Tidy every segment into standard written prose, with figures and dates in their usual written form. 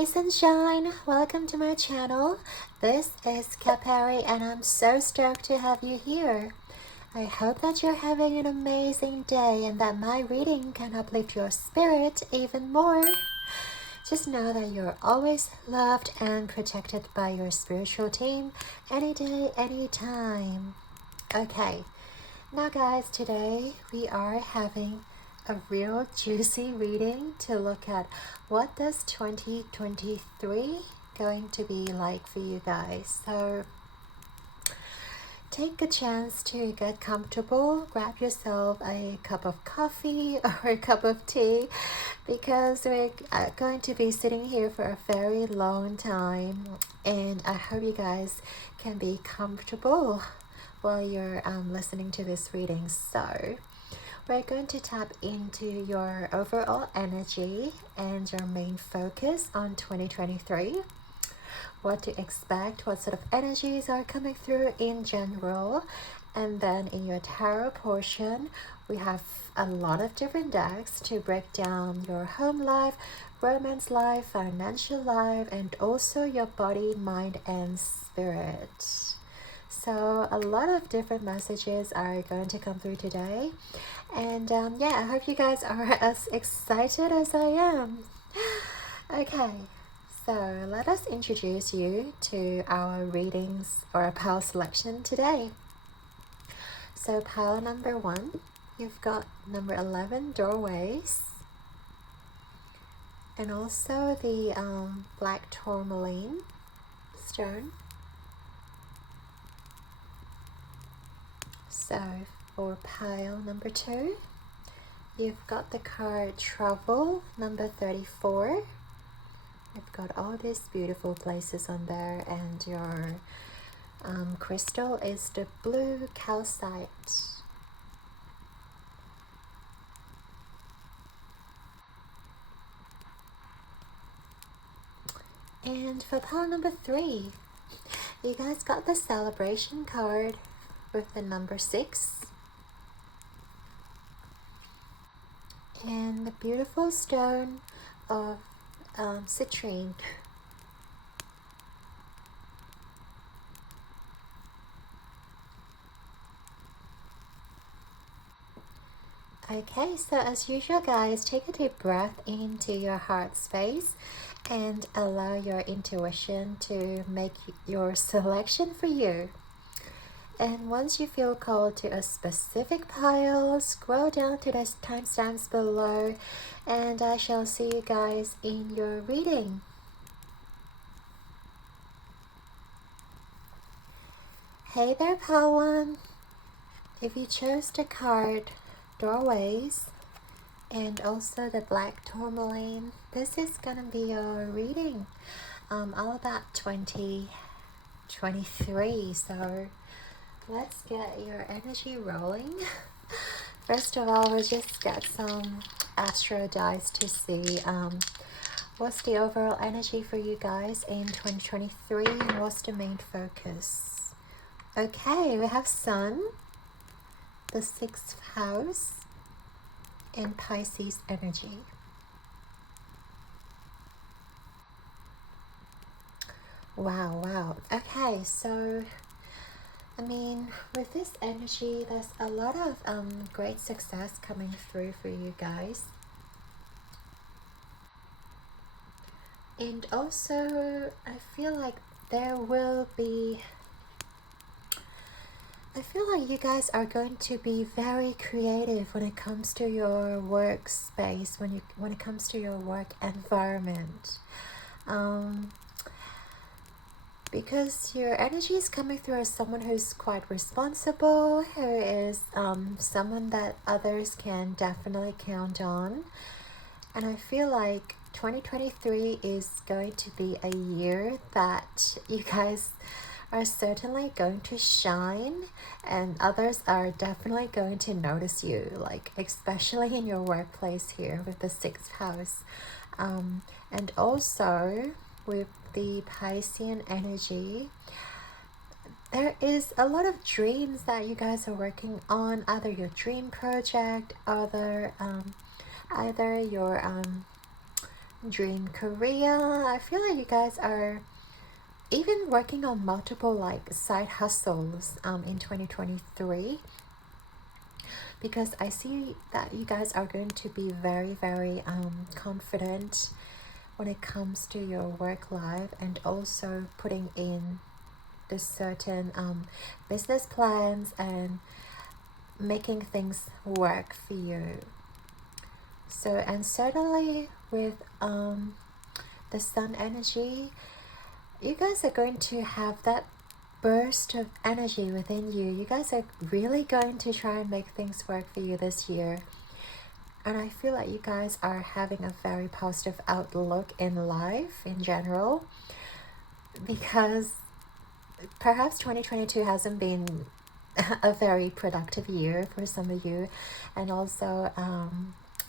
Hey sunshine, welcome to my channel. This is Capari and I'm so stoked to have you here. I hope that you're having an amazing day and that my reading can uplift your spirit even more. Just know that you're always loved and protected by your spiritual team any day, anytime. Okay, now guys, today we are having a real juicy reading to look at what does 2023 going to be like for you guys. So take a chance to get comfortable, grab yourself a cup of coffee or a cup of tea because we're going to be sitting here for a very long time, and I hope you guys can be comfortable while you're listening to this reading. So we're going to tap into your overall energy and your main focus on 2023. What to expect, what sort of energies are coming through in general. And then in your tarot portion, we have a lot of different decks to break down your home life, romance life, financial life, and also your body, mind, and spirit. So a lot of different messages are going to come through today. And yeah, I hope you guys are as excited as I am. Okay, so let us introduce you to our readings or a pile selection today. So pile number 1, you've got number 11, doorways. And also the black tourmaline stone. So for pile number 2, you've got the card travel, number 34. You've got all these beautiful places on there, and your crystal is the blue calcite. And for pile number 3, you guys got the celebration card with the number 6. And the beautiful stone of citrine. Okay, so as usual guys, take a deep breath into your heart space and allow your intuition to make your selection for you. And once you feel called to a specific pile, scroll down to the timestamps below and I shall see you guys in your reading. Hey there, pile 1. If you chose the card doorways and also the black tourmaline, this is gonna be your reading all about 2023. So let's get your energy rolling. First of all, we'll just get some astro dice to see what's the overall energy for you guys in 2023 and what's the main focus. Okay, we have Sun, the 6th house, and Pisces energy. Wow. Okay, so I mean, with this energy, there's a lot of great success coming through for you guys. And also, I feel like you guys are going to be very creative when it comes to your workspace, when it comes to your work environment. Because your energy is coming through as someone who's quite responsible, who is someone that others can definitely count on. And I feel like 2023 is going to be a year that you guys are certainly going to shine, and others are definitely going to notice you, like especially in your workplace here with the 6th house. And also with the Piscean energy, there is a lot of dreams that you guys are working on, either your dream project, either your dream career. I feel like you guys are even working on multiple like side hustles in 2023, because I see that you guys are going to be very, very confident when it comes to your work life, and also putting in the certain business plans and making things work for you. So, and certainly with the sun energy, you guys are going to have that burst of energy within you. You guys are really going to try and make things work for you this year. And I feel like you guys are having a very positive outlook in life in general, because perhaps 2022 hasn't been a very productive year for some of you. And also,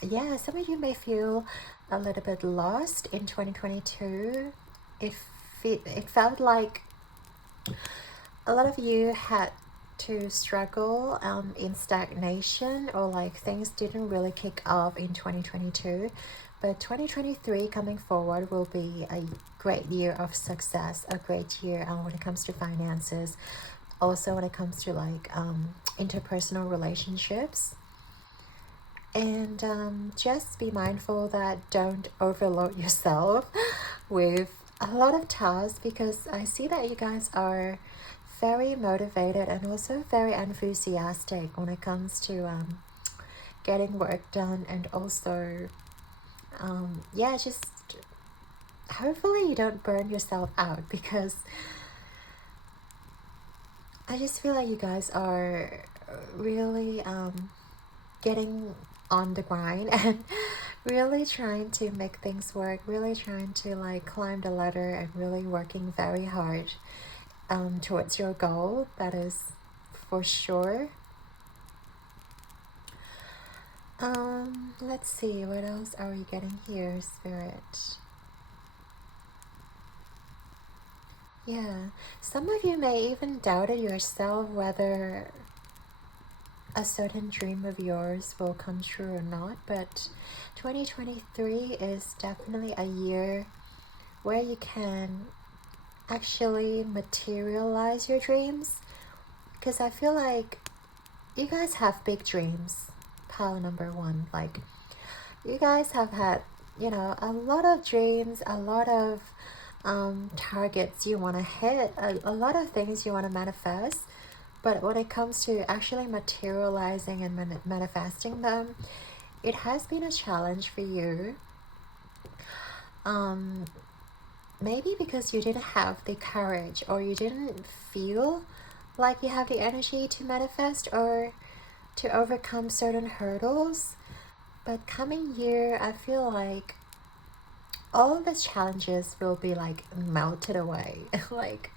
yeah, some of you may feel a little bit lost in 2022. It felt like a lot of you had to struggle in stagnation, or like things didn't really kick off in 2022. But 2023 coming forward will be a great year of success, a great year when it comes to finances, also when it comes to like interpersonal relationships. And just be mindful that don't overload yourself with a lot of tasks, because I see that you guys are very motivated and also very enthusiastic when it comes to getting work done. And also yeah, just hopefully you don't burn yourself out, because I just feel like you guys are really getting on the grind and really trying to make things work, really trying to like climb the ladder, and really working very hard towards your goal. That is for sure. Let's see, what else are we getting here, Spirit? Yeah, some of you may even doubted yourself whether a certain dream of yours will come true or not, but 2023 is definitely a year where you can actually materialize your dreams, because I feel like you guys have big dreams. Pile number one, like you guys have had, you know, a lot of dreams, a lot of targets you want to hit, a lot of things you want to manifest. But when it comes to actually materializing and manifesting them, it has been a challenge for you. Maybe because you didn't have the courage, or you didn't feel like you have the energy to manifest or to overcome certain hurdles. But coming year, I feel like all of these challenges will be like melted away. Like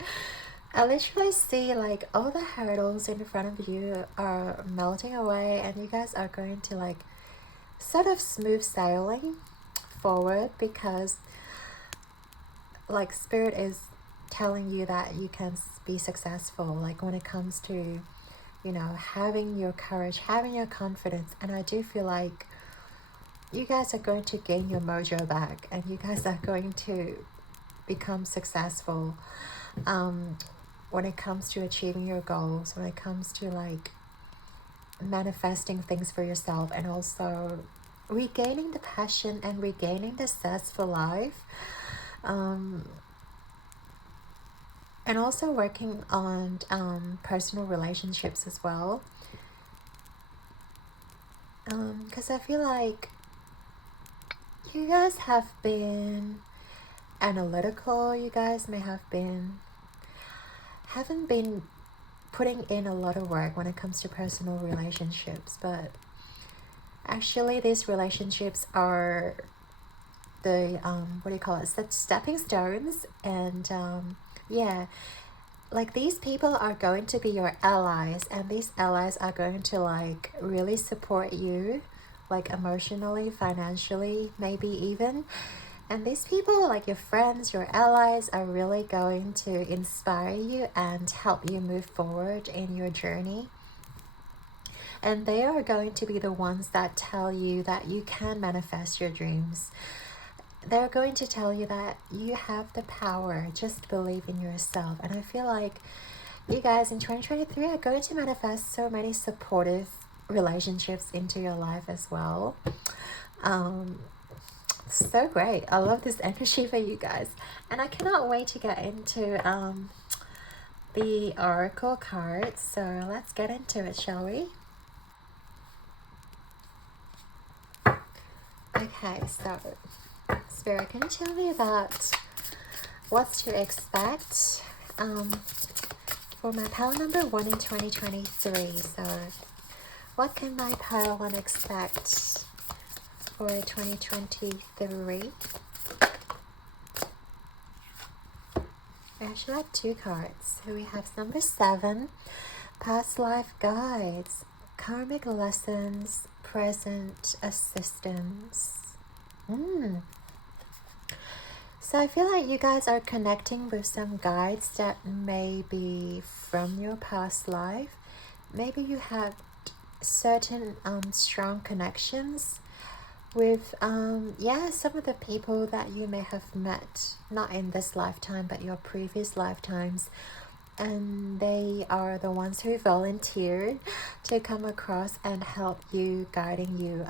I literally see like all the hurdles in front of you are melting away, and you guys are going to like sort of smooth sailing forward, because like Spirit is telling you that you can be successful, like when it comes to, you know, having your courage, having your confidence. And I do feel like you guys are going to gain your mojo back, and you guys are going to become successful when it comes to achieving your goals, when it comes to like manifesting things for yourself, and also regaining the passion and regaining the zest for life. And also working on personal relationships as well. Because I feel like you guys have been analytical, you guys may have been, haven't been putting in a lot of work when it comes to personal relationships, but actually these relationships are the what do you call it, stepping stones. And yeah, like these people are going to be your allies, and these allies are going to like really support you, like emotionally, financially, maybe even. And these people, like your friends, your allies, are really going to inspire you and help you move forward in your journey. And they are going to be the ones that tell you that you can manifest your dreams. they're going to tell you that you have the power, just believe in yourself. And I feel like you guys in 2023 are going to manifest so many supportive relationships into your life as well. So great. I love this energy for you guys, and I cannot wait to get into the oracle cards. So let's get into it, shall we? Okay, so Spirit, can you tell me about what's to expect for my pile number 1 in 2023? So what can my pile 1 expect for 2023? We actually have 2 cards. So we have number 7, past life guides, karmic lessons, present assistance. So I feel like you guys are connecting with some guides that may be from your past life. Maybe you had certain strong connections with some of the people that you may have met, not in this lifetime but your previous lifetimes, and they are the ones who volunteered to come across and help you, guiding you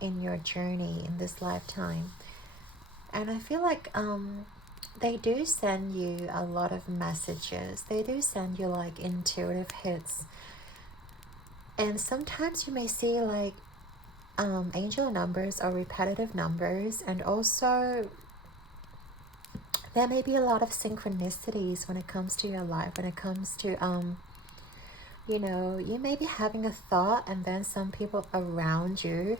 in your journey in this lifetime. And I feel like they do send you a lot of messages. They do send you like intuitive hits, and sometimes you may see like angel numbers or repetitive numbers, and also there may be a lot of synchronicities when it comes to your life, when it comes to you may be having a thought, and then some people around you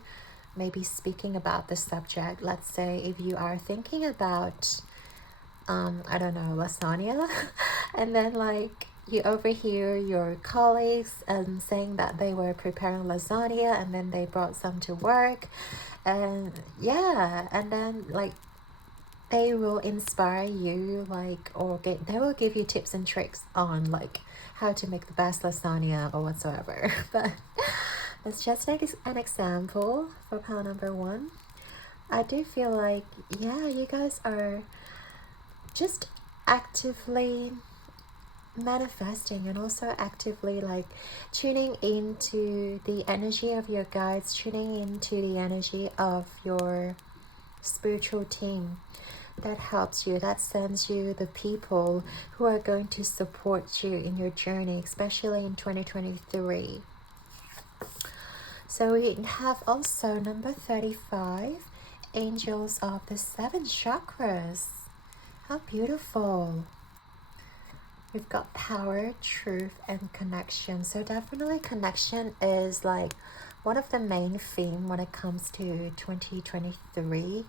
may be speaking about the subject. Let's say if you are thinking about I don't know, lasagna and then like you overhear your colleagues saying that they were preparing lasagna, and then they brought some to work, and and then like they will inspire you, like, or they will give you tips and tricks on like how to make the best lasagna or whatsoever. But let's just take an example for pile number 1. I do feel like you guys are just actively manifesting, and also actively like tuning into the energy of your guides, tuning into the energy of your spiritual team that helps you, that sends you the people who are going to support you in your journey, especially in 2023. So we have also number 35, angels of the 7 chakras. How beautiful. We've got power, truth, and connection. So definitely connection is like one of the main themes when it comes to 2023.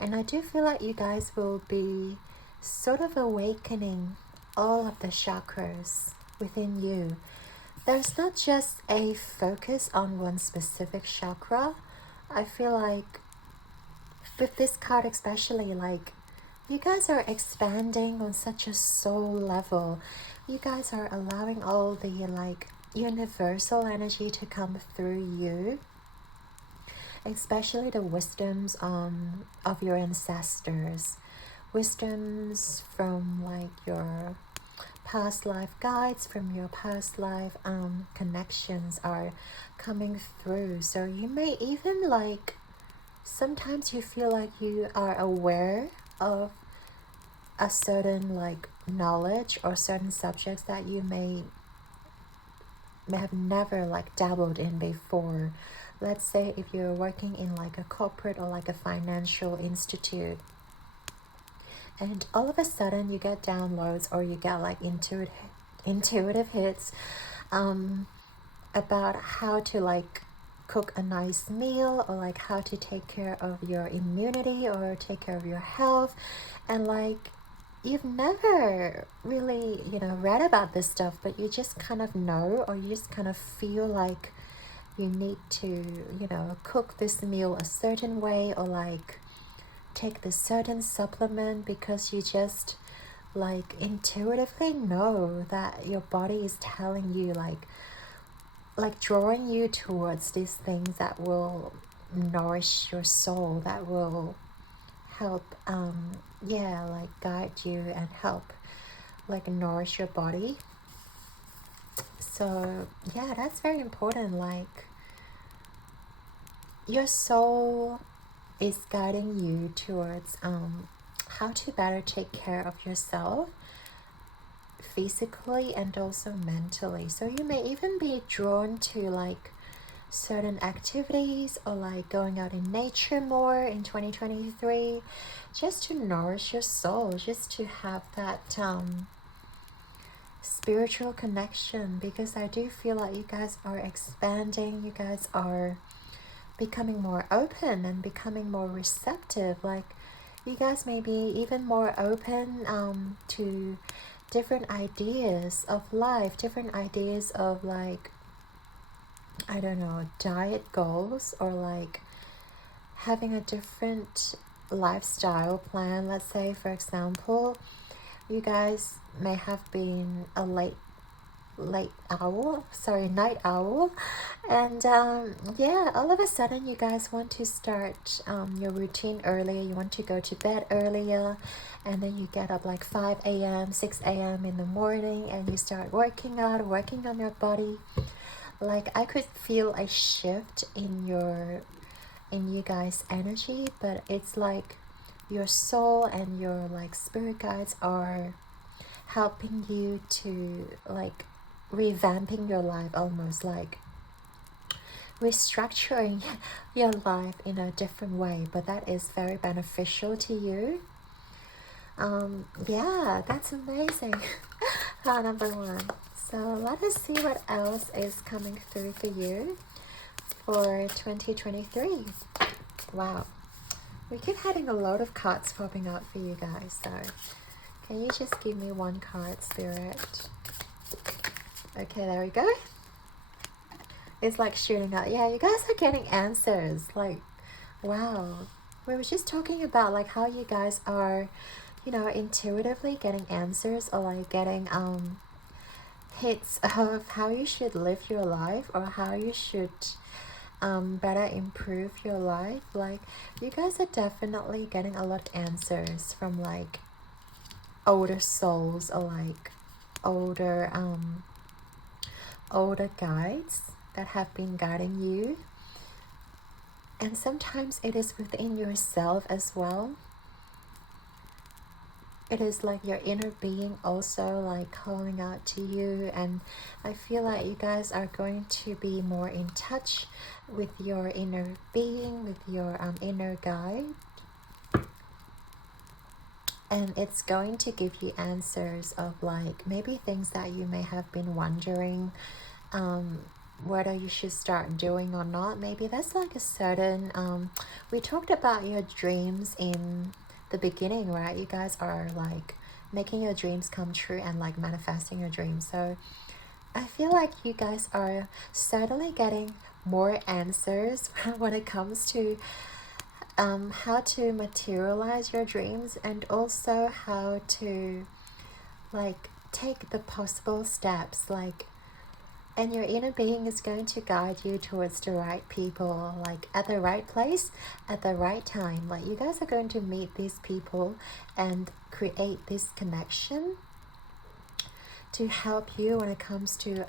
And I do feel like you guys will be sort of awakening all of the chakras within you. There's not just a focus on one specific chakra. I feel like with this card especially, like you guys are expanding on such a soul level. You guys are allowing all the like universal energy to come through you, especially the wisdoms of your ancestors, wisdoms from like your past life guides, from your past life connections are coming through. So you may even like, sometimes you feel like you are aware of a certain like knowledge or certain subjects that you may have never like dabbled in before. Let's say if you're working in like a corporate or like a financial institute, and all of a sudden you get downloads or you get like intuitive hits about how to like cook a nice meal, or like how to take care of your immunity or take care of your health, and like you've never really read about this stuff, but you just kind of know, or you just kind of feel like you need to cook this meal a certain way, or like take this certain supplement, because you just like intuitively know that your body is telling you, like drawing you towards these things that will nourish your soul, that will help yeah, like guide you and help like nourish your body. So yeah, that's very important. Like your soul is guiding you towards how to better take care of yourself physically and also mentally. So you may even be drawn to like certain activities or like going out in nature more in 2023, just to nourish your soul, just to have that spiritual connection, because I do feel like you guys are expanding, you guys are becoming more open and becoming more receptive. Like you guys may be even more open to different ideas of life, different ideas of like, I don't know, diet goals, or like having a different lifestyle plan. Let's say, for example, you guys may have been a night owl, and yeah, all of a sudden you guys want to start your routine earlier. You want to go to bed earlier, and then you get up like 5 a.m 6 a.m in the morning, and you start working out, working on your body. Like I could feel a shift in you guys' energy, but it's like your soul and your like spirit guides are helping you to like revamping your life, almost like restructuring your life in a different way, but that is very beneficial to you. Yeah, that's amazing. Number one. So let us see what else is coming through for you for 2023. Wow, we keep having a lot of cards popping out for you guys, so can you just give me one card, Spirit? Okay, there we go. It's like shooting out. Yeah, you guys are getting answers. Like, wow. We were just talking about like how you guys are, you know, intuitively getting answers, or like getting hits of how you should live your life, or how you should better improve your life. Like you guys are definitely getting a lot of answers from like older souls, or like older guides that have been guiding you. And sometimes it is within yourself as well. It is like your inner being also like calling out to you, and I feel like you guys are going to be more in touch with your inner being, with your inner guide, and it's going to give you answers of like maybe things that you may have been wondering whether you should start doing or not. Maybe that's like a certain we talked about your dreams in the beginning, right? You guys are like making your dreams come true and like manifesting your dreams. So I feel like you guys are certainly getting more answers when it comes to how to materialize your dreams, and also how to like take the possible steps, like, and your inner being is going to guide you towards the right people, like at the right place at the right time. Like you guys are going to meet these people and create this connection to help you when it comes to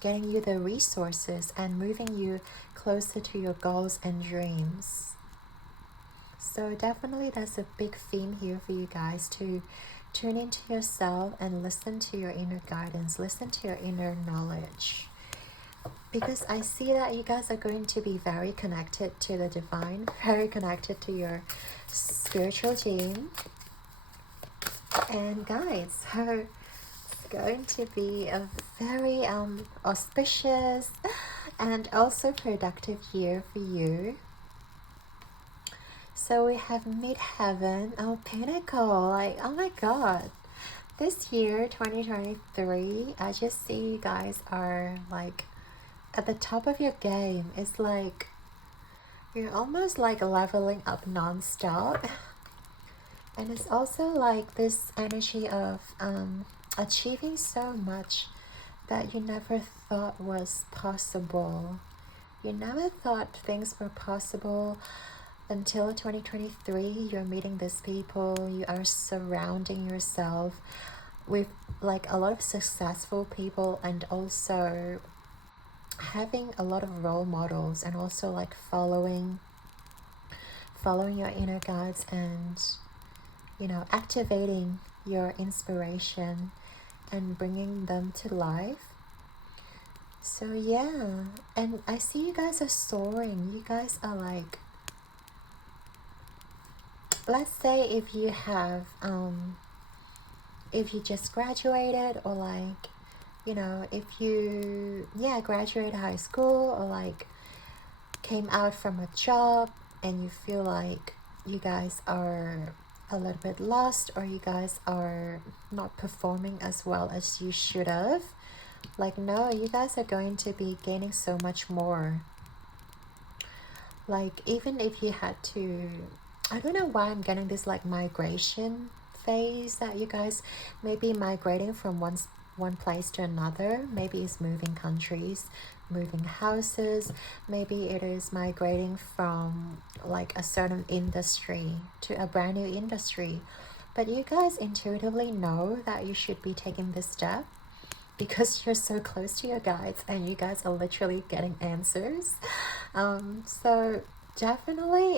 getting you the resources and moving you closer to your goals and dreams. So definitely that's a big theme here for you guys, to tune into yourself and listen to your inner guidance, listen to your inner knowledge. Because I see that you guys are going to be very connected to the divine, very connected to your spiritual team and guides. So it's going to be a very auspicious and also productive year for you. So we have Midheaven, oh Pinnacle, like oh my god. This year, 2023, I just see you guys are like at the top of your game. It's like you're almost like leveling up non-stop. And it's also like this energy of achieving so much that you never thought was possible. You never thought things were possible until 2023, you're meeting these people, you are surrounding yourself with like a lot of successful people, and also having a lot of role models, and also like following your inner guides, and activating your inspiration and bringing them to life. So yeah, and I see you guys are soaring. You guys are like, let's say if you have if you just graduated, or like if you graduated high school, or like came out from a job, and you feel like you guys are a little bit lost, or you guys are not performing as well as you should have, like, no, you guys are going to be gaining so much more. Like, even if you had to, I don't know why I'm getting this like migration phase, that you guys may be migrating from one place to another. Maybe it's moving countries, moving houses, maybe it is migrating from like a certain industry to a brand new industry. But you guys intuitively know that you should be taking this step, because you're so close to your guides, and you guys are literally getting answers. So definitely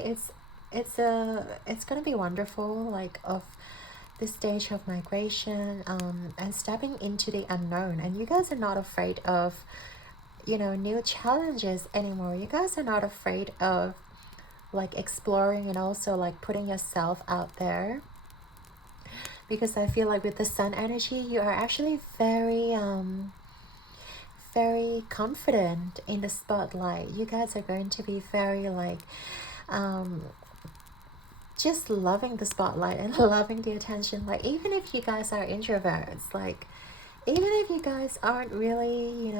it's gonna be wonderful, like, of this stage of migration, and stepping into the unknown. And you guys are not afraid of new challenges anymore. You guys are not afraid of like exploring, and also like putting yourself out there, because I feel like with the sun energy, you are actually very confident in the spotlight. You guys are going to be very like just loving the spotlight and loving the attention. Like, even if you guys are introverts, like, even if you guys aren't really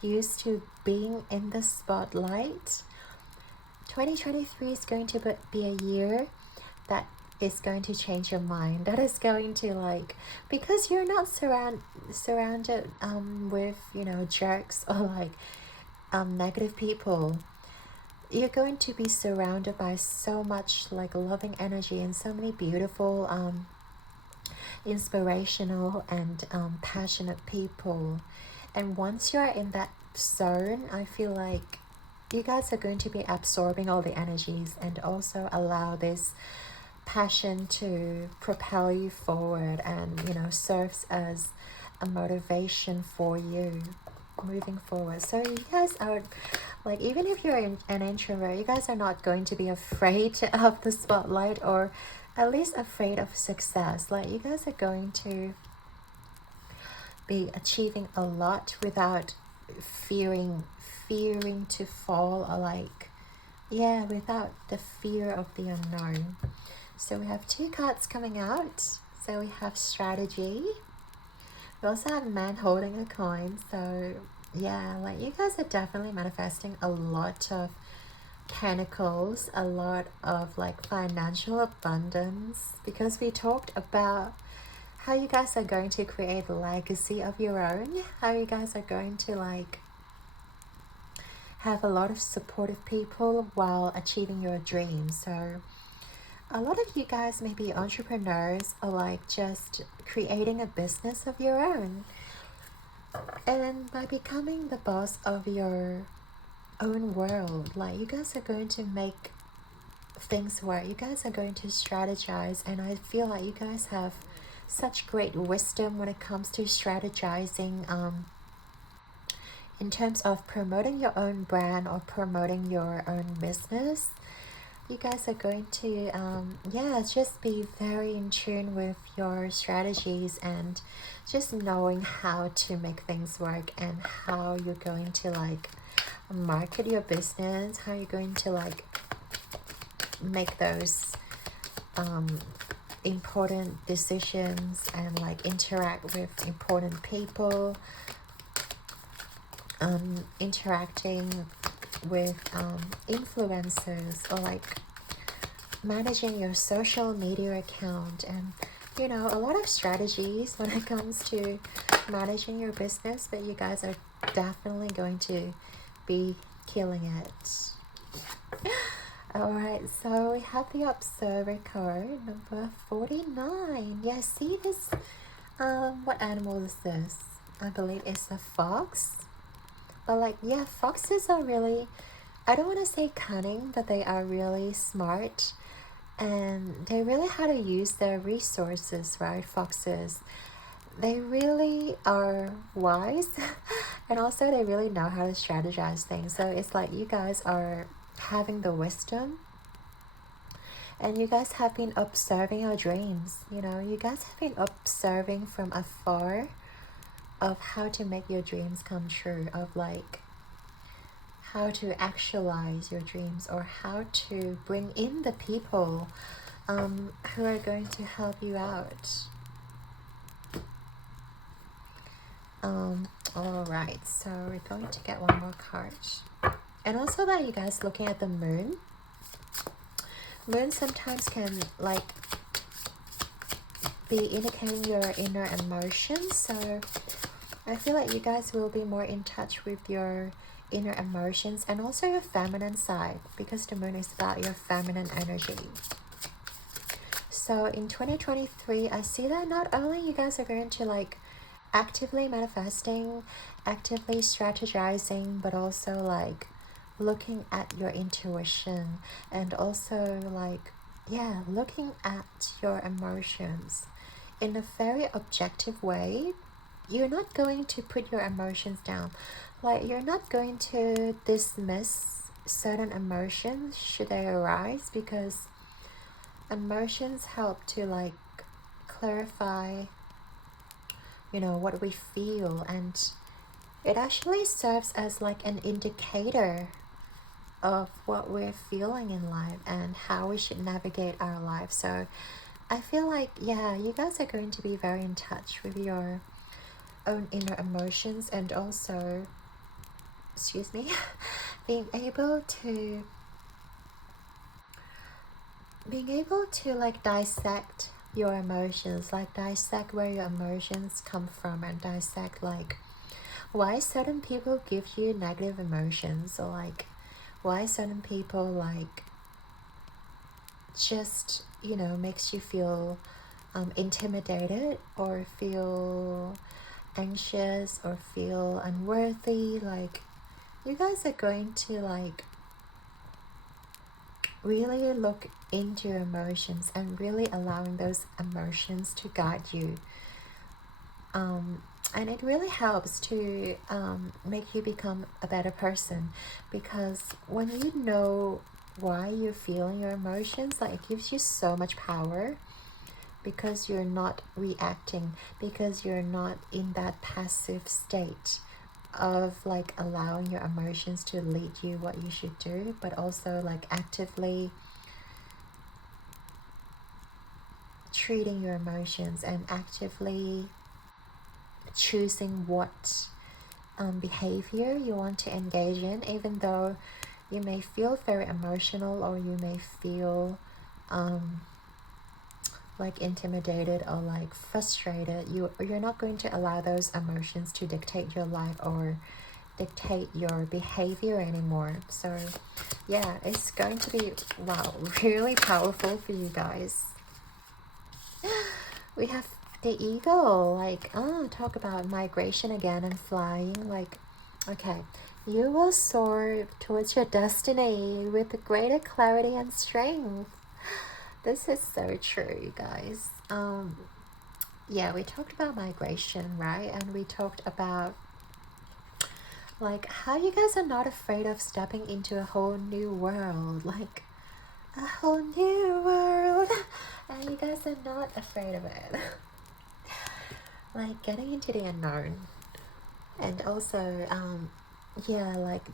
used to being in the spotlight, 2023 is going to be a year that is going to change your mind. That is going to, like, because you're not surrounded with jerks, or like negative people. You're going to be surrounded by so much like loving energy, and so many beautiful inspirational and passionate people. And once you're in that zone, I feel like you guys are going to be absorbing all the energies, and also allow this passion to propel you forward, and serves as a motivation for you moving forward. So you guys are like, even if you're an introvert, you guys are not going to be afraid of the spotlight, or at least afraid of success. Like, you guys are going to be achieving a lot without fearing to fall, or like, without the fear of the unknown. So we have 2 cards coming out. So we have strategy. We also have man holding a coin. So like, you guys are definitely manifesting a lot of pentacles, a lot of like financial abundance, because we talked about how you guys are going to create a legacy of your own, how you guys are going to like have a lot of supportive people while achieving your dreams. So a lot of you guys may be entrepreneurs, or like just creating a business of your own. And by becoming the boss of your own world, like, you guys are going to make things work. You guys are going to strategize, and I feel like you guys have such great wisdom when it comes to strategizing in terms of promoting your own brand, or promoting your own business. You guys are going to just be very in tune with your strategies, and just knowing how to make things work, and how you're going to like market your business, how you're going to like make those important decisions, and like interact with important people, interacting with influencers, or like managing your social media account, and a lot of strategies when it comes to managing your business. But you guys are definitely going to be killing it. Alright, so we have the Observer card, number 49. Yeah, see this? What animal is this? I believe it's a fox. But like, yeah, foxes are really, I don't want to say cunning, but they are really smart. And they really how to use their resources, right? Foxes. They really are wise. And also they really know how to strategize things. So it's like you guys are having the wisdom, and you guys have been observing your dreams. You know, you guys have been observing from afar of how to make your dreams come true, of like how to actualize your dreams, or how to bring in the people who are going to help you out. All right, so we're going to get one more card. And also that you guys looking at the moon. Moon sometimes can like be indicating your inner emotions. So I feel like you guys will be more in touch with your inner emotions and also your feminine side, because the moon is about your feminine energy. So in 2023, I see that not only you guys are going to like actively manifesting, actively strategizing, but also like looking at your intuition, and also like, yeah, looking at your emotions in a very objective way. You're not going to put your emotions down. Like, you're not going to dismiss certain emotions should they arise, because emotions help to like clarify, you know, what we feel, and it actually serves as like an indicator of what we're feeling in life and how we should navigate our life. So I feel like, yeah, you guys are going to be very in touch with your own inner emotions, and also, excuse me, being able to like dissect your emotions, like dissect where your emotions come from, and dissect like why certain people give you negative emotions, or like why certain people like just, you know, makes you feel intimidated, or feel anxious, or feel unworthy. Like, you guys are going to like really look into your emotions and really allowing those emotions to guide you. And it really helps to make you become a better person, because when you know why you're feeling your emotions, like, it gives you so much power, because you're not reacting, because you're not in that passive state of like allowing your emotions to lead you what you should do, but also like actively treating your emotions and actively choosing what behavior you want to engage in, even though you may feel very emotional, or you may feel like intimidated or like frustrated. You're not going to allow those emotions to dictate your life or dictate your behavior anymore. So yeah, it's going to be, wow, really powerful for you guys. We have the eagle, like, talk about migration again and flying. Like, okay, you will soar towards your destiny with greater clarity and strength. This is so true, you guys. Yeah, we talked about migration, right? And we talked about like how you guys are not afraid of stepping into a whole new world, like a whole new world, and you guys are not afraid of it. Like getting into the unknown, and also yeah, like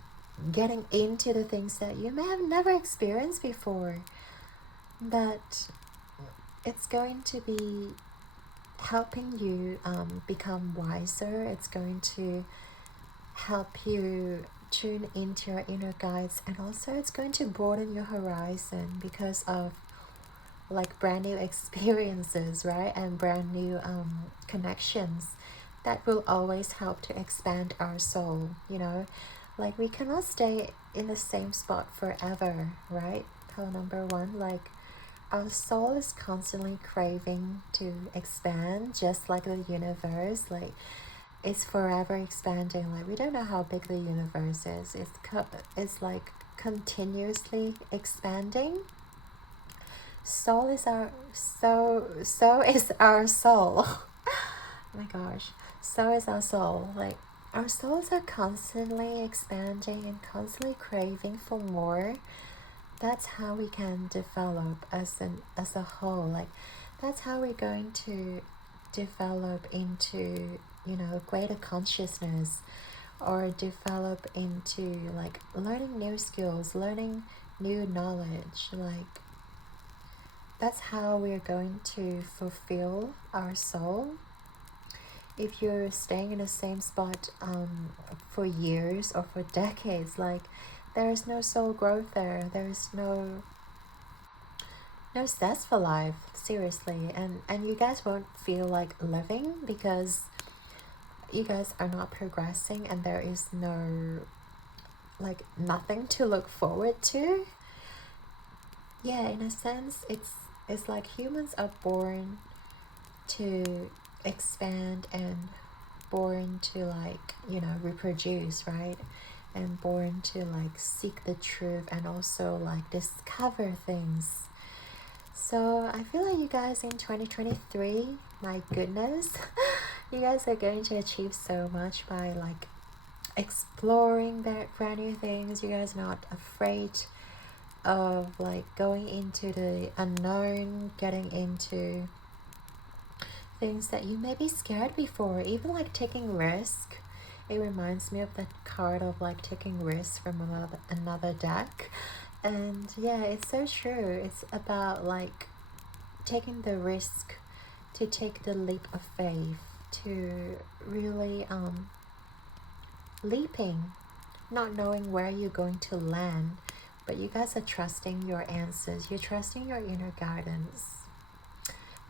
getting into the things that you may have never experienced before, but it's going to be helping you become wiser. It's going to help you tune into your inner guides, and also it's going to broaden your horizon because of like brand new experiences, right? And brand new connections that will always help to expand our soul, you know? Like, we cannot stay in the same spot forever, right? pile number one, like our soul is constantly craving to expand, just like the universe. Like it's forever expanding. Like we don't know how big the universe is. It's like continuously expanding. Soul is our so is our soul. Oh my gosh, so is our soul. Like our souls are constantly expanding and constantly craving for more. That's how we can develop as a whole. Like that's how we're going to develop into, you know, greater consciousness, or develop into like learning new skills, learning new knowledge. Like that's how we're going to fulfill our soul. If you're staying in the same spot for years or for decades, like there is no soul growth there. There is no zest for life, seriously. And you guys won't feel like living because you guys are not progressing, and there is no, like, nothing to look forward to. Yeah, in a sense, it's like humans are born to expand and born to, like, you know, reproduce, right? And born to like seek the truth and also like discover things. So I feel like you guys in 2023, my goodness, you guys are going to achieve so much by like exploring brand new things. You guys are not afraid of like going into the unknown, getting into things that you may be scared before, even like taking risk. It reminds me of that card of like taking risks from another deck. And yeah, it's so true. It's about like taking the risk, to take the leap of faith, to really leaping, not knowing where you're going to land, but you guys are trusting your answers. You're trusting your inner guidance,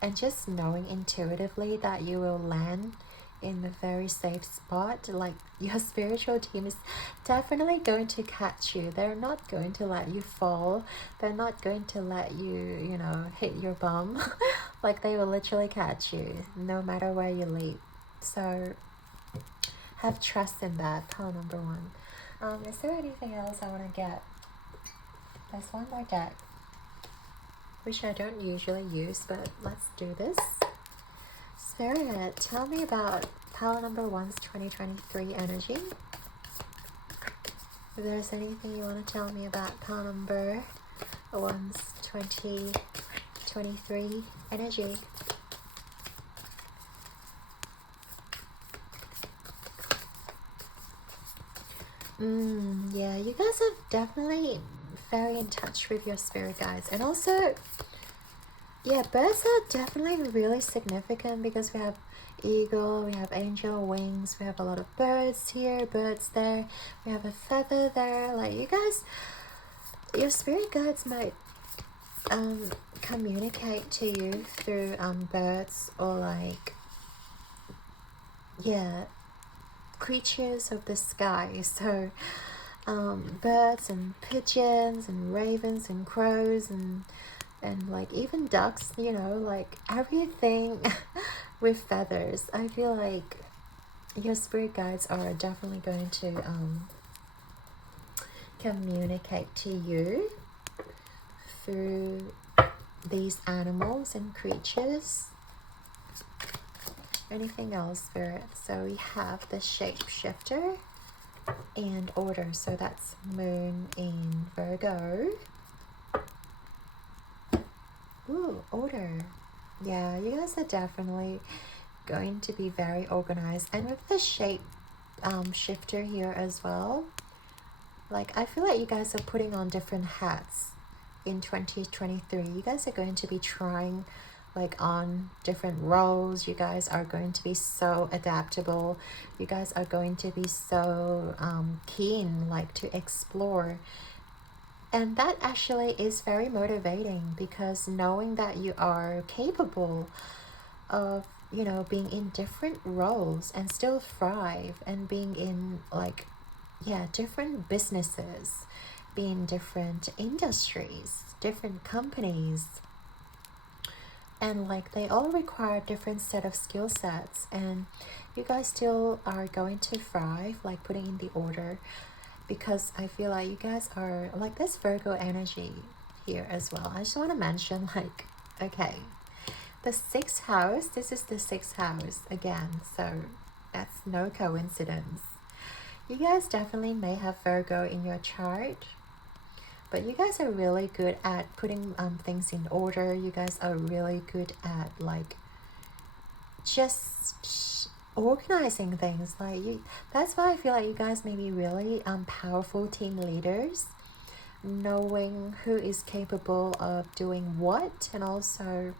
and just knowing intuitively that you will land in a very safe spot. Like your spiritual team is definitely going to catch you. They're not going to let you fall. They're not going to let you, you know, hit your bum. Like they will literally catch you no matter where you leap. So have trust in that. Pile number one. Is there anything else I want to get? There's one more deck, which I don't usually use, but let's do this. Spirit, tell me about pile number one's 2023 energy. If there's anything you want to tell me about pile number one's 2023 energy. Yeah, you guys are definitely very in touch with your spirit guides. And also, yeah, birds are definitely really significant because we have eagle, we have angel wings, we have a lot of birds here, birds there, we have a feather there. Like you guys, your spirit guides might communicate to you through birds, or like, yeah, creatures of the sky. So birds and pigeons and ravens and crows and like even ducks, you know, like everything with feathers. I feel like your spirit guides are definitely going to communicate to you through these animals and creatures. Anything else, spirit? So we have the shapeshifter and order. So that's moon in Virgo. Ooh, order. Yeah, you guys are definitely going to be very organized. And with the shape shifter here as well, like I feel like you guys are putting on different hats in 2023. You guys are going to be trying like on different roles. You guys are going to be so adaptable. You guys are going to be so keen like to explore. And that actually is very motivating, because knowing that you are capable of, you know, being in different roles and still thrive, and being in like, yeah, different businesses be in different industries, different companies, and like they all require different set of skill sets, and you guys still are going to thrive, like putting in the order, because I feel like you guys are like this Virgo energy here as well. I just want to mention, like, okay, the sixth house, this is the sixth house again, so that's no coincidence. You guys definitely may have Virgo in your chart, but you guys are really good at putting things in order. You guys are really good at like just organizing things. Like you, that's why I feel like you guys may be really powerful team leaders, knowing who is capable of doing what, and also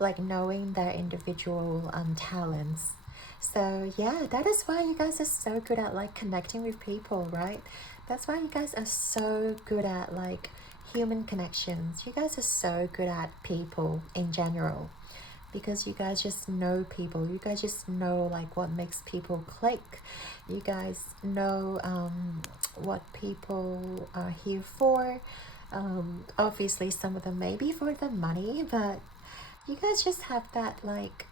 like knowing their individual talents. So yeah, that is why you guys are so good at like connecting with people, right? That's why you guys are so good at like human connections. You guys are so good at people in general, because you guys just know people. You guys just know like what makes people click. You guys know what people are here for. Obviously some of them may be for the money, but you guys just have that like,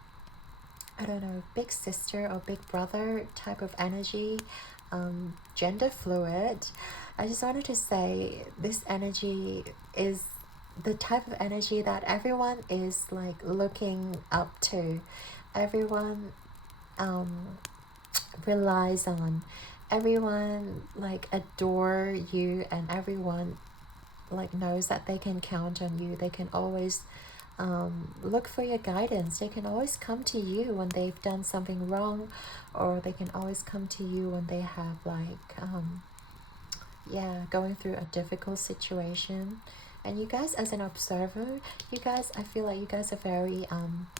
I don't know, big sister or big brother type of energy, gender fluid. I just wanted to say this energy is the type of energy that everyone is like looking up to. Everyone relies on. Everyone like adore you, and everyone like knows that they can count on you. They can always look for your guidance. They can always come to you when they've done something wrong, or they can always come to you when they have like going through a difficult situation. And you guys, as an observer, you guys, I feel like you guys are very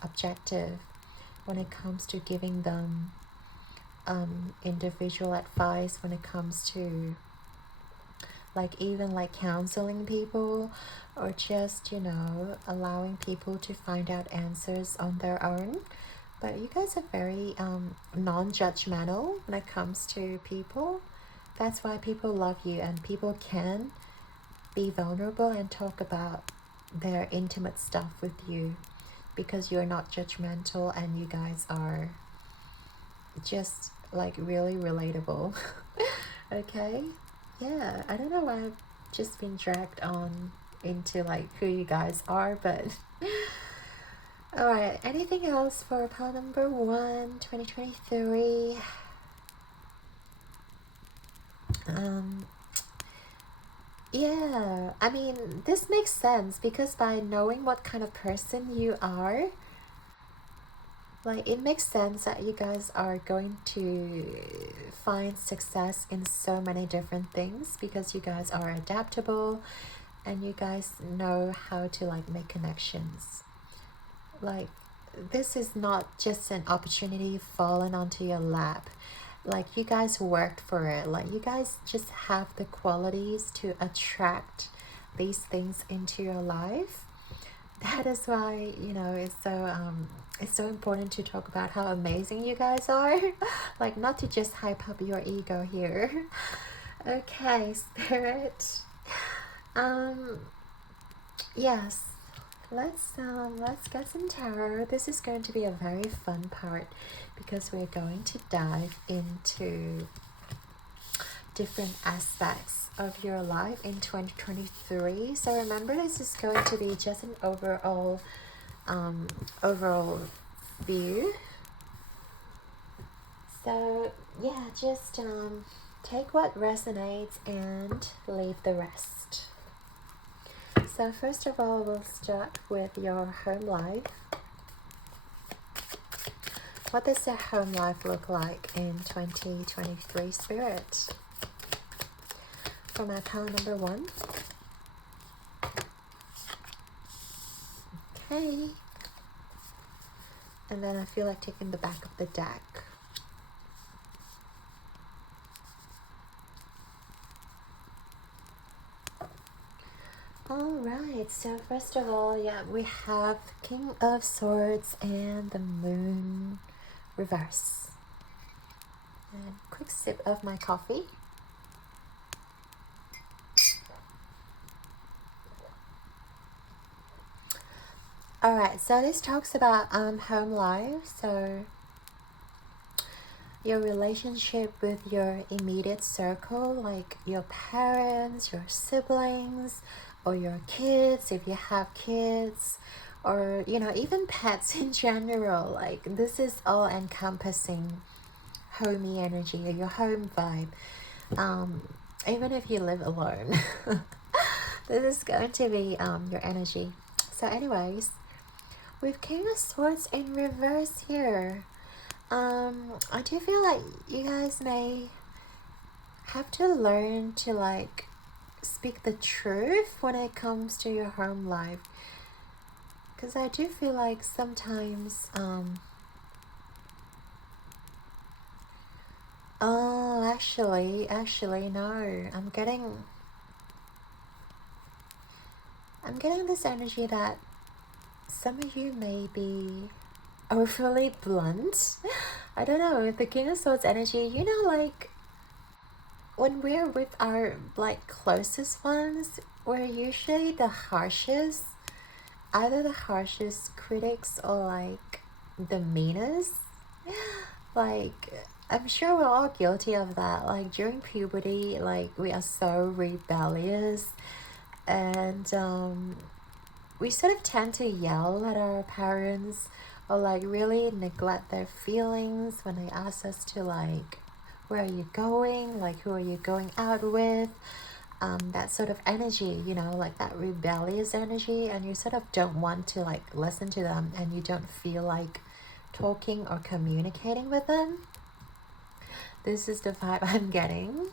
objective when it comes to giving them individual advice, when it comes to like even like counseling people, or just, you know, allowing people to find out answers on their own. But you guys are very non-judgmental when it comes to people. That's why people love you, and people can be vulnerable and talk about their intimate stuff with you, because you're not judgmental and you guys are just like really relatable. Okay, yeah, I don't know why I've just been dragged on into like who you guys are, but all right, anything else for pile number 1, 2023? Yeah, I mean, this makes sense, because by knowing what kind of person you are, like it makes sense that you guys are going to find success in so many different things, because you guys are adaptable and you guys know how to like make connections. Like this is not just an opportunity falling onto your lap. Like you guys worked for it. Like you guys just have the qualities to attract these things into your life. That is why, you know, it's so important to talk about how amazing you guys are. Like not to just hype up your ego here. Okay, spirit. Yes. Let's get some tarot. This is going to be a very fun part, because we're going to dive into different aspects of your life in 2023. So remember, this is going to be just an overall view. So yeah, just take what resonates and leave the rest. So first of all, we'll start with your home life. What does your home life look like in 2023, Spirit? For my pile number 1. Okay. And then I feel like taking the back of the deck. Alright, so first of all, yeah, we have King of Swords and the Moon reverse. And quick sip of my coffee. Alright, so this talks about home life. So your relationship with your immediate circle, like your parents, your siblings, or your kids if you have kids, or even pets in general. Like this is all encompassing homey energy or your home vibe. Even if you live alone, this is going to be your energy. So anyways, with King of Swords in reverse here, I do feel like you guys may have to learn to like speak the truth when it comes to your home life, because I do feel like sometimes oh, actually no, I'm getting this energy that some of you may be overly blunt. I don't know, with the King of Swords energy, like when we're with our like closest ones, we're usually the harshest, either the harshest critics or like the meanest. Like I'm sure we're all guilty of that. Like during puberty, like we are so rebellious, and we sort of tend to yell at our parents or like really neglect their feelings when they ask us to like, where are you going, like who are you going out with, that sort of energy, like that rebellious energy, and you sort of don't want to like listen to them, and you don't feel like talking or communicating with them. This is the vibe I'm getting.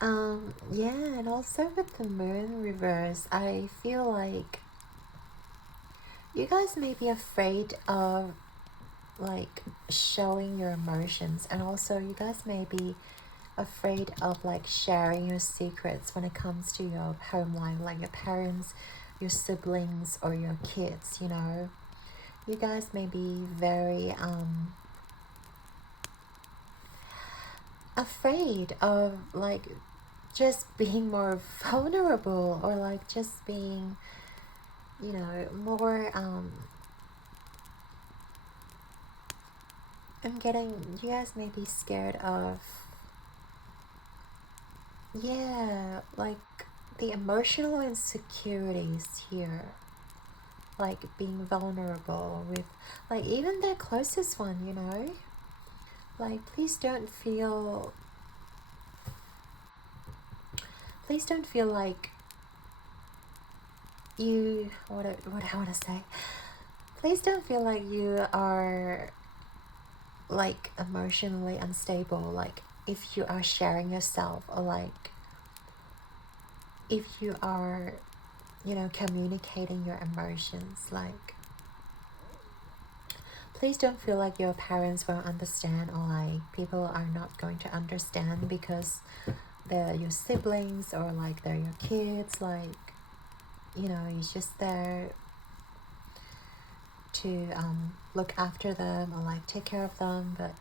Yeah, and also with the moon reverse, I feel like you guys may be afraid of like showing your emotions, and also you guys may be afraid of like sharing your secrets when it comes to your home life, like your parents, your siblings, or your kids. You guys may be very afraid of like just being more vulnerable, or like just being more you guys may be scared of, yeah, like the emotional insecurities here, like being vulnerable with like even their closest one. Like please don't feel like you what I want to say, please don't feel like you are like emotionally unstable, like if you are sharing yourself, or like if you are communicating your emotions. Like please don't feel like your parents won't understand, or like people are not going to understand because they're your siblings, or like they're your kids. Like you're just there to look after them, or like take care of them. But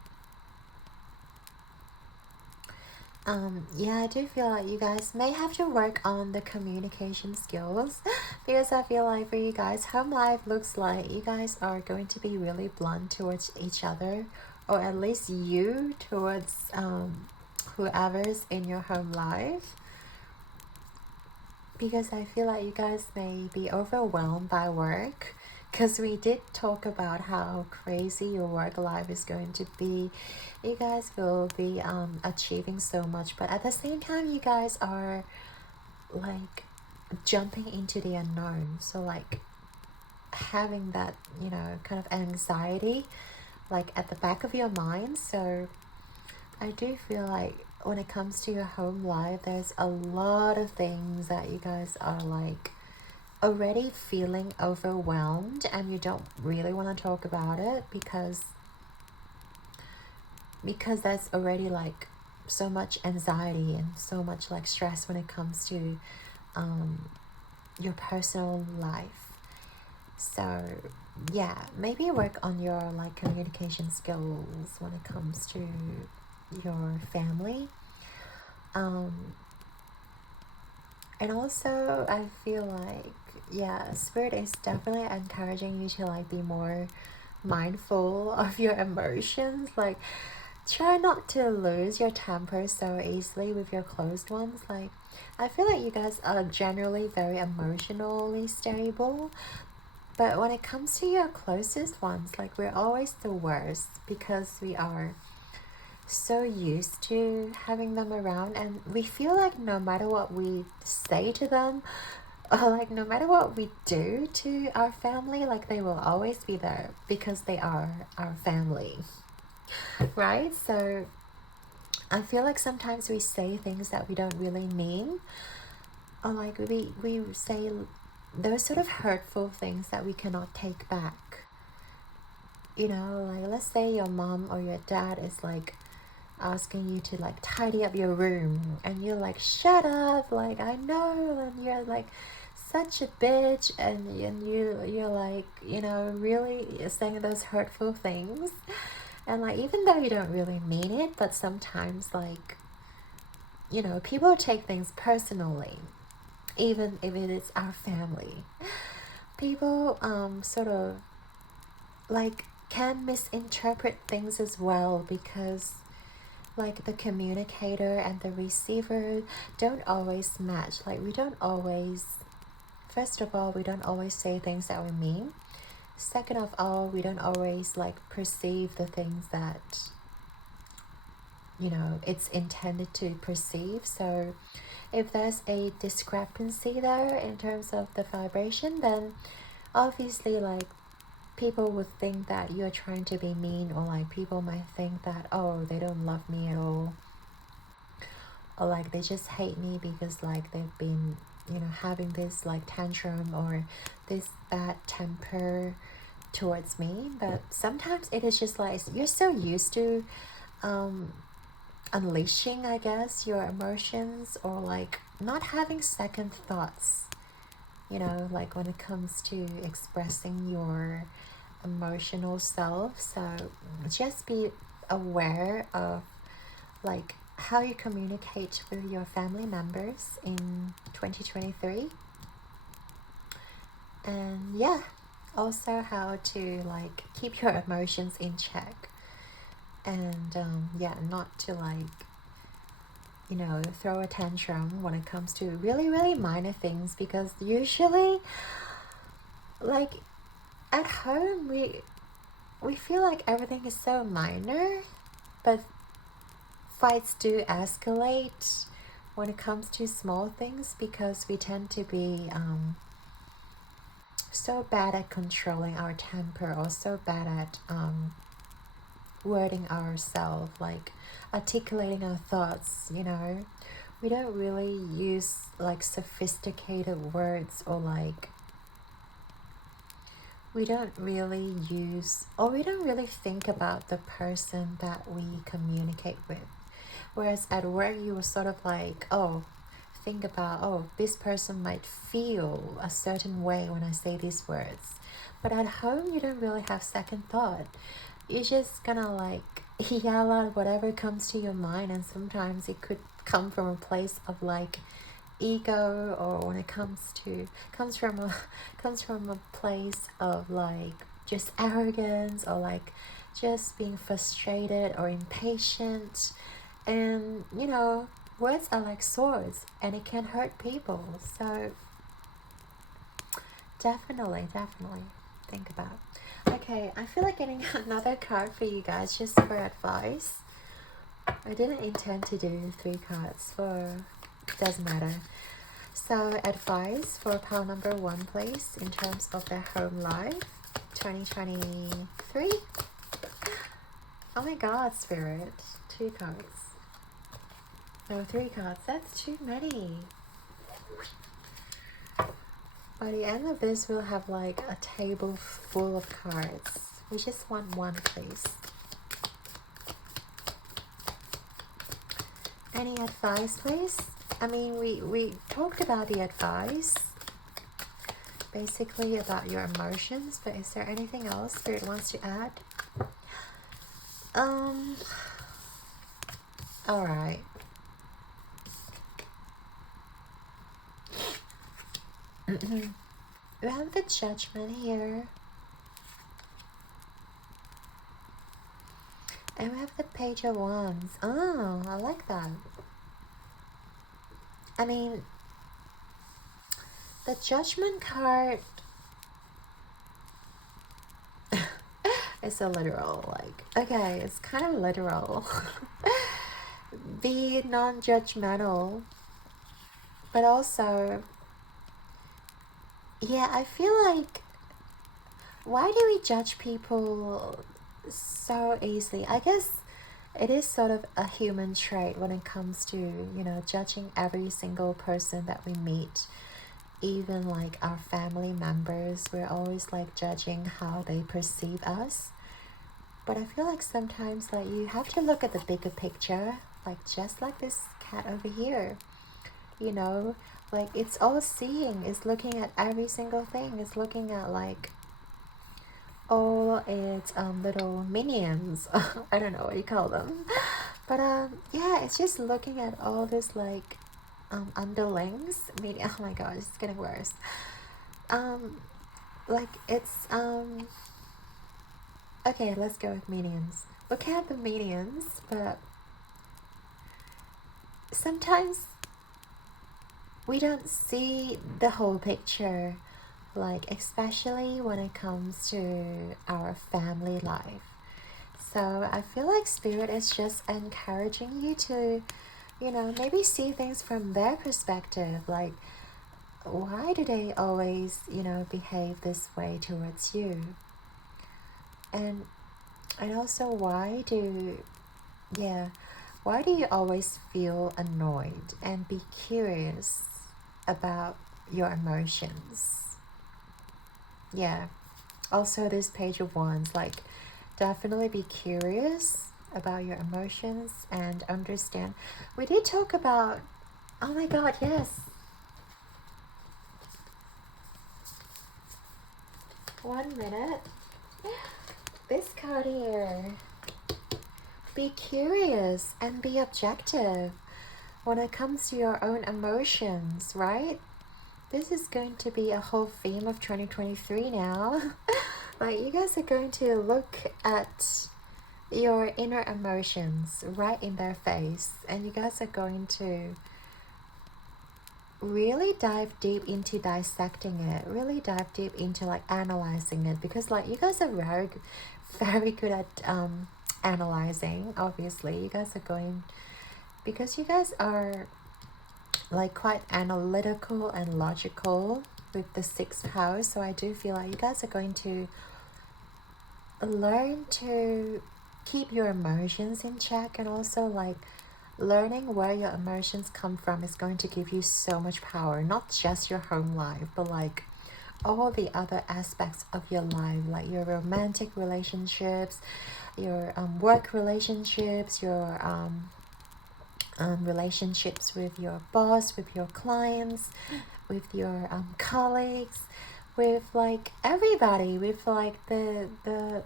yeah, I do feel like you guys may have to work on the communication skills because I feel like for you guys, home life looks like you guys are going to be really blunt towards each other, or at least you towards whoever's in your home life, because I feel like you guys may be overwhelmed by work, because we did talk about how crazy your work life is going to be. You guys will be achieving so much, but at the same time you guys are like jumping into the unknown, so like having that kind of anxiety like at the back of your mind. So I do feel like when it comes to your home life, there's a lot of things that you guys are like already feeling overwhelmed, and you don't really want to talk about it because that's already like so much anxiety and so much like stress when it comes to your personal life. So yeah, maybe work on your like communication skills when it comes to your family. And also I feel like, yeah, Spirit is definitely encouraging you to like be more mindful of your emotions. Like, try not to lose your temper so easily with your closed ones. Like, I feel like you guys are generally very emotionally stable, but when it comes to your closest ones, like, we're always the worst because we are so used to having them around, and we feel like no matter what we say to them, or like no matter what we do to our family, like they will always be there because they are our family, right? So I feel like sometimes we say things that we don't really mean, or like we say those sort of hurtful things that we cannot take back. You know, like let's say your mom or your dad is like asking you to like tidy up your room, and you're like, shut up, like I know, and you're like such a bitch, and you're like, you know, really saying those hurtful things. And like, even though you don't really mean it, but sometimes, like, you know, people take things personally, even if it is our family. People sort of like can misinterpret things as well, because like the communicator and the receiver don't always match. Like, we don't always, first of all, we don't always say things that we mean. Second of all, we don't always like perceive the things that, you know, it's intended to perceive. So if there's a discrepancy there in terms of the vibration, then obviously like people would think that you're trying to be mean, or like people might think that, oh, they don't love me at all, or like they just hate me because like they've been, you know, having this like tantrum or this bad temper towards me. But sometimes it is just like you're so used to unleashing, I guess, your emotions, or like not having second thoughts, you know, like when it comes to expressing your emotional self. So just be aware of like how you communicate with your family members in 2023, and yeah, also how to like keep your emotions in check, and yeah, not to like, you know, throw a tantrum when it comes to really minor things, because usually like at home we feel like everything is so minor, but fights do escalate when it comes to small things, because we tend to be so bad at controlling our temper, or so bad at wording ourselves, like articulating our thoughts, you know. We don't really use like sophisticated words, or like we don't really use, or we don't really think about the person that we communicate with. Whereas at work, you were sort of like, oh, think about, oh, this person might feel a certain way when I say these words. But at home, you don't really have second thought. You're just gonna like yell out whatever comes to your mind, and sometimes it could come from a place of like ego, or when it comes from a place of like just arrogance, or like just being frustrated or impatient. And you know, words are like swords, and it can hurt people. So definitely think about. Okay, I feel like getting another card for you guys just for advice. I didn't intend to do 3 cards, for doesn't matter. So advice for pile number 1, please, in terms of their home life 2023. Oh my god, Spirit, 2 cards. No, 3 cards. That's too many. By the end of this, we'll have like a table full of cards. We just want 1, please. Any advice, please? I mean, we talked about the advice, basically about your emotions, but is there anything else Spirit wants to add? Alright. We have the Judgment here. And we have the Page of Wands. Oh, I like that. I mean, the Judgment card is a literal, like, okay, it's kind of literal. Be non-judgmental. But also, yeah, I feel like, why do we judge people so easily? I guess it is sort of a human trait when it comes to, you know, judging every single person that we meet. Even like our family members, we're always like judging how they perceive us. But I feel like sometimes like you have to look at the bigger picture, like just like this cat over here, you know, like it's all seeing, it's looking at every single thing, it's looking at like all its little minions. I don't know what you call them, but yeah, it's just looking at all this like underlings. Oh my god, it's getting worse. Like it's okay, let's go with minions. Look at the minions, but sometimes we don't see the whole picture, like especially when it comes to our family life. So I feel like Spirit is just encouraging you to, you know, maybe see things from their perspective. Like, why do they always, you know, behave this way towards you? And also, why do you always feel annoyed? And be curious about your emotions. Yeah. Also, this Page of Wands, like, definitely be curious about your emotions and understand. We did talk about, oh my god, yes. 1 minute. This card here. Be curious and be objective when it comes to your own emotions, right? This is going to be a whole theme of 2023 now. Like, you guys are going to look at your inner emotions right in their face, and you guys are going to really dive deep into dissecting it, really dive deep into like analyzing it, because like you guys are very good at analyzing. Obviously you guys are going, because you guys are like quite analytical and logical with the 6th house. So I do feel like you guys are going to learn to keep your emotions in check, and also like learning where your emotions come from is going to give you so much power, not just your home life, but like all the other aspects of your life, like your romantic relationships, your work relationships, your relationships with your boss, with your clients, with your colleagues, with like everybody, with like the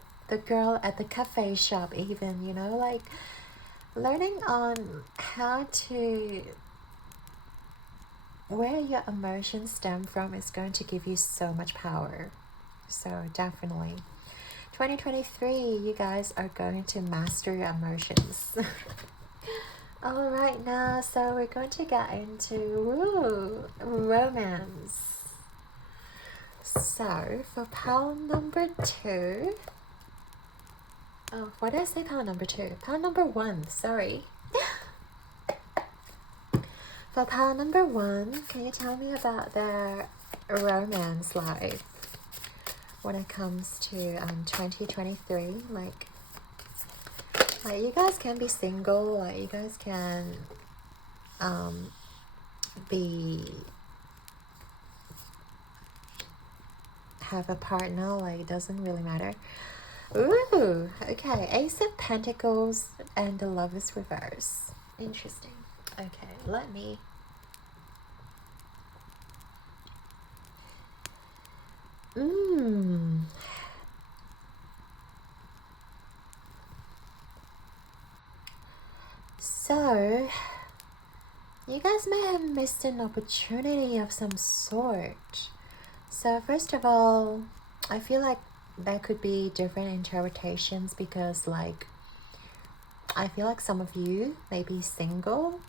girl at the cafe shop even, you know, like learning on how to, where your emotions stem from is going to give you so much power. So definitely 2023, you guys are going to master your emotions. All right, now so we're going to get into romance. So for pile number 2, oh, why did I say pile number 2? Pile number 1, sorry. For pile number 1, can you tell me about their romance life when it comes to 2023? Like you guys can be single, like you guys can have a partner, like it doesn't really matter. Ooh, okay, Ace of Pentacles and the Lovers reverse. Interesting. Okay, let me So you guys may have missed an opportunity of some sort. So first of all, I feel like there could be different interpretations because like I feel like some of you may be single,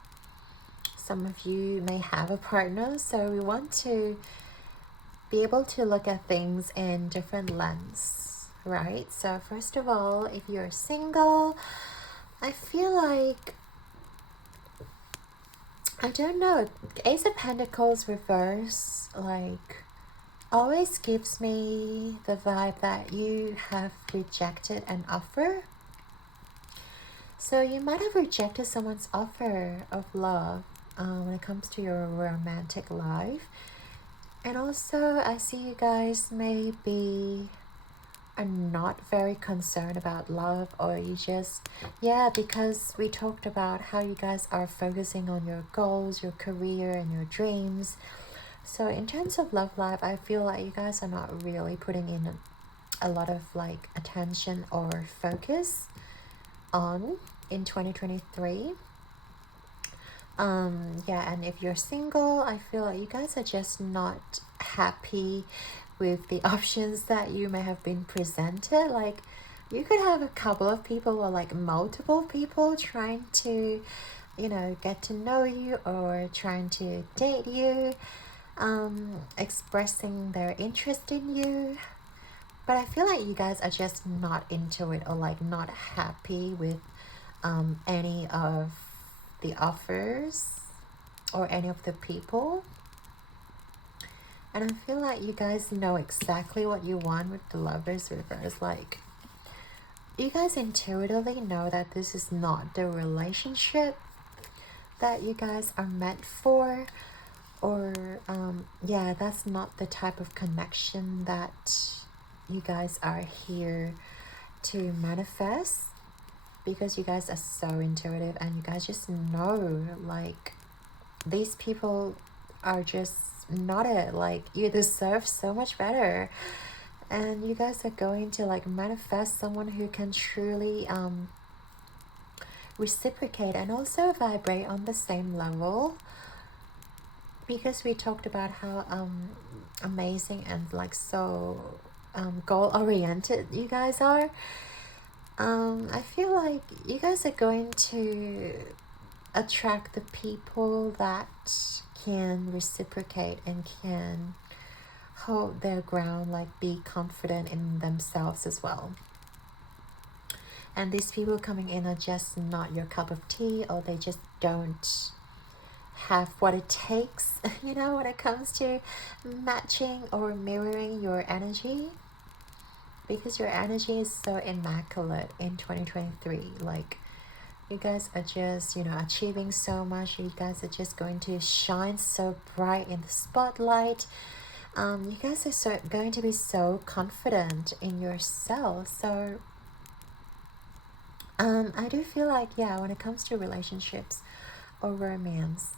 some of you may have a partner, so we want to be able to look at things in different lens, right? So first of all, if you're single, I feel like, I don't know, Ace of Pentacles reverse like always gives me the vibe that you have rejected an offer. So you might have rejected someone's offer of love when it comes to your romantic life. And also I see you guys maybe are not very concerned about love, or you just, yeah, because we talked about how you guys are focusing on your goals, your career and your dreams. So in terms of love life, I feel like you guys are not really putting in a lot of like attention or focus on in 2023. Yeah, and if you're single, I feel like you guys are just not happy with the options that you may have been presented. Like you could have a couple of people or like multiple people trying to, you know, get to know you or trying to date you, expressing their interest in you. But I feel like you guys are just not into it or like not happy with any of the offers or any of the people. And I feel like you guys know exactly what you want with the Lovers reverse. Like you guys intuitively know that this is not the relationship that you guys are meant for, or yeah, that's not the type of connection that you guys are here to manifest, because you guys are so intuitive and you guys just know like these people are just not it. Like you deserve so much better, and you guys are going to like manifest someone who can truly reciprocate and also vibrate on the same level, because we talked about how amazing and like so goal oriented you guys are. I feel like you guys are going to attract the people that can reciprocate and can hold their ground, like be confident in themselves as well. And these people coming in are just not your cup of tea, or they just don't have what it takes, you know, when it comes to matching or mirroring your energy. Because your energy is so immaculate in 2023. Like you guys are just, you know, achieving so much. You guys are just going to shine so bright in the spotlight. You guys are going to be so confident in yourself. So I do feel like, yeah, when it comes to relationships or romance,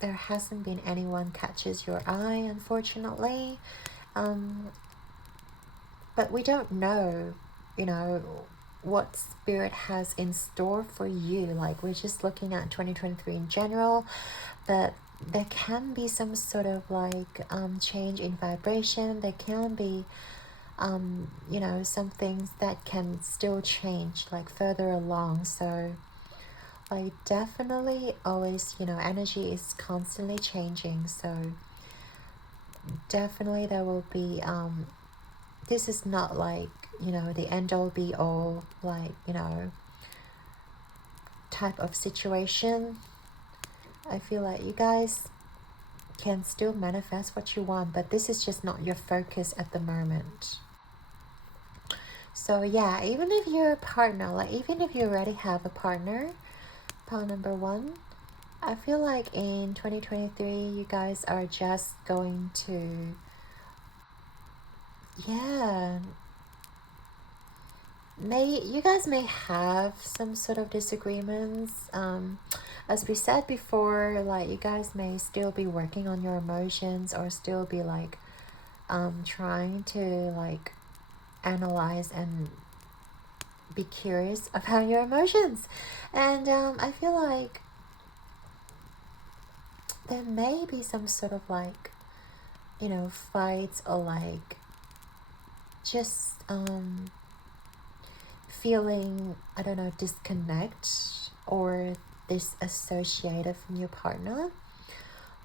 there hasn't been anyone catches your eye, unfortunately. But we don't know, you know, what spirit has in store for you. Like we're just looking at 2023 in general, but there can be some sort of like change in vibration. There can be you know, some things that can still change like further along. So like definitely always, you know, energy is constantly changing. So definitely there will be this is not like, you know, the end all be all, like, you know, type of situation. I feel like you guys can still manifest what you want, but this is just not your focus at the moment. So yeah, even if you're a partner, like even if you already have a partner, pile number one, I feel like in 2023 you guys are just going to, yeah, you guys may have some sort of disagreements. As we said before, like you guys may still be working on your emotions, or still be like trying to like analyze and be curious about your emotions. And I feel like there may be some sort of like, you know, fights or like just feeling, I don't know, disconnect or disassociated from your partner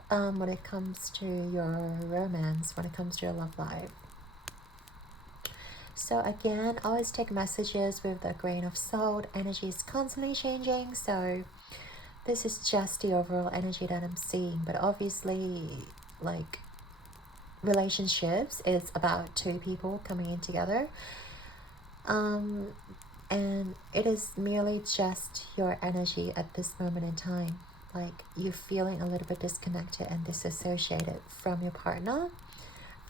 when it comes to your romance, when it comes to your love life. So again, always take messages with a grain of salt. Energy is constantly changing, so this is just the overall energy that I'm seeing. But obviously, like, relationships is about two people coming in together. And it is merely just your energy at this moment in time. Like, you're feeling a little bit disconnected and disassociated from your partner.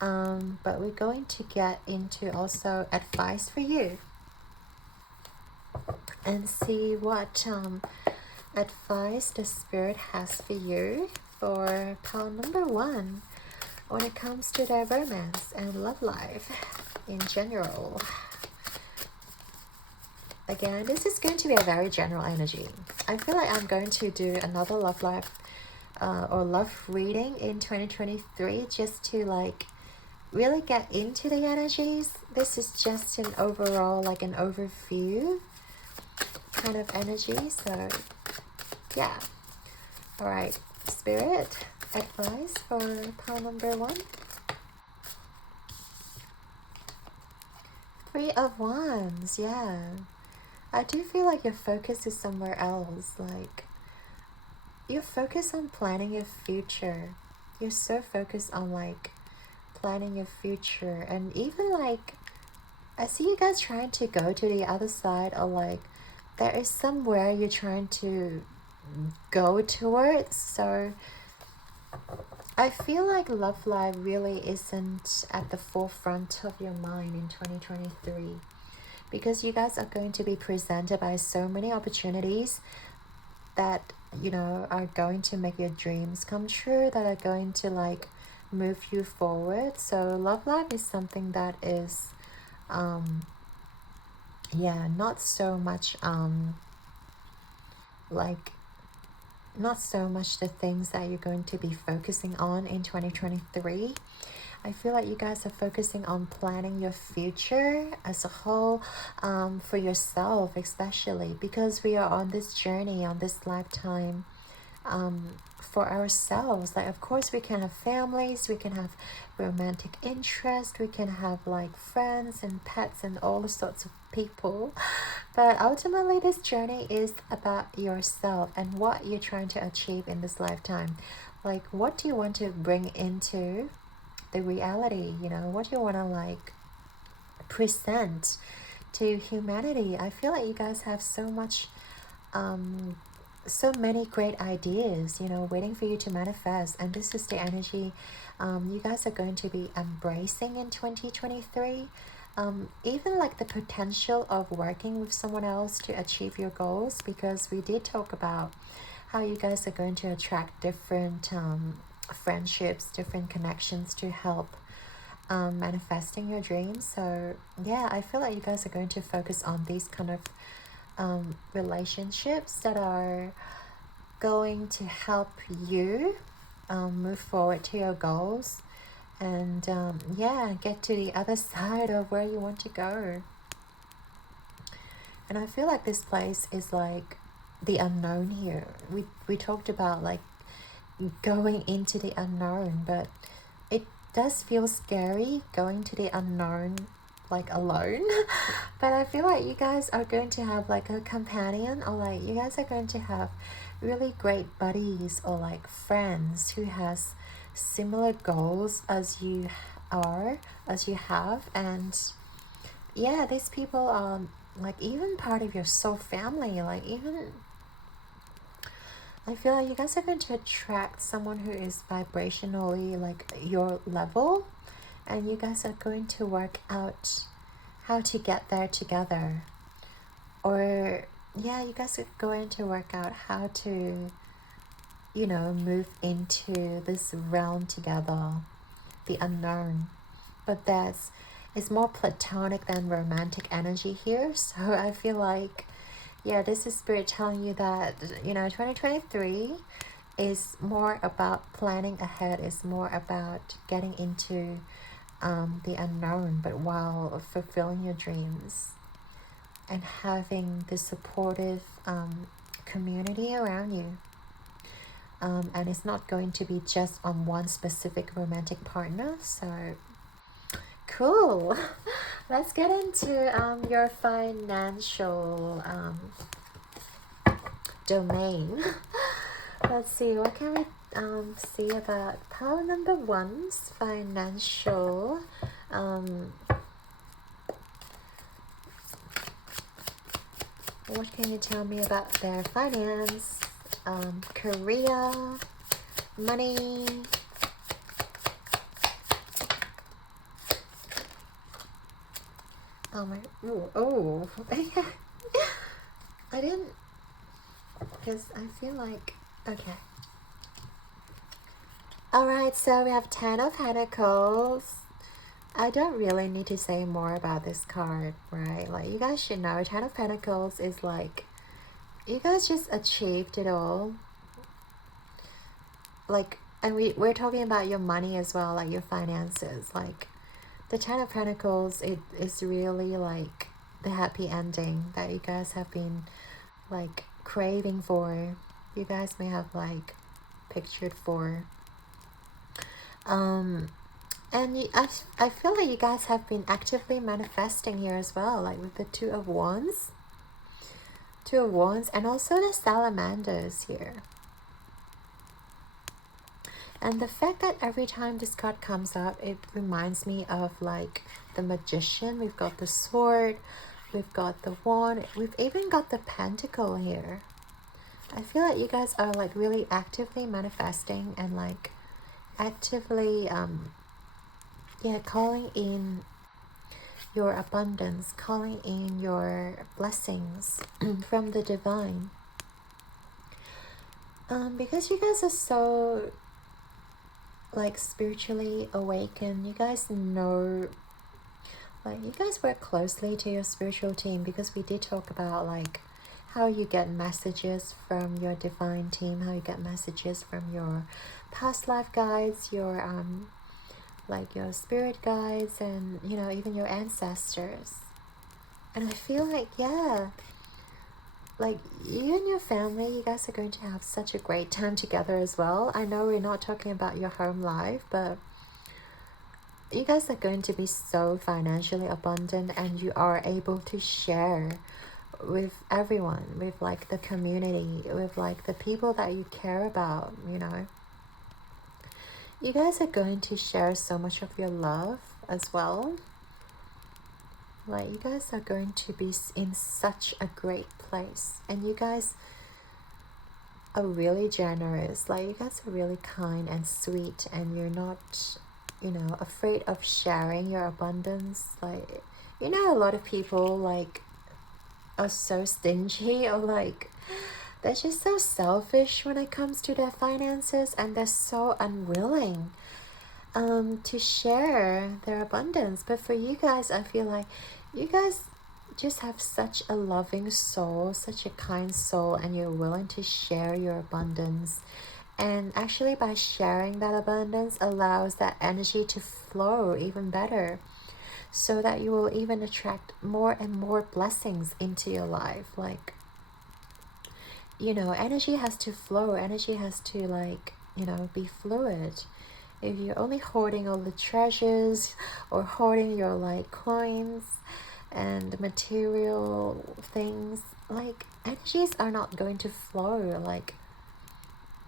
But we're going to get into also advice for you and see what advice the spirit has for you for pile number 1 when it comes to their romance and love life in general. Again, this is going to be a very general energy. I feel like I'm going to do another love life or love reading in 2023 just to like really get into the energies. This is just an overall, like an overview kind of energy. So yeah. Alright, spirit, advice for pile number 1. 3 of Wands, yeah. I do feel like your focus is somewhere else. Like, you're focused on planning your future. You're so focused on like planning your future, and even like I see you guys trying to go to the other side, or like there is somewhere you're trying to go towards. So I feel like love life really isn't at the forefront of your mind in 2023, because you guys are going to be presented by so many opportunities that, you know, are going to make your dreams come true, that are going to like move you forward. So love life is something that is not so much like not so much the things that you're going to be focusing on in 2023. I feel like you guys are focusing on planning your future as a whole, for yourself especially, because we are on this journey, on this lifetime, for ourselves. Like, of course we can have families, we can have romantic interest, we can have like friends and pets and all sorts of people, but ultimately this journey is about yourself and what you're trying to achieve in this lifetime. Like, what do you want to bring into the reality? You know, what do you want to like present to humanity? I feel like you guys have so much so many great ideas, you know, waiting for you to manifest, and this is the energy you guys are going to be embracing in 2023. Even like the potential of working with someone else to achieve your goals, because we did talk about how you guys are going to attract different friendships, different connections to help manifesting your dreams. So yeah, I feel like you guys are going to focus on these kind of relationships that are going to help you move forward to your goals, and get to the other side of where you want to go. And I feel like this place is like the unknown here. We talked about like going into the unknown, but it does feel scary going to the unknown like alone. But I feel like you guys are going to have like a companion, or like you guys are going to have really great buddies or like friends who has similar goals as you have. And yeah, these people are like even part of your soul family. Like, even I feel like you guys are going to attract someone who is vibrationally like your level, and you guys are going to work out how to get there together. Or yeah, you guys are going to work out how to, you know, move into this realm together, the unknown. But it's more platonic than romantic energy here. So I feel like, yeah, this is spirit telling you that, you know, 2023 is more about planning ahead, is more about getting into the unknown, but while fulfilling your dreams and having the supportive community around you. And it's not going to be just on one specific romantic partner. So cool. Let's get into your financial domain. Let's see, what can we see about power number one's financial what can you tell me about their finance, career, money? Oh my, oh. I didn't, because I feel like, okay. Alright, so we have 10 of Pentacles. I don't really need to say more about this card, right? Like, you guys should know 10 of Pentacles is like, you guys just achieved it all. Like, and we're talking about your money as well, like your finances. Like, the 10 of Pentacles, it is really like the happy ending that you guys have been like craving for. You guys may have like pictured for. And I feel like you guys have been actively manifesting here as well, like with the Two of Wands. Two of Wands, and also the Salamanders here. And the fact that every time this card comes up, it reminds me of like the Magician. We've got the Sword, we've got the Wand, we've even got the Pentacle here. I feel like you guys are like really actively manifesting and like actively calling in your abundance, calling in your blessings from the divine. Because you guys are so like spiritually awakened, you guys know, like you guys work closely to your spiritual team, because we did talk about like how you get messages from your divine team, how you get messages from your past life guides, your like your spirit guides, and you know, even your ancestors. And I feel like, yeah, like you and your family, you guys are going to have such a great time together as well. I know we're not talking about your home life, but you guys are going to be so financially abundant, and you are able to share with everyone, with like the community, with like the people that you care about, you know. You guys are going to share so much of your love as well. Like, you guys are going to be in such a great place. And you guys are really generous. Like, you guys are really kind and sweet. And you're not, you know, afraid of sharing your abundance. Like, you know, a lot of people, like, are so stingy, or like they're just so selfish when it comes to their finances, and they're so unwilling to share their abundance. But for you guys, I feel like you guys just have such a loving soul, such a kind soul, and you're willing to share your abundance. And actually, by sharing that abundance allows that energy to flow even better, so that you will even attract more and more blessings into your life. Like, you know, energy has to flow, energy has to, like, you know, be fluid. If you're only hoarding all the treasures, or hoarding your like coins and material things, like, energies are not going to flow. Like,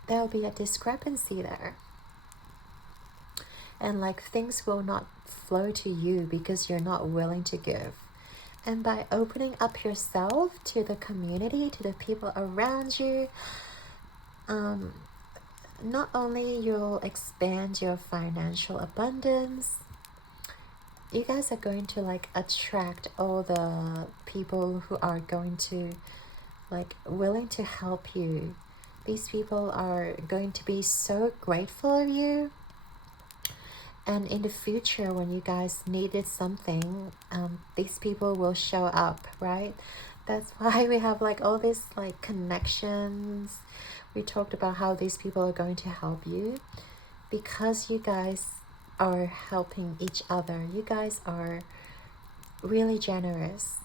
there'll be a discrepancy there, and like things will not flow to you because you're not willing to give. And by opening up yourself to the community, to the people around you, not only you'll expand your financial abundance, you guys are going to like attract all the people who are going to like willing to help you. These people are going to be so grateful of you. And in the future, when you guys needed something, these people will show up, right? That's why we have like all these like connections We talked about how these people are going to help you because you guys are helping each other. You guys are really generous,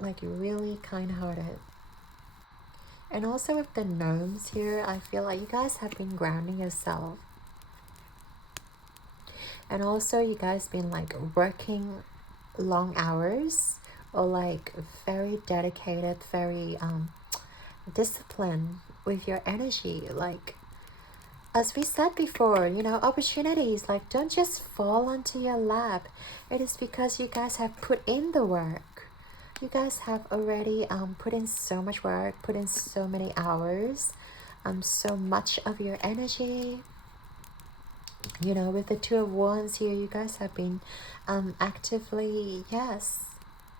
like really kind-hearted. And also with the gnomes here, I feel like you guys have been grounding yourself. And also you guys been like working long hours, or like very dedicated, very disciplined with your energy. Like as we said before, you know, opportunities like don't just fall onto your lap. It is because you guys have put in the work. You guys have already put in so much work, put in so many hours, so much of your energy. You know, with the Two of Wands here, you guys have been actively, yes,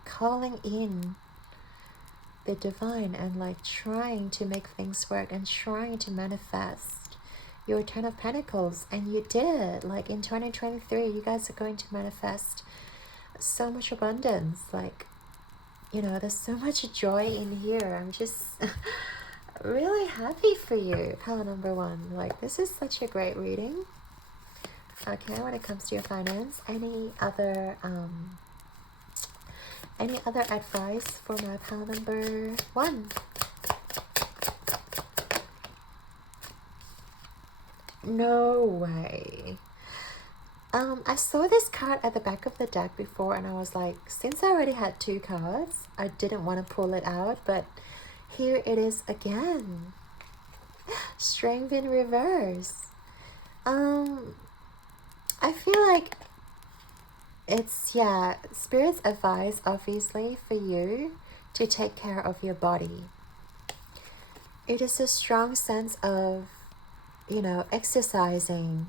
calling in the divine and like trying to make things work and trying to manifest your Ten of Pentacles. And you did. Like in 2023, you guys are going to manifest so much abundance. Like, you know, there's so much joy in here. I'm just really happy for you, pile number one. Like, this is such a great reading. Okay, when it comes to your finance, any other advice for my pile number one? No way. I saw this card at the back of the deck before and I was like, since I already had two cards, I didn't want to pull it out, but here it is again. Strength in reverse. I feel like it's, yeah, Spirit's advice obviously for you to take care of your body. It is a strong sense of, you know, exercising,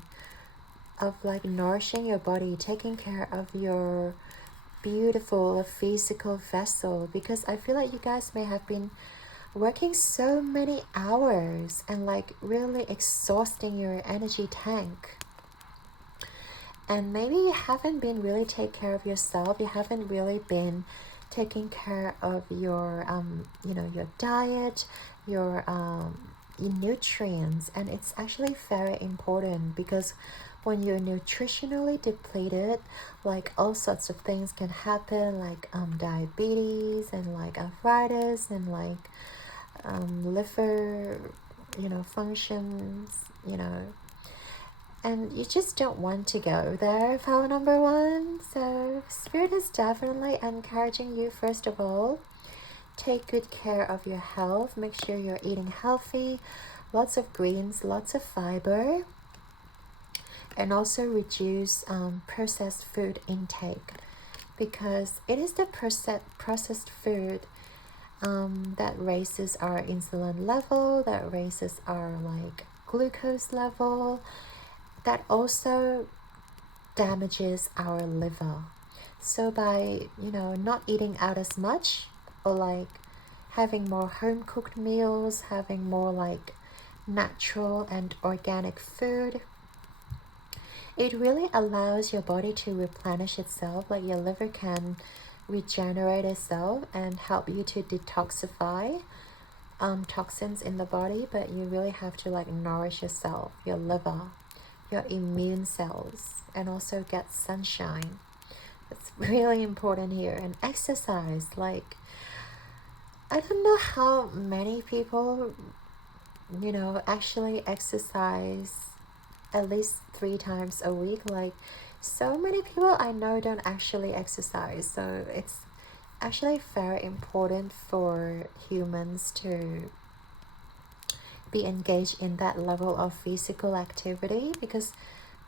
of like nourishing your body, taking care of your beautiful physical vessel, because I feel like you guys may have been working so many hours and like really exhausting your energy tank. And maybe you haven't been really take care of yourself. You haven't really been taking care of your you know, your diet, your nutrients. And it's actually very important, because when you're nutritionally depleted, like all sorts of things can happen, like diabetes and like arthritis and like liver, you know, functions, you know. And you just don't want to go there, pile number one. So Spirit is definitely encouraging you, first of all, take good care of your health. Make sure you're eating healthy, lots of greens, lots of fiber, and also reduce processed food intake, because it is the processed food that raises our insulin level, that raises our like glucose level, that also damages our liver. So by, you know, not eating out as much, or like having more home cooked meals, having more like natural and organic food, it really allows your body to replenish itself. Like your liver can regenerate itself and help you to detoxify toxins in the body. But you really have to like nourish yourself, your liver, your immune cells, and also get sunshine. It's really important here. And exercise, like I don't know how many people, you know, actually exercise at least 3 times a week. Like so many people I know don't actually exercise. So it's actually very important for humans to be engaged in that level of physical activity, because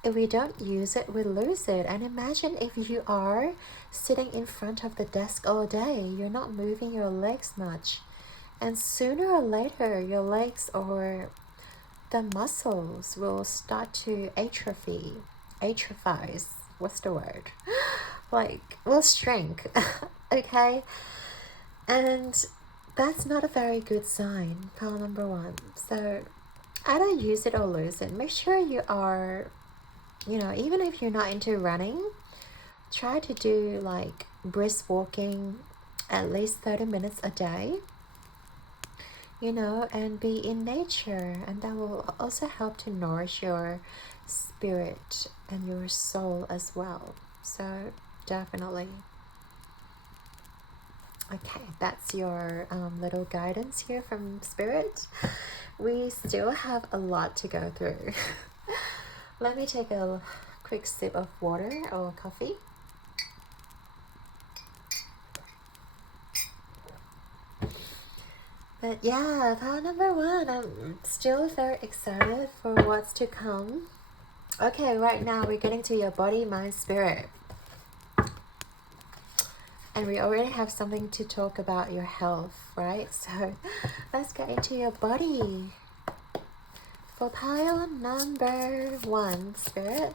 if we don't use it, we lose it. And imagine if you are sitting in front of the desk all day, you're not moving your legs much, and sooner or later your legs or the muscles will start to atrophize, what's the word, like will shrink. Okay, and that's not a very good sign, pile number one. So either use it or lose it. Make sure you are, you know, even if you're not into running, try to do like brisk walking at least 30 minutes a day. you know, and be in nature, and that will also help to nourish your spirit and your soul as well. So definitely. Okay, that's your little guidance here from spirit. We still have a lot to go through. Let me take a quick sip of water or coffee. But yeah, pile number one, I'm still very excited for what's to come. Okay, right now we're getting to your body, mind, spirit. And we already have something to talk about your health, right? So let's get into your body. For pile number one, spirit,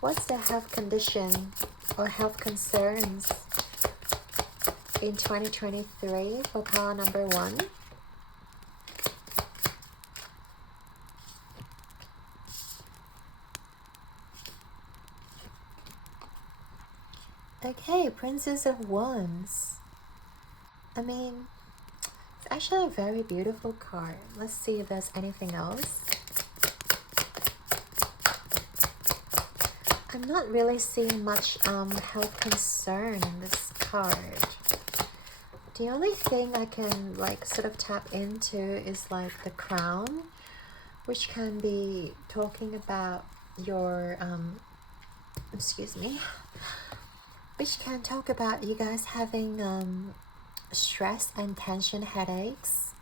what's the health condition or health concerns in 2023 for pile number one? Okay, Princess of Wands. I mean, it's actually a very beautiful card. Let's see if there's anything else. I'm not really seeing much health concern in this card. The only thing I can like sort of tap into is like the crown, which can be talking about your excuse me, which can talk about you guys having stress and tension headaches.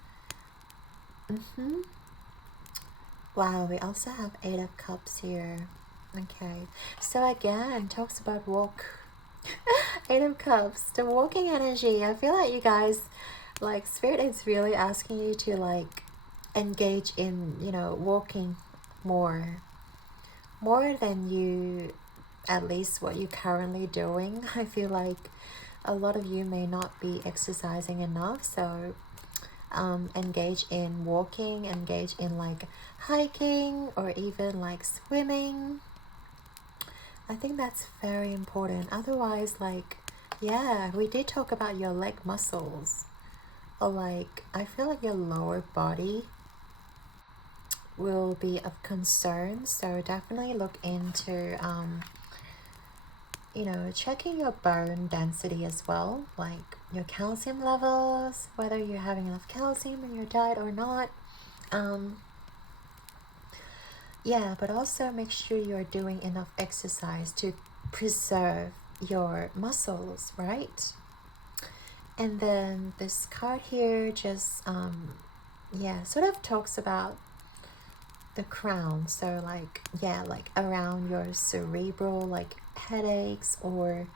Wow, we also have 8 of Cups here. Okay, so again, talks about walk. 8 of Cups, the walking energy. I feel like you guys, like, Spirit is really asking you to like engage in, you know, walking more than you, at least what you're currently doing. I feel like a lot of you may not be exercising enough, so engage in walking, engage in like hiking or even like swimming. I think that's very important. Otherwise, like, yeah, we did talk about your leg muscles, or like I feel like your lower body will be of concern, so definitely look into you know, checking your bone density as well, like your calcium levels, whether you're having enough calcium in your diet or not. Yeah, but also make sure you're doing enough exercise to preserve your muscles, right? And then this card here just yeah, sort of talks about the crown. So like, yeah, like around your cerebral like headaches, or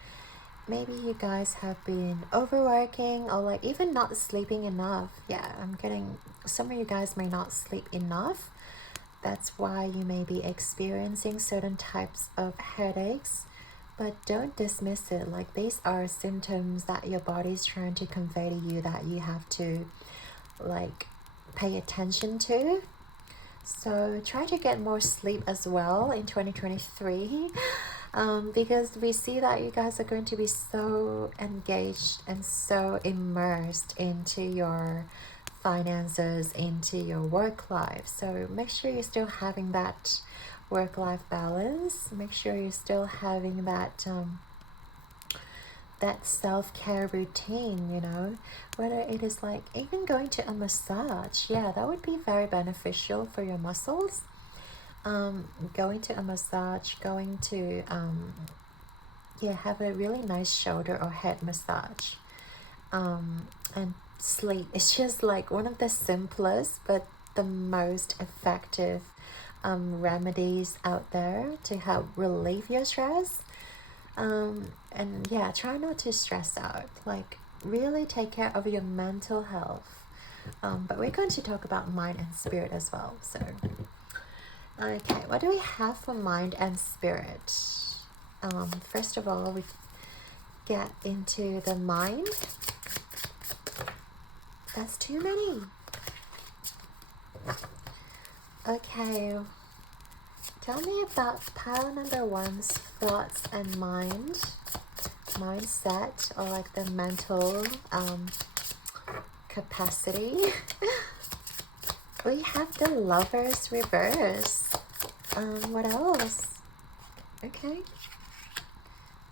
maybe you guys have been overworking or like even not sleeping enough. Yeah, I'm getting some of you guys may not sleep enough. That's why you may be experiencing certain types of headaches, but don't dismiss it. Like, these are symptoms that your body's trying to convey to you that you have to like pay attention to. So try to get more sleep as well in 2023, because we see that you guys are going to be so engaged and so immersed into your finances, into your work life. So make sure you're still having that work-life balance. Make sure you're still having that that self-care routine, you know, whether it is like even going to a massage. Yeah, that would be very beneficial for your muscles. Going to a massage, going to yeah, have a really nice shoulder or head massage, and sleep. It's just like one of the simplest but the most effective remedies out there to help relieve your stress. And yeah, try not to stress out. Like, really take care of your mental health. But we're going to talk about mind and spirit as well. So, okay, what do we have for mind and spirit? First of all, we get into the mind. That's too many. Okay, tell me about pile number one's thoughts and mindset, or like the mental capacity. We have the Lovers reverse. What else? Okay.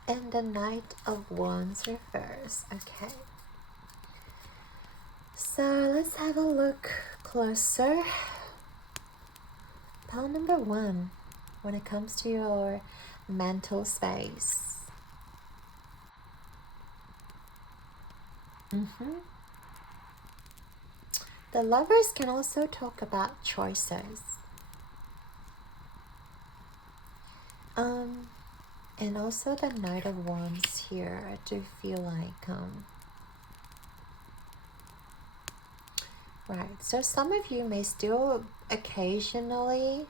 And the Knight of Wands reverse. Okay. So let's have a look closer. Pile number 1, when it comes to your mental space. The Lovers can also talk about choices. And also the Knight of Wands here. I do feel like right. So some of you may still occasionally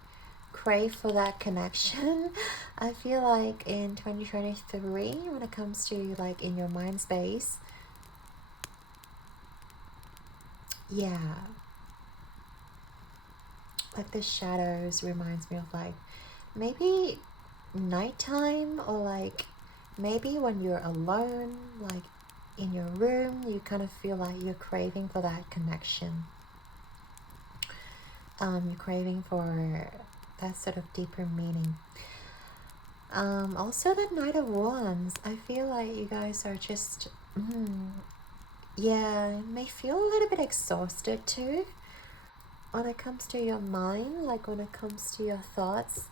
crave for that connection. I feel like in 2023, when it comes to like in your mind space, yeah, like the shadows reminds me of like maybe nighttime, or like maybe when you're alone, like in your room, you kind of feel like you're craving for that connection. You're craving for that sort of deeper meaning. Also the Knight of Wands, I feel like you guys are just yeah, may feel a little bit exhausted too when it comes to your mind, like when it comes to your thoughts,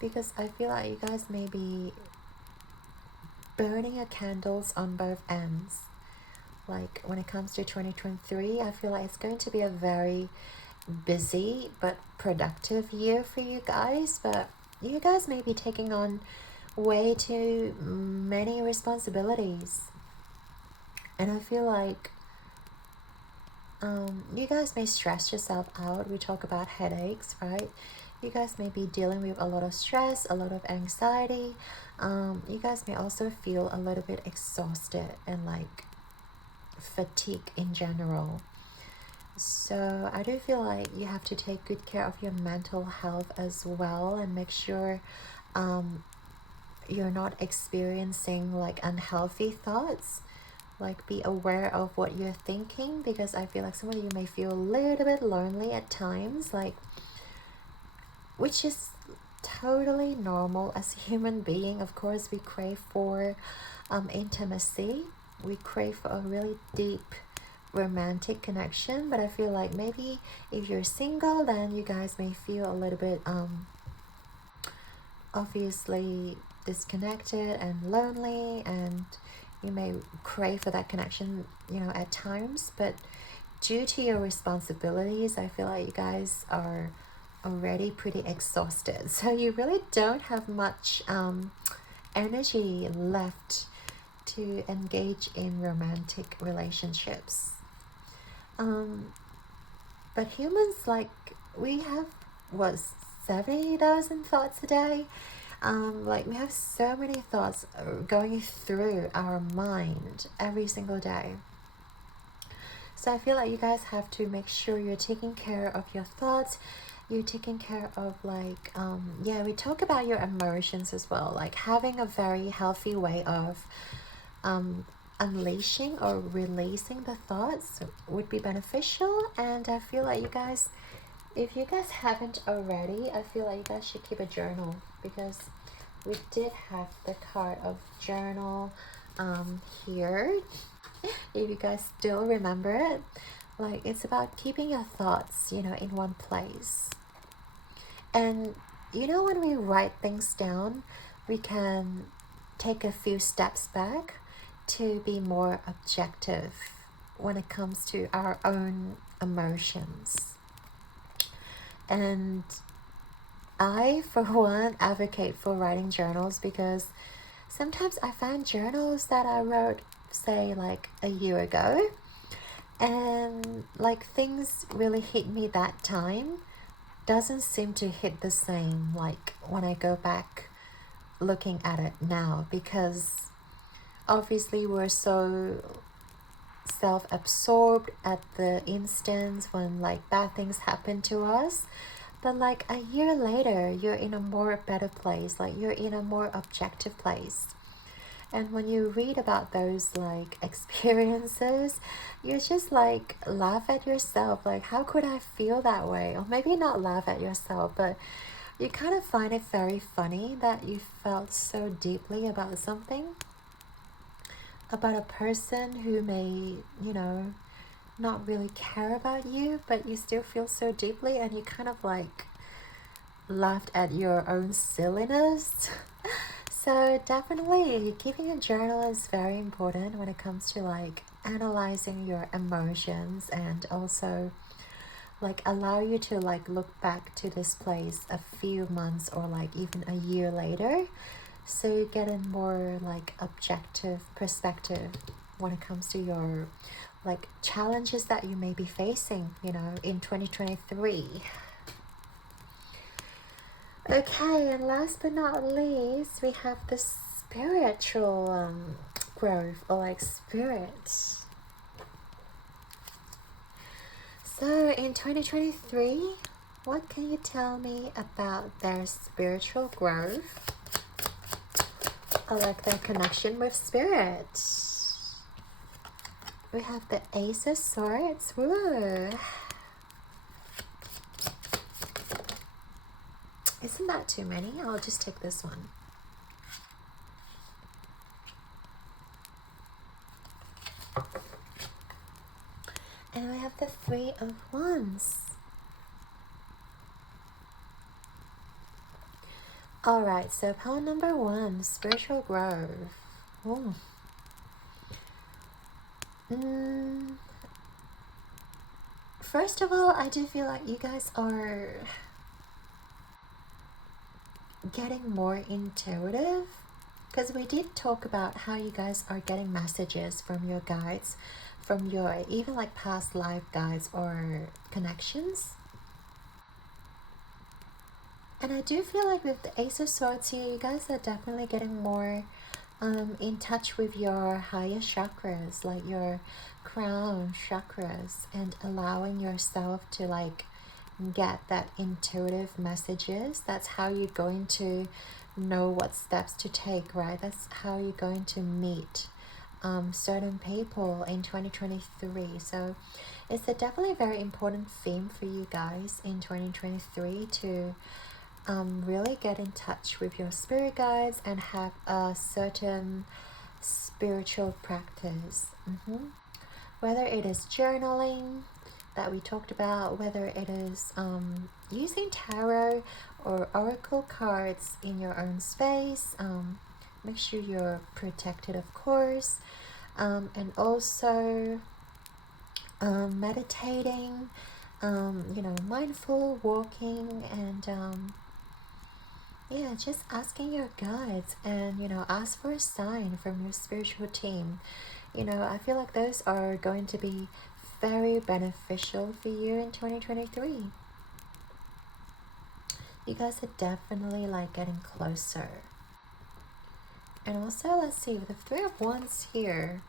because I feel like you guys may be burning your candles on both ends. Like when it comes to 2023, I feel like it's going to be a very busy but productive year for you guys, but you guys may be taking on way too many responsibilities, and I feel like you guys may stress yourself out. We talk about headaches, right? You guys may be dealing with a lot of stress, a lot of anxiety. You guys may also feel a little bit exhausted and like fatigue in general. So I do feel like you have to take good care of your mental health as well, and make sure you're not experiencing like unhealthy thoughts. Like be aware of what you're thinking, because I feel like some of you may feel a little bit lonely at times, like, which is totally normal as a human being. Of course, we crave for intimacy. We crave for a really deep romantic connection, but I feel like maybe if you're single, then you guys may feel a little bit obviously disconnected and lonely, and you may crave for that connection, you know, at times. But due to your responsibilities, I feel like you guys are already pretty exhausted, so you really don't have much energy left to engage in romantic relationships. But humans, like, we have what, 70,000 thoughts a day. Like, we have so many thoughts going through our mind every single day. So I feel like you guys have to make sure you're taking care of your thoughts. You're taking care of like yeah, we talk about your emotions as well, like having a very healthy way of unleashing or releasing the thoughts would be beneficial. And I feel like you guys, if you guys haven't already, I feel like you guys should keep a journal, because we did have the card of journal here. If you guys still remember it, like it's about keeping your thoughts, you know, in one place. And you know, when we write things down, we can take a few steps back to be more objective when it comes to our own emotions. And I, for one, advocate for writing journals, because sometimes I find journals that I wrote, say, like a year ago, and like things really hit me that time doesn't seem to hit the same like when I go back looking at it now, because obviously we're so self-absorbed at the instance when like bad things happen to us. But like a year later, you're in a more better place, like you're in a more objective place. And when you read about those like experiences, you just like laugh at yourself, like how could I feel that way? Or maybe not laugh at yourself, but you kind of find it very funny that you felt so deeply about something, about a person who may, you know, not really care about you, but you still feel so deeply, and you kind of like laughed at your own silliness. So definitely keeping a journal is very important when it comes to like analyzing your emotions, and also like allow you to like look back to this place a few months or like even a year later, so you get a more like objective perspective when it comes to your like challenges that you may be facing, you know, in 2023. Okay, and last but not least, we have the spiritual growth, or like spirit. So in 2023, what can you tell me about their spiritual growth, or like their connection with spirit? We have the Ace of Swords. Woo! Isn't that too many? I'll just take this one. And we have the Three of Wands. Alright, so pile number 1, spiritual growth. Ooh. First of all, I do feel like you guys are getting more intuitive, because we did talk about how you guys are getting messages from your guides, from your even like past life guides or connections. And I do feel like with the Ace of Swords here, you guys are definitely getting more in touch with your higher chakras, like your crown chakras, and allowing yourself to like get that intuitive messages. That's how you're going to know what steps to take, right? That's how you're going to meet certain people in 2023. So it's a definitely very important theme for you guys in 2023 to really get in touch with your spirit guides and have a certain spiritual practice. Whether it is journaling that we talked about, whether it is using tarot or oracle cards in your own space, make sure you're protected, of course, and also meditating, you know, mindful walking, and yeah, just asking your guides, and you know, ask for a sign from your spiritual team. You know, I feel like those are going to be very beneficial for you in 2023. You guys are definitely like getting closer. And also, let's see, with the Three of Wands here,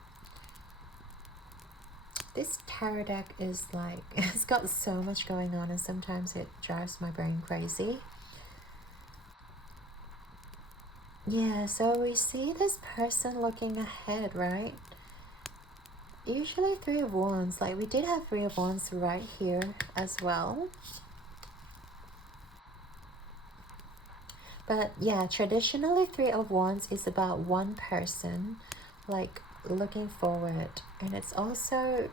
this tarot deck is like, it's got so much going on, and sometimes it drives my brain crazy. Yeah, so we see this person looking ahead, right? Usually Three of Wands, like we did have Three of Wands right here as well. But yeah, traditionally Three of Wands is about one person like looking forward, and it's also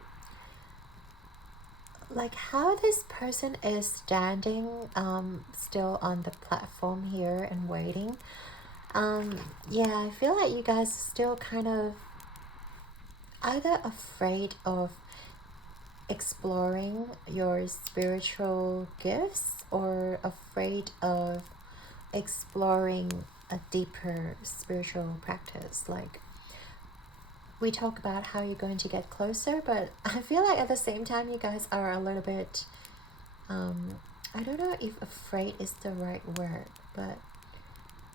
like how this person is standing still on the platform here and waiting. Yeah, I feel like you guys are still kind of either afraid of exploring your spiritual gifts, or afraid of exploring a deeper spiritual practice. Like we talk about how you're going to get closer, but I feel like at the same time you guys are a little bit I don't know if afraid is the right word, but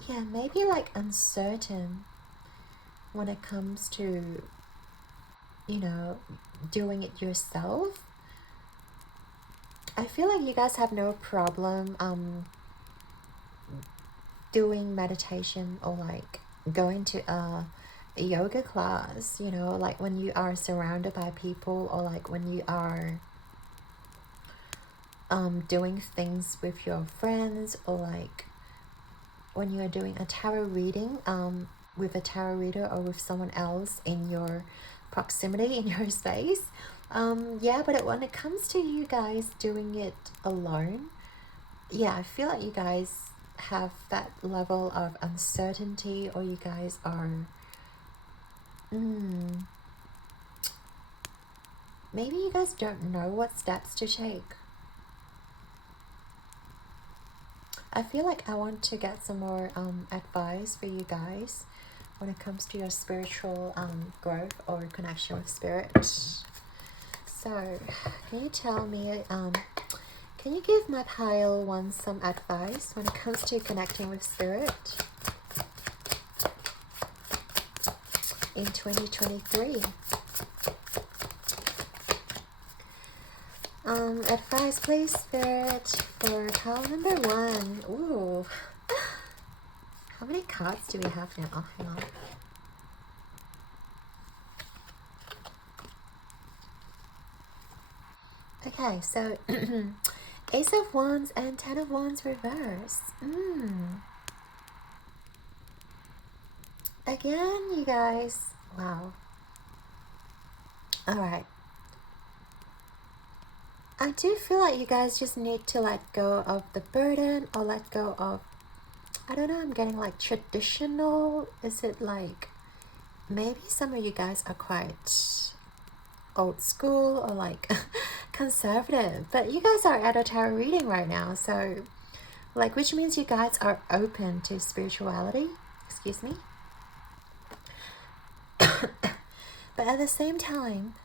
yeah, maybe like uncertain when it comes to, you know, doing it yourself. I feel like you guys have no problem doing meditation, or like going to a yoga class, you know, like when you are surrounded by people, or like when you are doing things with your friends, or like when you are doing a tarot reading with a tarot reader or with someone else in your proximity, in your space. Yeah, but when it comes to you guys doing it alone, yeah, I feel like you guys have that level of uncertainty, or you guys are maybe you guys don't know what steps to take. I feel like I want to get some more advice for you guys when it comes to your spiritual growth or connection with spirit. So, can you tell me, can you give my pile one some advice when it comes to connecting with spirit in 2023? Advice, please, spirit, for pile number 1. Ooh. How many cards do we have now? Oh, hang on. Okay, so Ace of Wands and 10 of Wands reverse. Again, you guys. Wow. Alright. I do feel like you guys just need to let go of the burden, or let go of, I don't know, I'm getting like traditional. Is it like, maybe some of you guys are quite old school, or like conservative, but you guys are at a tarot reading right now, so like, which means you guys are open to spirituality. Excuse me. But at the same time,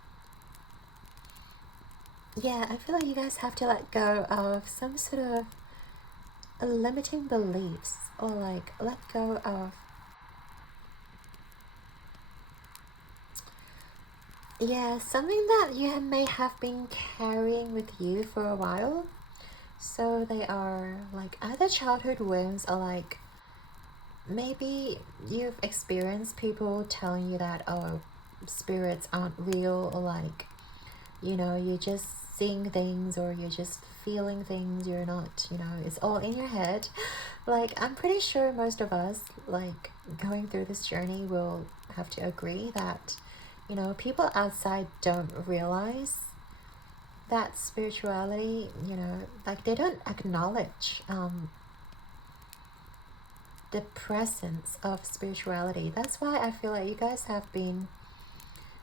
yeah, I feel like you guys have to let go of some sort of limiting beliefs, or like let go of, yeah, something that you may have been carrying with you for a while. So they are like either childhood wounds, or like maybe you've experienced people telling you that, oh, spirits aren't real, or like, you know, you're just seeing things, or you're just feeling things, you're not, you know, it's all in your head. Like, I'm pretty sure most of us, like, going through this journey will have to agree that, you know, people outside don't realize that spirituality, you know, like, they don't acknowledge the presence of spirituality. That's why I feel like you guys have been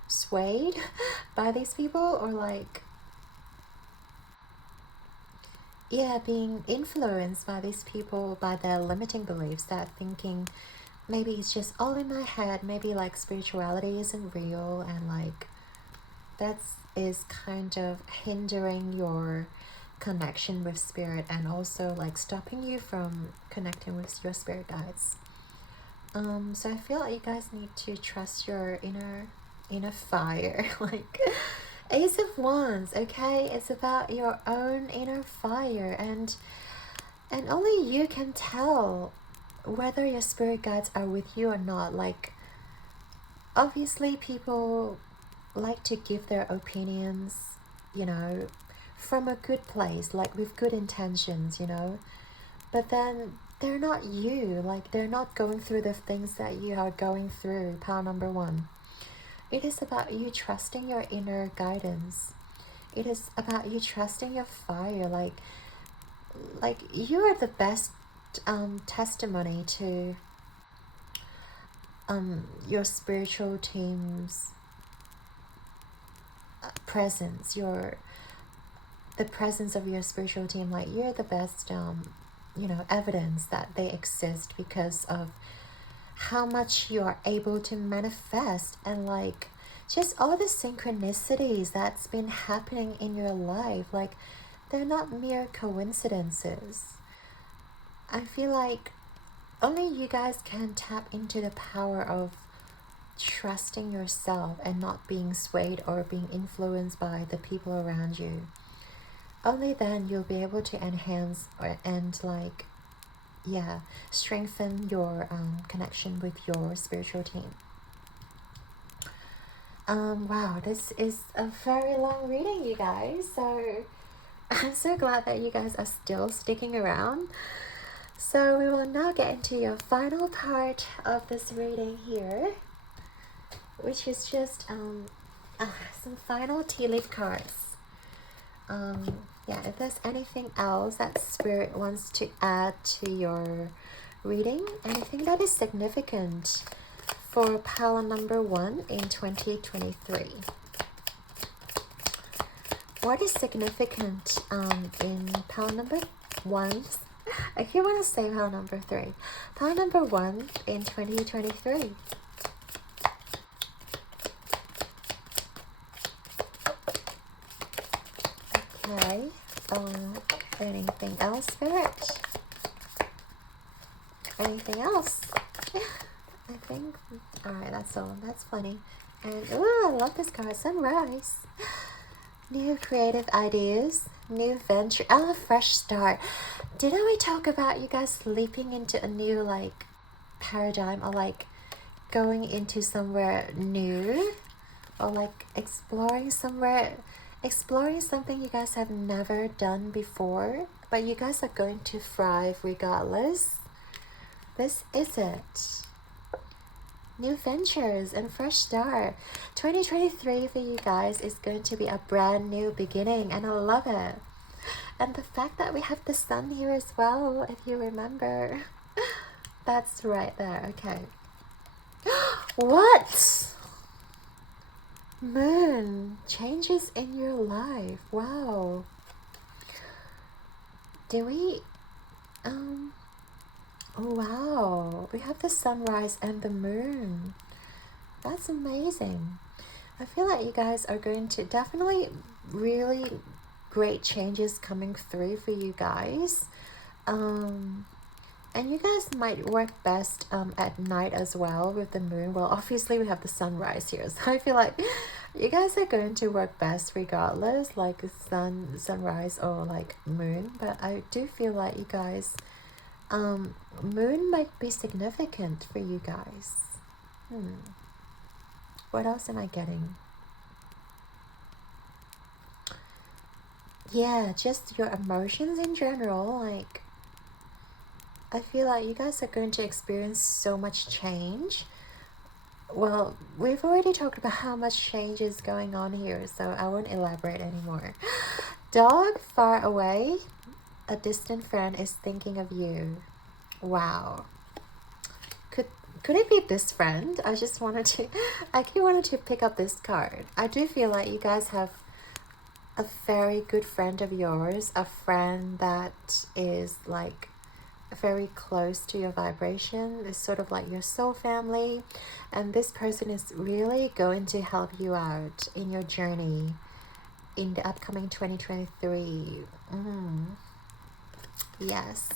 swayed by these people, or like, yeah, being influenced by these people, by their limiting beliefs, that thinking maybe it's just all in my head, maybe like spirituality isn't real, and like that is kind of hindering your connection with spirit, and also like stopping you from connecting with your spirit guides. So I feel like you guys need to trust your inner fire. Like, Ace of Wands, okay? It's about your own inner fire, and only you can tell whether your spirit guides are with you or not. Like, obviously people like to give their opinions, you know, from a good place, like with good intentions, you know, but then they're not you. Like, they're not going through the things that you are going through. Pile number 1. It is about you trusting your inner guidance. It is about you trusting your fire. Like you are the best testimony to your spiritual team's presence, the presence of your spiritual team. Like, you're the best you know, evidence that they exist, because of how much you are able to manifest, and like just all the synchronicities that's been happening in your life. Like, they're not mere coincidences. I feel like only you guys can tap into the power of trusting yourself and not being swayed or being influenced by the people around you. Only then you'll be able to enhance and like, yeah, strengthen your connection with your spiritual team. Wow, this is a very long reading, you guys. So I'm so glad that you guys are still sticking around. So we will now get into your final part of this reading here, which is just some final tea leaf cards. Yeah, if there's anything else that Spirit wants to add to your reading, anything that is significant for pile number 1 in 2023. What is significant in pile number 1? I keep want to say pile number 3. Pile number 1 in 2023. Okay. Anything else, Spirit? Anything else? I think. Alright, that's all. That's funny. And oh, I love this card. Sunrise. New creative ideas. New venture. Oh, fresh start. Didn't we talk about you guys leaping into a new like paradigm, or like going into somewhere new, or like exploring something you guys have never done before, but you guys are going to thrive regardless? This is it. New ventures and fresh start. 2023 for you guys is going to be a brand new beginning, and I love it. And the fact that we have the sun here as well, if you remember. That's right there. Okay. What? Moon changes in your life. Wow. Do we oh wow, we have the sunrise and the moon. That's amazing. I feel like you guys are going to definitely really great changes coming through for you guys. And you guys might work best at night as well with the moon. Well, obviously we have the sunrise here, so I feel like you guys are going to work best regardless, like sunrise or like moon. But I do feel like you guys, moon might be significant for you guys. What else am I getting? Yeah, just your emotions in general. Like, I feel like you guys are going to experience so much change. Well, we've already talked about how much change is going on here, so I won't elaborate anymore. Dog far away, a distant friend is thinking of you. Wow. Could it be this friend? I keep wanted to pick up this card. I do feel like you guys have a very good friend of yours, a friend that is like very close to your vibration. It's sort of like your soul family, and this person is really going to help you out in your journey in the upcoming 2023. Yes.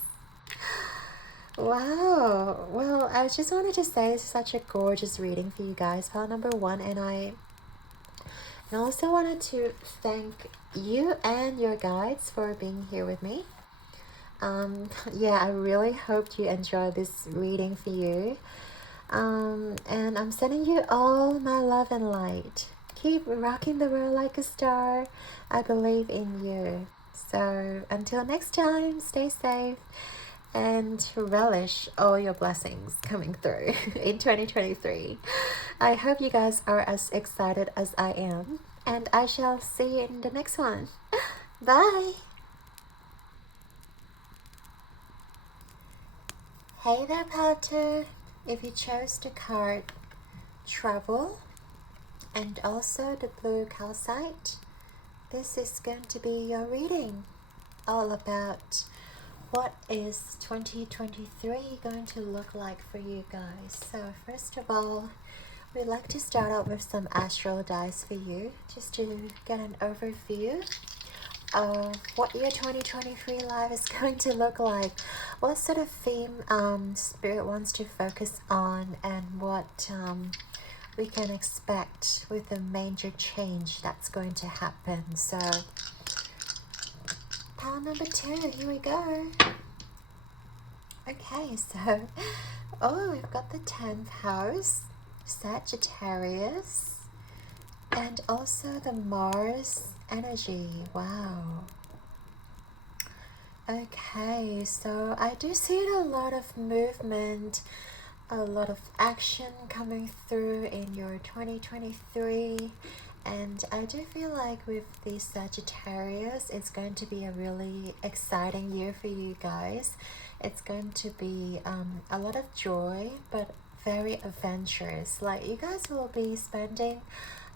Wow. Well, I just wanted to say it's such a gorgeous reading for you guys, pile number 1, and I also wanted to thank you and your guides for being here with me. Yeah, I really hoped you enjoyed this reading for you. And I'm sending you all my love and light. Keep rocking the world like a star. I believe in you. So until next time, stay safe and relish all your blessings coming through in 2023. I hope you guys are as excited as I am, and I shall see you in the next one. Bye. Hey there, Palatine. If you chose the card Travel and also the blue calcite, this is going to be your reading, all about what is 2023 going to look like for you guys. So first of all, we'd like to start out with some astral dice for you, just to get an overview of what your 2023 life is going to look like, what sort of theme Spirit wants to focus on, and what we can expect with the major change that's going to happen. So pile number 2, here we go. Okay, so we've got the 10th house, Sagittarius, And also the Mars energy. Wow. Okay, so I do see a lot of movement, a lot of action coming through in your 2023. And I do feel like with the Sagittarius, it's going to be a really exciting year for you guys. It's going to be a lot of joy, but very adventurous. Like you guys will be spending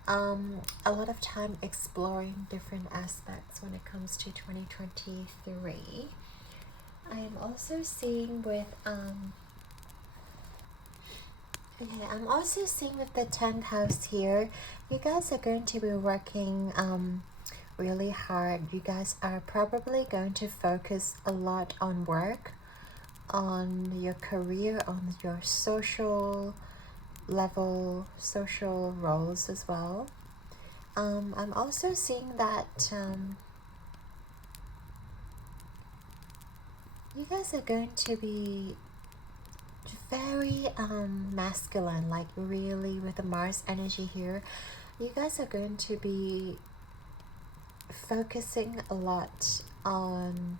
a lot of time exploring different aspects when it comes to 2023. I am also seeing with okay, I'm also seeing with the 10th house here, you guys are going to be working really hard. You guys are probably going to focus a lot on work, on your career, on your social level, social roles as well. I'm also seeing that you guys are going to be very masculine, like really with the Mars energy here. You guys are going to be focusing a lot on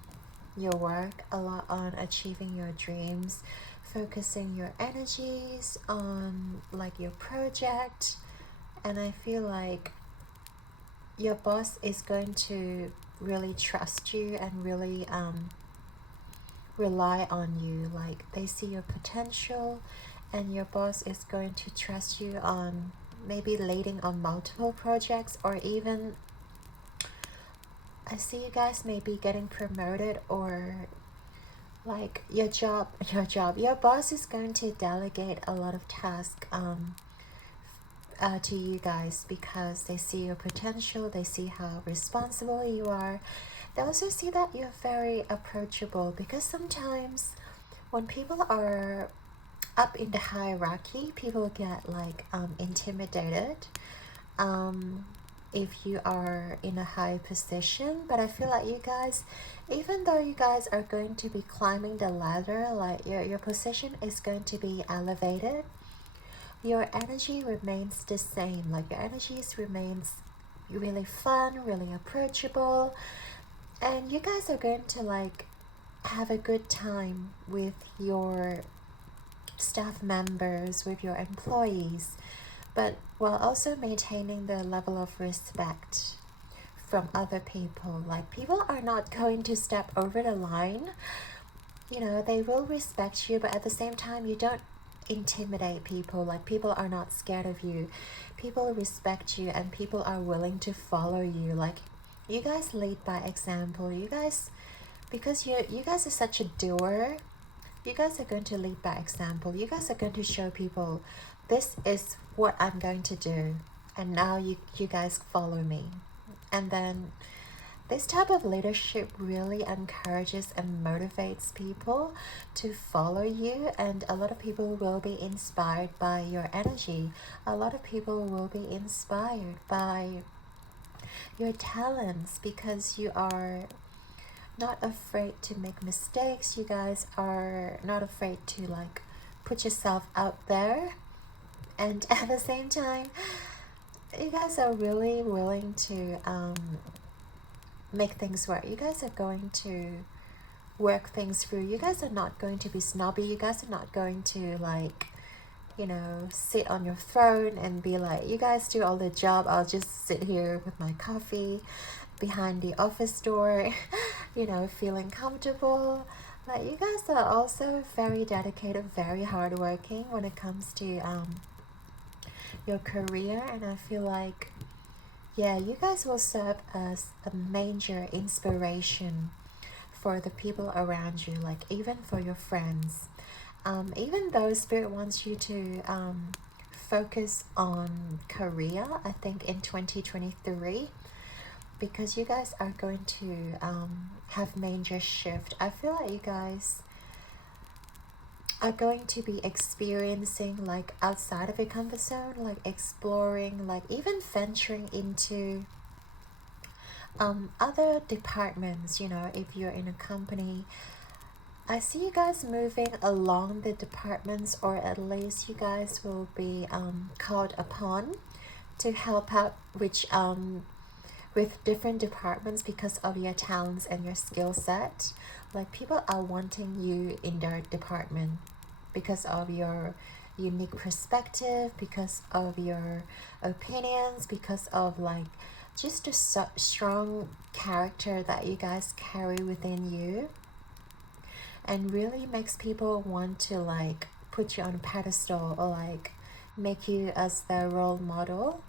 your work, a lot on achieving your dreams, focusing your energies on like your project. And I feel like your boss is going to really trust you and really rely on you. Like they see your potential, and your boss is going to trust you on maybe leading on multiple projects, or even I see you guys maybe getting promoted, or like your boss is going to delegate a lot of tasks to you guys, because they see your potential, they see how responsible you are. They also see that you're very approachable, because sometimes when people are up in the hierarchy, people get like intimidated if you are in a high position. But I feel like you guys, even though you guys are going to be climbing the ladder, like your position is going to be elevated, your energy remains the same. Like your energies remains really fun, really approachable, and you guys are going to like have a good time with your staff members, with your employees, but while also maintaining the level of respect from other people. Like people are not going to step over the line. You know, they will respect you, but at the same time you don't intimidate people. Like people are not scared of you, people respect you, and people are willing to follow you. Like you guys lead by example. You guys, because you guys are such a doer, you guys are going to lead by example. You guys are going to show people, this is what I'm going to do, and now you guys follow me. And then this type of leadership really encourages and motivates people to follow you, and a lot of people will be inspired by your energy. A lot of people will be inspired by your talents, because you are not afraid to make mistakes. You guys are not afraid to like put yourself out there, and at the same time you guys are really willing to make things work. You guys are going to work things through. You guys are not going to be snobby. You guys are not going to like, you know, sit on your throne and be like, you guys do all the job, I'll just sit here with my coffee behind the office door, you know, feeling comfortable. Like you guys are also very dedicated, very hardworking when it comes to your career. And I feel like, yeah, you guys will serve as a major inspiration for the people around you, like even for your friends. Even though Spirit wants you to focus on career, I think in 2023, because you guys are going to have major shift. I feel like you guys are going to be experiencing like outside of your comfort zone, like exploring, like even venturing into other departments. You know, if you're in a company, I see you guys moving along the departments, or at least you guys will be called upon to help out with different departments because of your talents and your skill set. Like people are wanting you in their department because of your unique perspective, because of your opinions, because of like just a strong character that you guys carry within you, and really makes people want to like put you on a pedestal or like make you as their role model.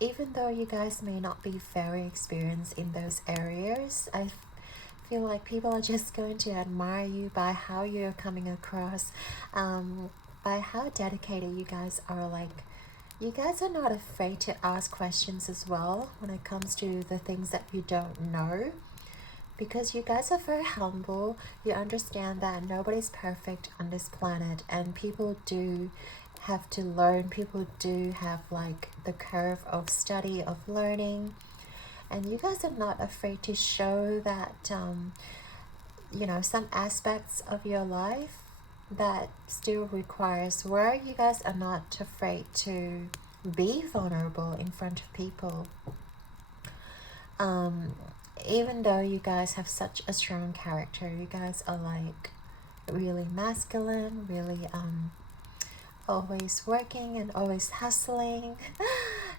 Even though you guys may not be very experienced in those areas, I feel like people are just going to admire you by how you're coming across, by how dedicated you guys are. Like, you guys are not afraid to ask questions as well when it comes to the things that you don't know, because you guys are very humble. You understand that nobody's perfect on this planet, and people do have to learn. People do have like the curve of study, of learning, and you guys are not afraid to show that you know, some aspects of your life that still requires where you guys are not afraid to be vulnerable in front of people. Even though you guys have such a strong character, you guys are like really masculine, really always working and always hustling.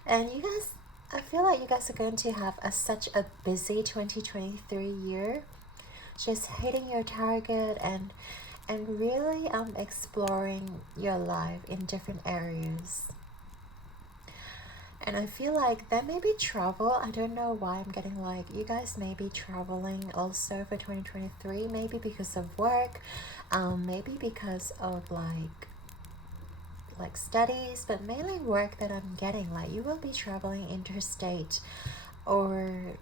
And you guys, I feel like you guys are going to have such a busy 2023 year, just hitting your target and really exploring your life in different areas. And I feel like there may be travel. I don't know why I'm getting like you guys may be traveling also for 2023, maybe because of work, maybe because of like studies, but mainly work that I'm getting. Like you will be traveling interstate, or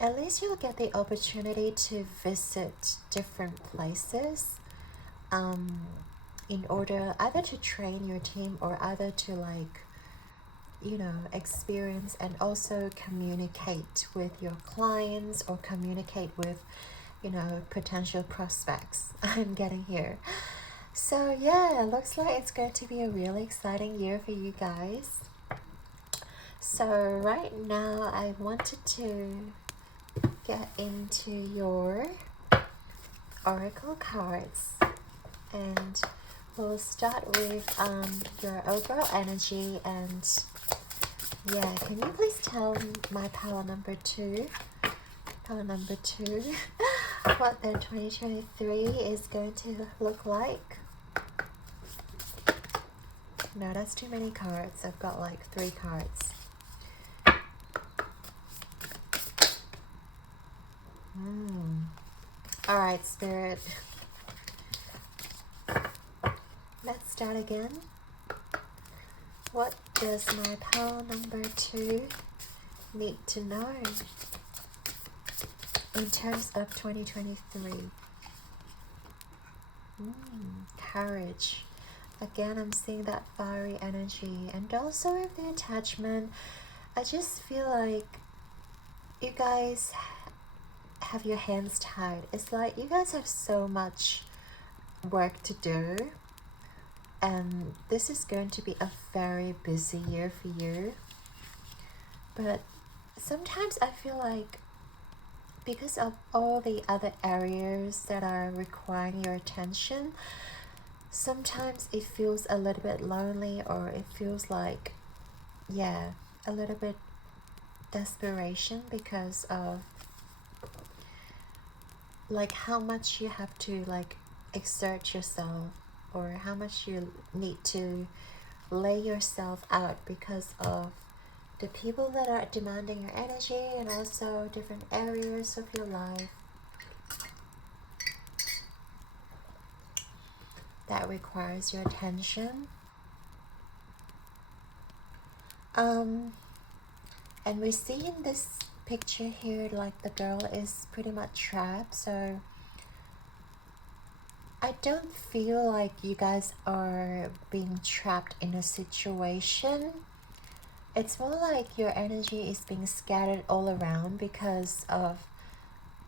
at least you'll get the opportunity to visit different places in order either to train your team or either to like, you know, experience and also communicate with your clients or communicate with, you know, potential prospects. I'm getting here. So yeah, it looks like it's going to be a really exciting year for you guys. So right now I wanted to get into your oracle cards, and we'll start with your overall energy. And yeah, can you please tell my power number two what their 2023 is going to look like? No, that's too many cards. I've got like 3 cards. Alright, Spirit. Let's start again. What does my power number 2 need to know in terms of 2023? Courage. Again, I'm seeing that fiery energy. And also with the attachment, I just feel like you guys have your hands tied. It's like you guys have so much work to do, and this is going to be a very busy year for you. But sometimes I feel like because of all the other areas that are requiring your attention, sometimes it feels a little bit lonely, or it feels like, yeah, a little bit desperation because of like how much you have to like exert yourself, or how much you need to lay yourself out because of the people that are demanding your energy, and also different areas of your life that requires your attention. And we see in this picture here like the girl is pretty much trapped, so I don't feel like you guys are being trapped in a situation. It's more like your energy is being scattered all around because of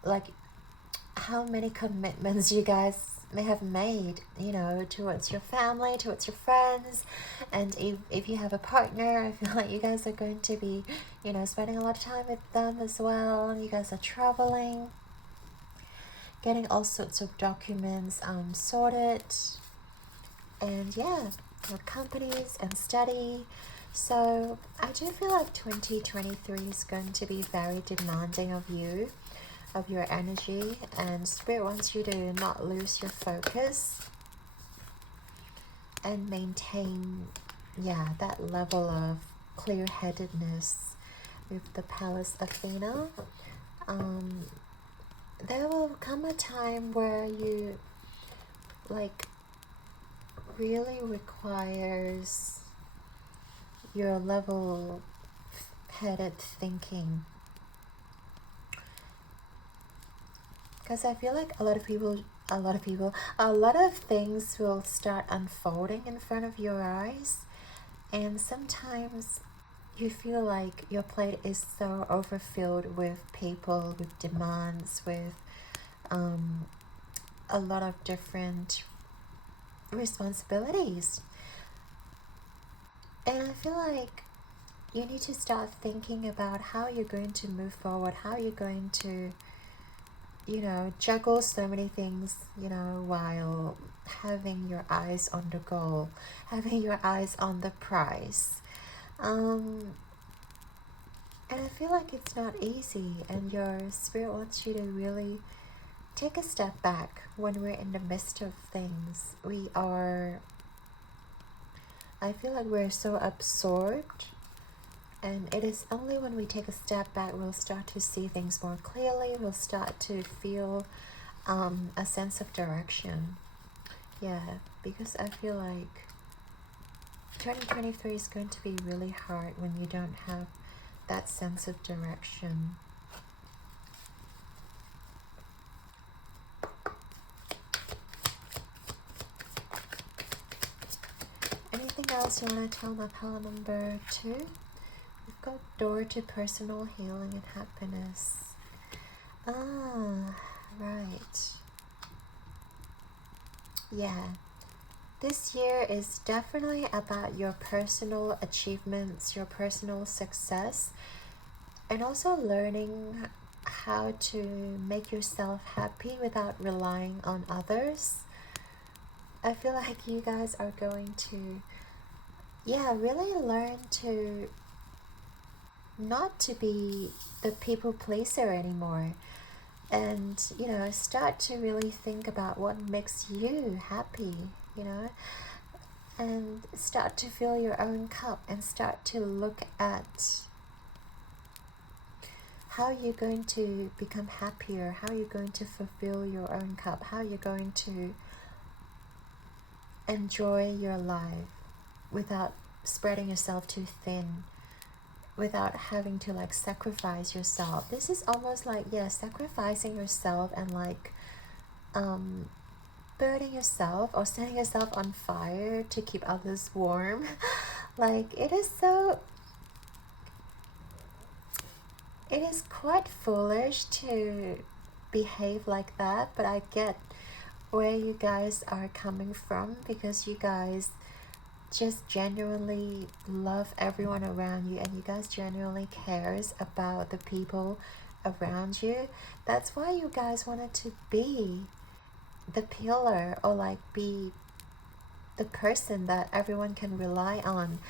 like how many commitments you guys may have made, you know, towards your family, towards your friends. And if you have a partner, I feel like you guys are going to be, you know, spending a lot of time with them as well. You guys are traveling, getting all sorts of documents sorted, and yeah, with companies and study. So I do feel like 2023 is going to be very demanding of you, of your energy, and Spirit wants you to not lose your focus and maintain, yeah, that level of clear-headedness with the Palace Athena. There will come a time where you like really requires your level-headed thinking, because I feel like a lot of things will start unfolding in front of your eyes, and sometimes you feel like your plate is so overfilled with people, with demands, with a lot of different responsibilities. And I feel like you need to start thinking about how you're going to move forward, how you're going to, you know, juggle so many things, you know, while having your eyes on the goal, having your eyes on the prize. And I feel like it's not easy, and your spirit wants you to really take a step back when we're in the midst of things. I feel like we're so absorbed, and it is only when we take a step back we'll start to see things more clearly, we'll start to feel a sense of direction. Yeah, because I feel like 2023 is going to be really hard when you don't have that sense of direction. Anything else you want to tell my pile number 2? We've got door to personal healing and happiness. Ah, right. Yeah. This year is definitely about your personal achievements, your personal success, and also learning how to make yourself happy without relying on others. I feel like you guys are going to, yeah, really learn to not to be the people pleaser anymore, and, you know, start to really think about what makes you happy, you know, and start to fill your own cup and start to look at how you're going to become happier, how you're going to fulfill your own cup, how you're going to enjoy your life without spreading yourself too thin, without having to like sacrifice yourself. This is almost like, yeah, sacrificing yourself and like burning yourself or setting yourself on fire to keep others warm. Like, it is quite foolish to behave like that, but I get where you guys are coming from, because you guys just genuinely love everyone around you, and you guys genuinely cares about the people around you. That's why you guys wanted to be the pillar, or like be the person that everyone can rely on.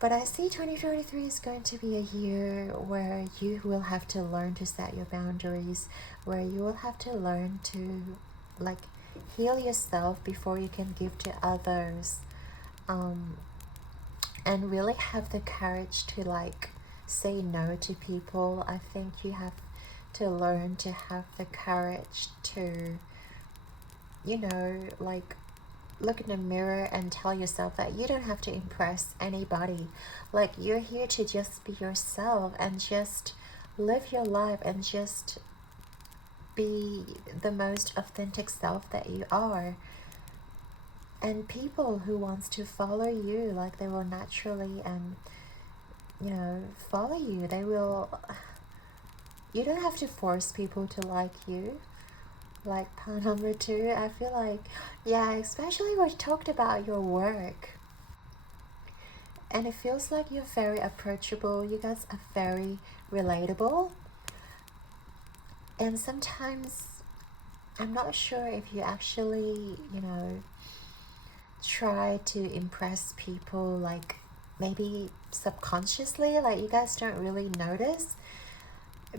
But I see 2023 is going to be a year where you will have to learn to set your boundaries, where you will have to learn to like heal yourself before you can give to others, and really have the courage to like say no to people. I think you have to learn to have the courage to, you know, like look in the mirror and tell yourself that you don't have to impress anybody. Like, you're here to just be yourself and just live your life and just be the most authentic self that you are. And people who wants to follow you, like, they will naturally and, you know, follow you. They will, you don't have to force people to like you. Like pile number two, I feel like, yeah, especially when you talked about your work. And it feels like you're very approachable. You guys are very relatable. And sometimes I'm not sure if you actually, try to impress people, like maybe subconsciously, like you guys don't really notice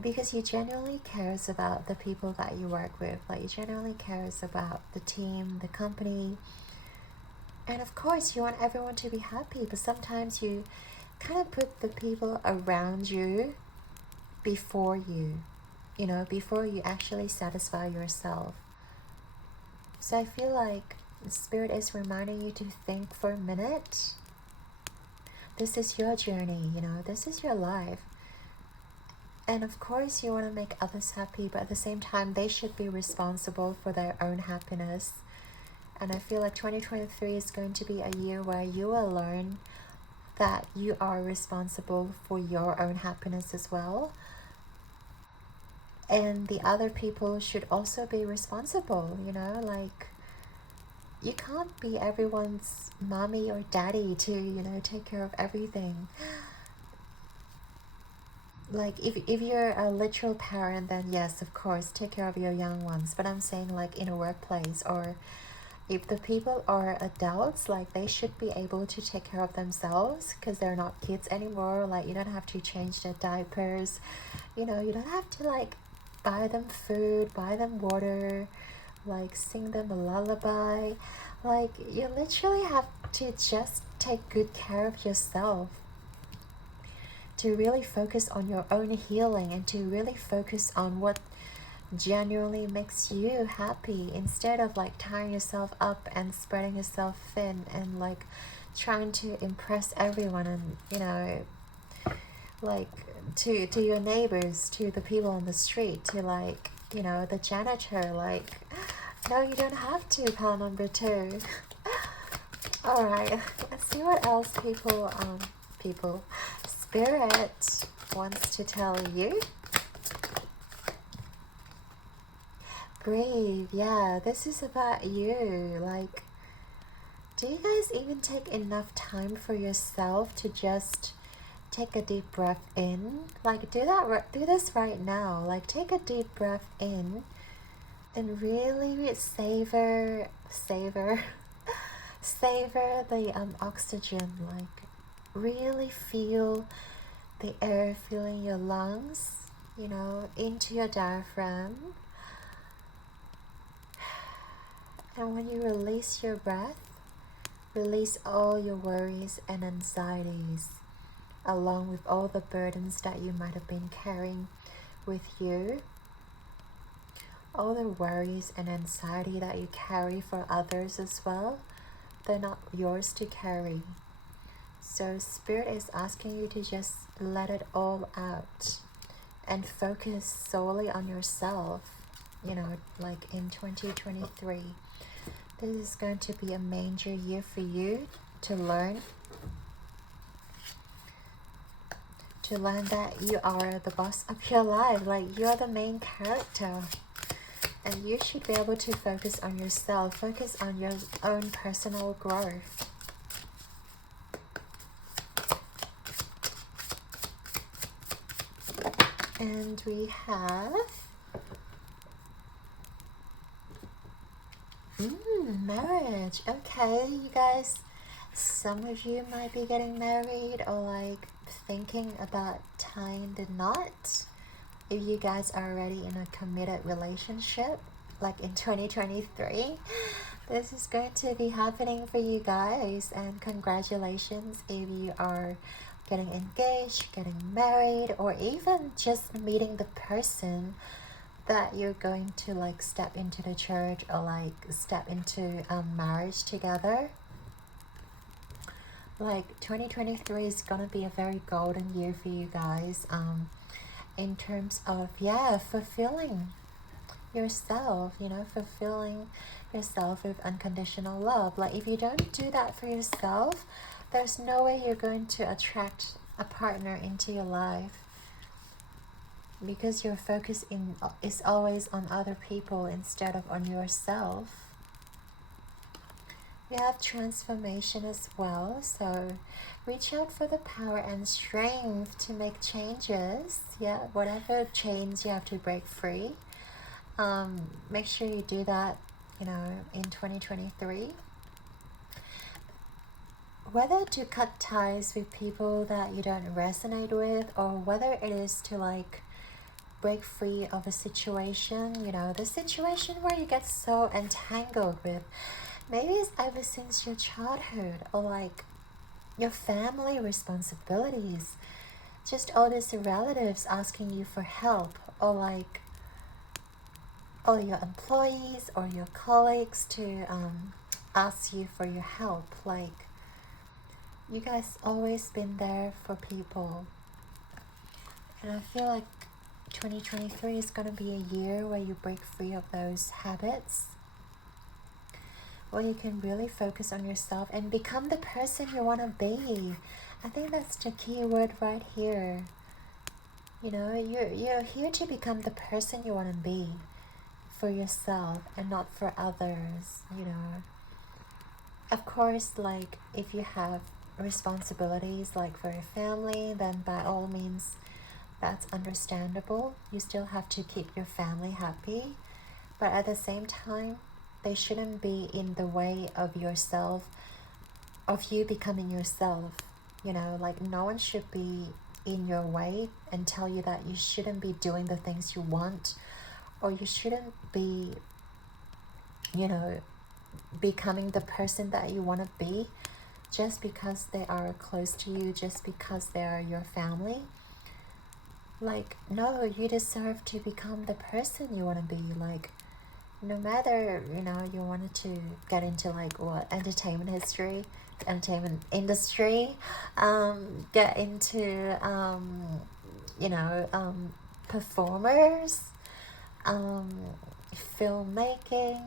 because you genuinely cares about the people that you work with, like you genuinely cares about the team, the company, and of course you want everyone to be happy, but sometimes you kind of put the people around you before before you actually satisfy yourself. So I feel like Spirit is reminding you to think for a minute. This is your journey, this is your life. And of course you want to make others happy, but at the same time they should be responsible for their own happiness. And I feel like 2023 is going to be a year where you will learn that you are responsible for your own happiness as well. And the other people should also be responsible, like you can't be everyone's mommy or daddy to, take care of everything. Like if you're a literal parent, then yes, of course, take care of your young ones. But I'm saying like in a workplace, or if the people are adults, like they should be able to take care of themselves because they're not kids anymore. Like you don't have to change their diapers, you don't have to like buy them food, buy them water, like sing them a lullaby. Like you literally have to just take good care of yourself, to really focus on your own healing and to really focus on what genuinely makes you happy, instead of like tying yourself up and spreading yourself thin and like trying to impress everyone, and like to your neighbors, to the people on the street, to like the janitor. Like no, you don't have to, pal number two. All right, let's see what else people Spirit wants to tell you. Breathe. Yeah, this is about you. Like, do you guys even take enough time for yourself to just take a deep breath in? Like, do this right now. Like, take a deep breath in and really savor savor the oxygen. Like, really feel the air filling your lungs, into your diaphragm. And when you release your breath, release all your worries and anxieties, along with all the burdens that you might have been carrying with you. All the worries and anxiety that you carry for others as well, they're not yours to carry. So Spirit is asking you to just let it all out and focus solely on yourself, like in 2023. This is going to be a major year for you to learn that you are the boss of your life. Like, you're the main character, and you should be able to focus on yourself, focus on your own personal growth. And we have marriage. Okay, you guys, some of you might be getting married or like thinking about tying the knot. If you guys are already in a committed relationship, like in 2023, this is going to be happening for you guys. And congratulations if you are getting engaged, getting married, or even just meeting the person that you're going to like step into the church or like step into marriage together. Like 2023 is gonna be a very golden year for you guys, in terms of fulfilling yourself, fulfilling yourself with unconditional love. Like, if you don't do that for yourself, there's no way you're going to attract a partner into your life. because your focus is always on other people instead of on yourself. We have transformation as well, so reach out for the power and strength to make changes. Yeah, whatever chains you have to break free, make sure you do that, in 2023. Whether to cut ties with people that you don't resonate with, or whether it is to break free of a situation, the situation where you get so entangled with. Maybe it's ever since your childhood, or your family responsibilities. Just all these relatives asking you for help, or all your employees or your colleagues to ask you for your help. You guys always been there for people. And I feel like 2023 is going to be a year where you break free of those habits, where you can really focus on yourself and become the person you want to be. I think that's the key word right here. You're here to become the person you want to be for yourself and not for others. Of course, if you have responsibilities for a family, then by all means that's understandable. You still have to keep your family happy, but at the same time, they shouldn't be in the way of yourself, of you becoming yourself. No one should be in your way and tell you that you shouldn't be doing the things you want, or you shouldn't be becoming the person that you want to be just because they are close to you, just because they are your family. No, you deserve to become the person you want to be. No matter, you wanted to get into entertainment industry, get into, performers, filmmaking,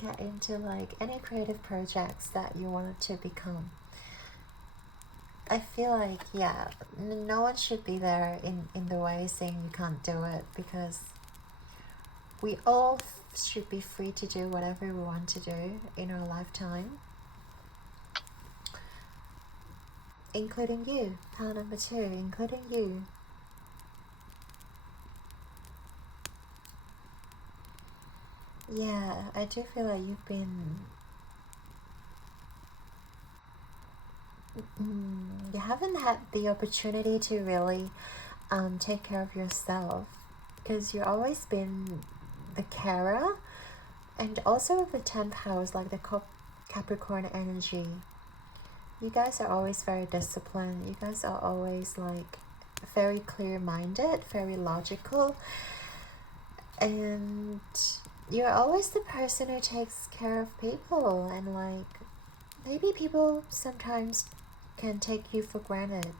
get into any creative projects that you wanted to become. I feel no one should be there in the way saying you can't do it, because we all should be free to do whatever we want to do in our lifetime, including you. Pile number 2, including you. Yeah, I do feel like you've been you haven't had the opportunity to really take care of yourself, because you've always been the carer, and also the 10th house, the Capricorn energy. You guys are always very disciplined. You guys are always very clear-minded, very logical, and you're always the person who takes care of people, and maybe people sometimes can take you for granted.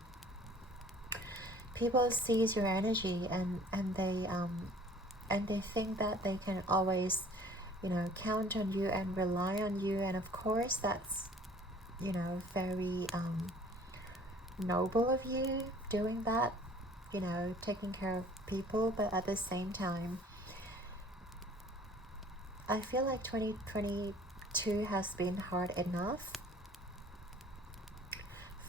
People seize your energy, and they think that they can always count on you and rely on you, and of course that's very noble of you doing that, taking care of people. But at the same time, I feel like 2022 has been hard enough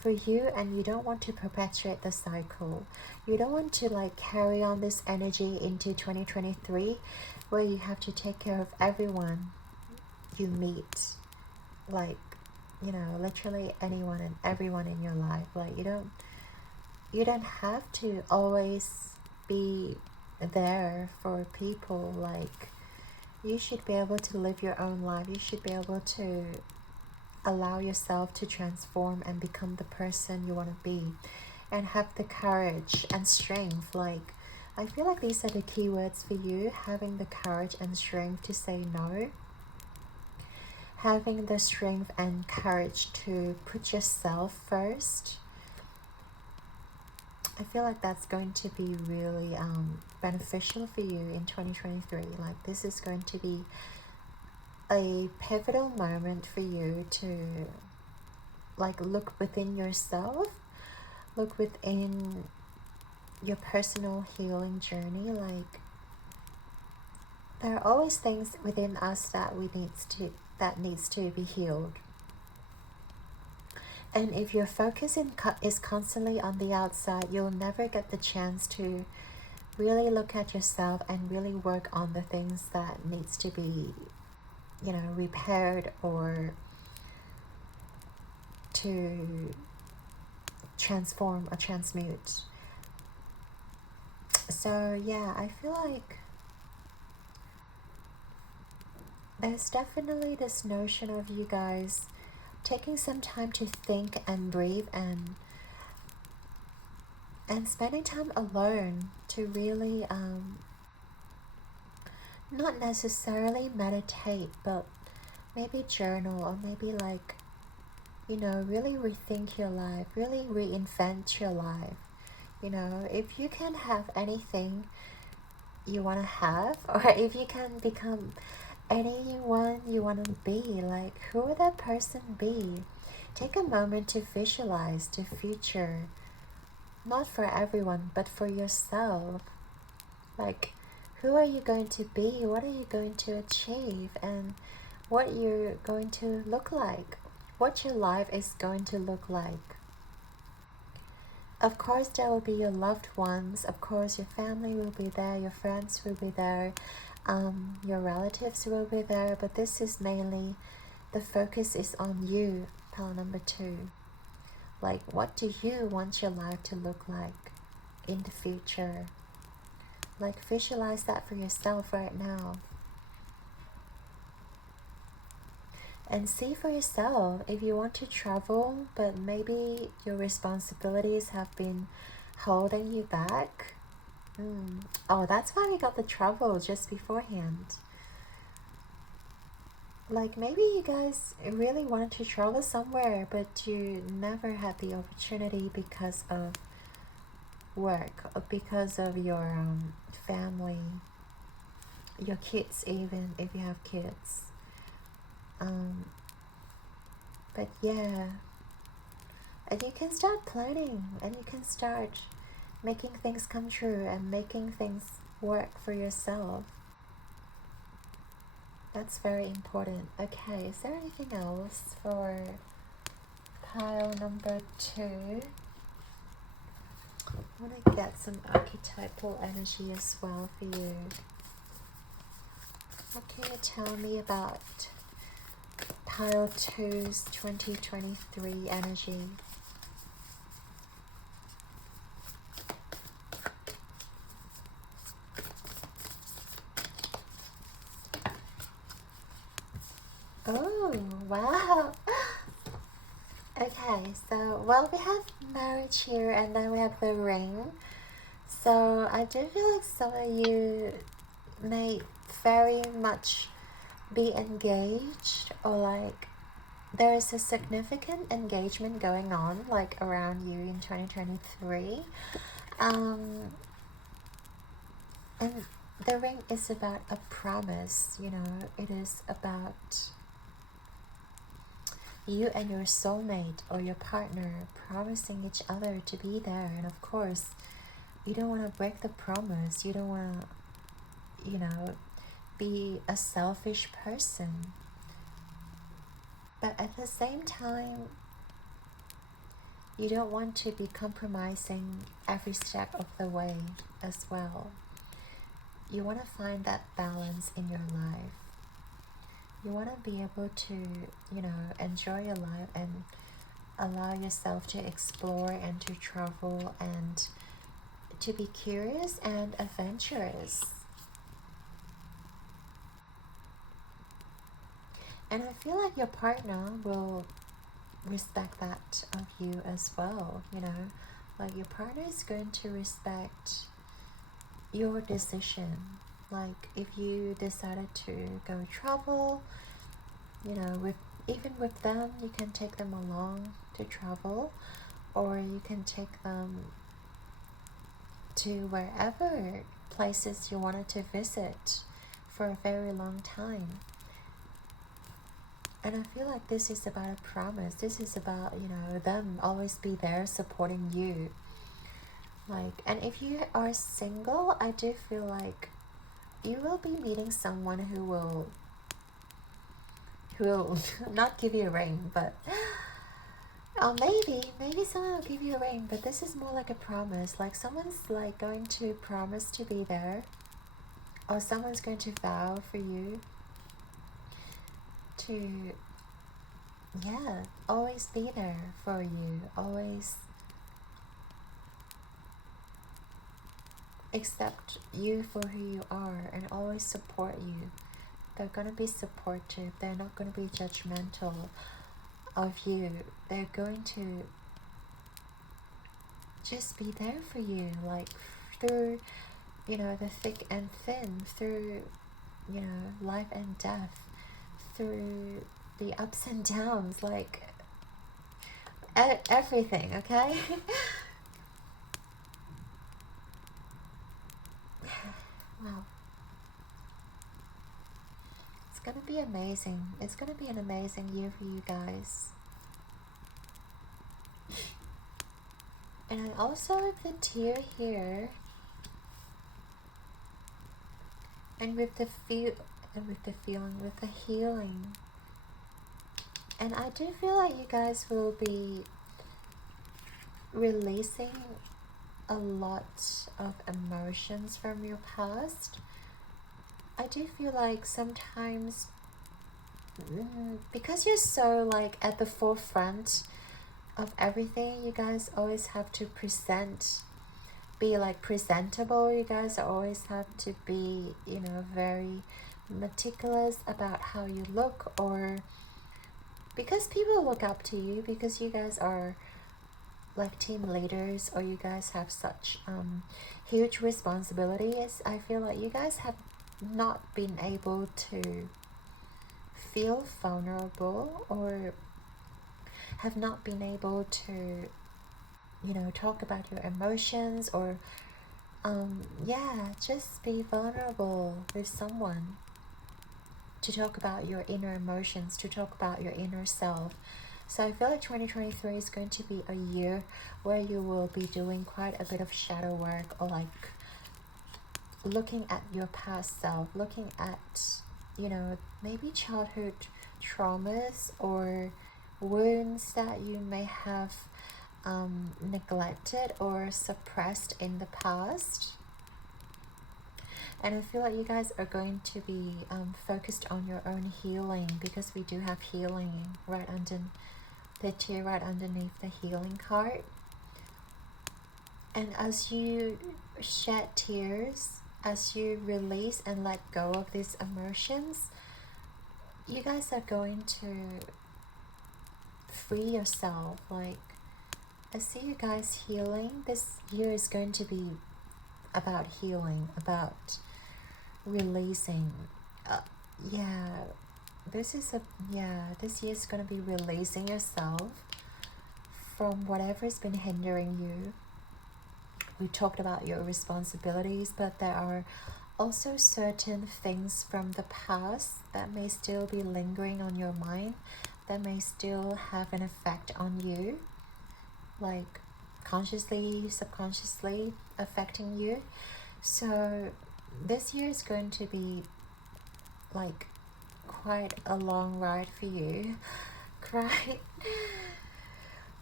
for you, and you don't want to perpetuate the cycle. You don't want to carry on this energy into 2023, where you have to take care of everyone you meet, literally anyone and everyone in your life. You don't have to always be there for people. You should be able to live your own life. You should be able to allow yourself to transform and become the person you want to be, and have the courage and strength. I feel like these are the key words for you: having the courage and strength to say no, having the strength and courage to put yourself first. I feel like that's going to be really beneficial for you in 2023. This is going to be a pivotal moment for you to look within yourself, look within your personal healing journey, like there are always things within us that needs to be healed. And if your focus is constantly on the outside, you'll never get the chance to really look at yourself and really work on the things that needs to be, repaired or to transform or transmute. So yeah, I feel like there's definitely this notion of you guys taking some time to think and breathe and spending time alone to really not necessarily meditate, but maybe journal, or maybe like, really rethink your life, really reinvent your life. If you can have anything you want to have, or if you can become anyone you want to be, like, who would that person be? Take a moment to visualize the future, not for everyone, but for yourself. Like, who are you going to be? What are you going to achieve? And what you're going to look like? What your life is going to look like? Of course, there will be your loved ones. Of course, your family will be there. Your friends will be there. Your relatives will be there. But this is mainly, the focus is on you, pile number 2. Like, what do you want your life to look like in the future? Like, visualize that for yourself right now. And see for yourself if you want to travel, but maybe your responsibilities have been holding you back. Oh, that's why we got the travel just beforehand. Like, maybe you guys really wanted to travel somewhere, but you never had the opportunity because of work, or because of your family, your kids, even if you have kids. But yeah, and you can start planning, and you can start making things come true and making things work for yourself. That's very important. Okay, is there anything else for pile number 2? I want to get some archetypal energy as well for you. What can you tell me about pile 2's 2023 energy? Oh, wow. Okay, so, well, we have marriage here, and then we have the ring. So I do feel like some of you may very much be engaged, or like there is a significant engagement going on, like around you in 2023. And the ring is about a promise, it is about you and your soulmate or your partner promising each other to be there. And of course, you don't want to break the promise. You don't want to, be a selfish person. But at the same time, you don't want to be compromising every step of the way as well. You want to find that balance in your life. You want to be able to, enjoy your life and allow yourself to explore and to travel and to be curious and adventurous. And I feel like your partner will respect that of you as well, like your partner is going to respect your decision. Like, if you decided to go travel, even with them, you can take them along to travel, or you can take them to wherever places you wanted to visit for a very long time. And I feel like this is about a promise. This is about, them always be there supporting you. And if you are single, I do feel like you will be meeting someone who will not give you a ring, but or maybe someone will give you a ring, but this is more like a promise. Like someone's like going to promise to be there, or someone's going to vow for you to, yeah, always be there for you, always accept you for who you are, and always support you. They're going to be supportive. They're not going to be judgmental of you. They're going to just be there for you, like through, you know, the thick and thin, through, you know, life and death, through the ups and downs, like everything, okay? Wow. It's gonna be amazing. It's gonna be an amazing year for you guys. And I also have the tear here, and with the feeling, with the healing. And I do feel like you guys will be releasing a lot of emotions from your past. I do feel like sometimes, because you're so like at the forefront of everything, you guys always have to be like presentable. You guys always have to be, you know, very meticulous about how you look, or because people look up to you, because you guys are like team leaders, or you guys have such huge responsibilities. I feel like you guys have not been able to feel vulnerable, or have not been able to, you know, talk about your emotions, or yeah, just be vulnerable with someone, to talk about your inner emotions, to talk about your inner self. So I feel like 2023 is going to be a year where you will be doing quite a bit of shadow work, or like looking at your past self, looking at, you know, maybe childhood traumas or wounds that you may have neglected or suppressed in the past. And I feel like you guys are going to be focused on your own healing, because we do have healing right under the tear, right underneath the healing card. And as you shed tears, as you release and let go of these emotions, you guys are going to free yourself. Like, I see you guys healing. This year is going to be about healing, about releasing. This year is going to be releasing yourself from whatever's been hindering you. We talked about your responsibilities, but there are also certain things from the past that may still be lingering on your mind, that may still have an effect on you, like consciously, subconsciously affecting you. So this year is going to be like quite a long ride for you. Right?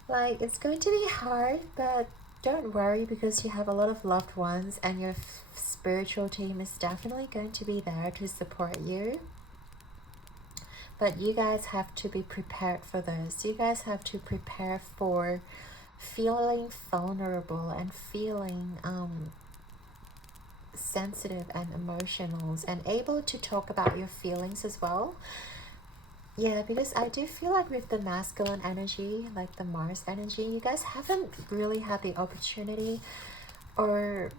Like, it's going to be hard, but don't worry, because you have a lot of loved ones, and your spiritual team is definitely going to be there to support you. But you guys have to be prepared for this. You guys have to prepare for feeling vulnerable and feeling sensitive and emotional, and able to talk about your feelings as well. Yeah, because I do feel like with the masculine energy, like the Mars energy, you guys haven't really had the opportunity, or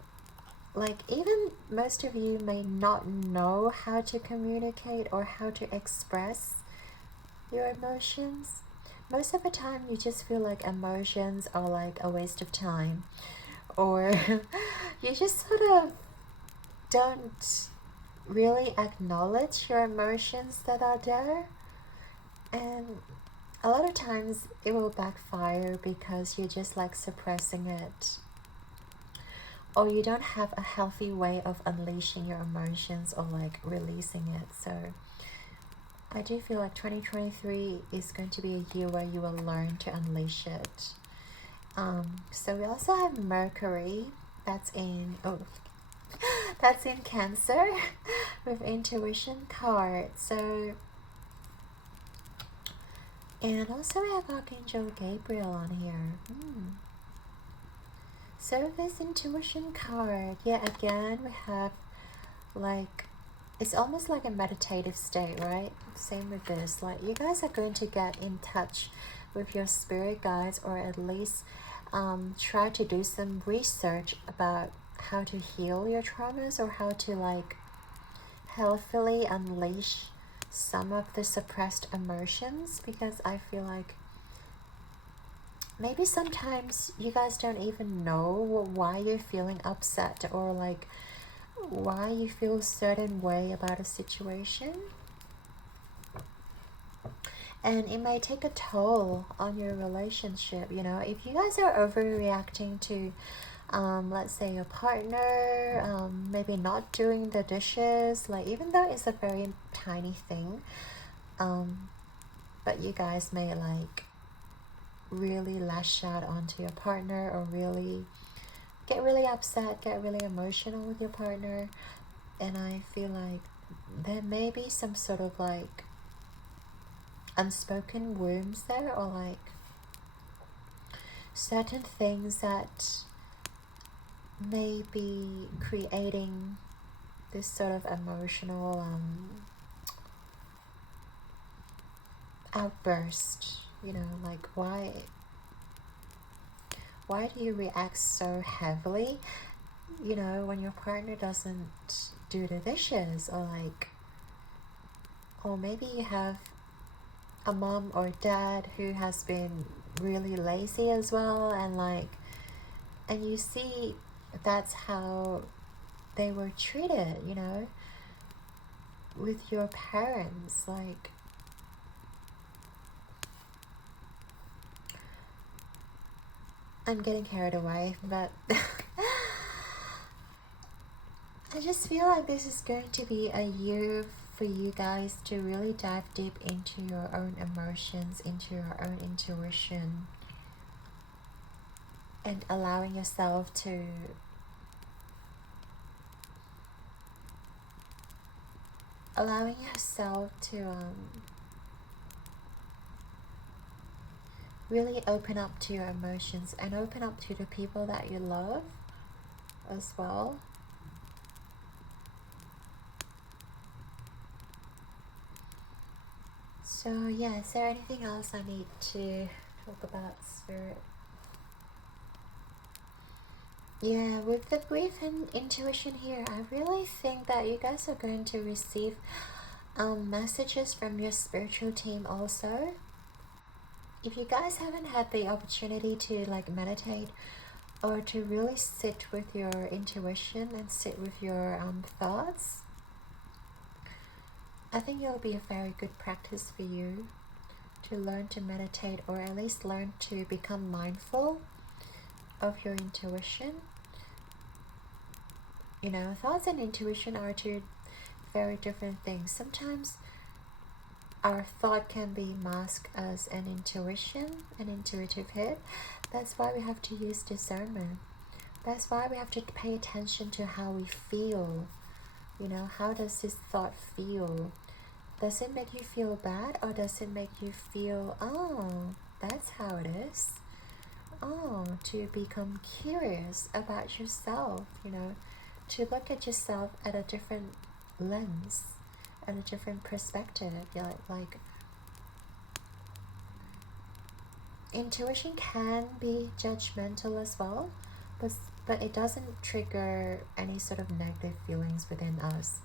like even most of you may not know how to communicate or how to express your emotions. Most of the time you just feel like emotions are like a waste of time, or you just sort of don't really acknowledge your emotions that are there. And a lot of times it will backfire, because you're just like suppressing it. or you don't have a healthy way of unleashing your emotions or like releasing it. So I do feel like 2023 is going to be a year where you will learn to unleash it. So we also have Mercury, that's in that's in Cancer with intuition card. So, and also we have Archangel Gabriel on here. So this intuition card, yeah, again we have like, it's almost like a meditative state, right? Same with this, like you guys are going to get in touch with your spirit guides, or at least try to do some research about how to heal your traumas, or how to like healthily unleash some of the suppressed emotions, because I feel like maybe sometimes you guys don't even know why you're feeling upset, or like why you feel a certain way about a situation, and it may take a toll on your relationship. You know, if you guys are overreacting to let's say your partner maybe not doing the dishes, like even though it's a very tiny thing, but you guys may like really lash out onto your partner, or really get really upset, get really emotional with your partner. And I feel like there may be some sort of like unspoken wounds there, or like certain things that may be creating this sort of emotional outburst. You know, like why do you react so heavily, you know, when your partner doesn't do the dishes, or like, or maybe you have a mom or dad who has been really lazy as well, and like, and you see that's how they were treated, you know, with your parents. Like, I'm getting carried away, but I just feel like this is going to be a year for you guys to really dive deep into your own emotions, into your own intuition, and allowing yourself to really open up to your emotions, and open up to the people that you love as well. So yeah, is there anything else I need to talk about, Spirit? Yeah, with the grief and intuition here, I really think that you guys are going to receive messages from your spiritual team also. If you guys haven't had the opportunity to like meditate, or to really sit with your intuition and sit with your thoughts, I think it'll be a very good practice for you to learn to meditate, or at least learn to become mindful of your intuition. You know, thoughts and intuition are two very different things. Sometimes our thought can be masked as an intuition, an intuitive hit. That's why we have to use discernment. That's why we have to pay attention to how we feel. You know, how does this thought feel? Does it make you feel bad, or does it make you feel, oh, that's how it is? Oh, to become curious about yourself, you know, to look at yourself at a different lens, at a different perspective. Like intuition can be judgmental as well, but it doesn't trigger any sort of negative feelings within us.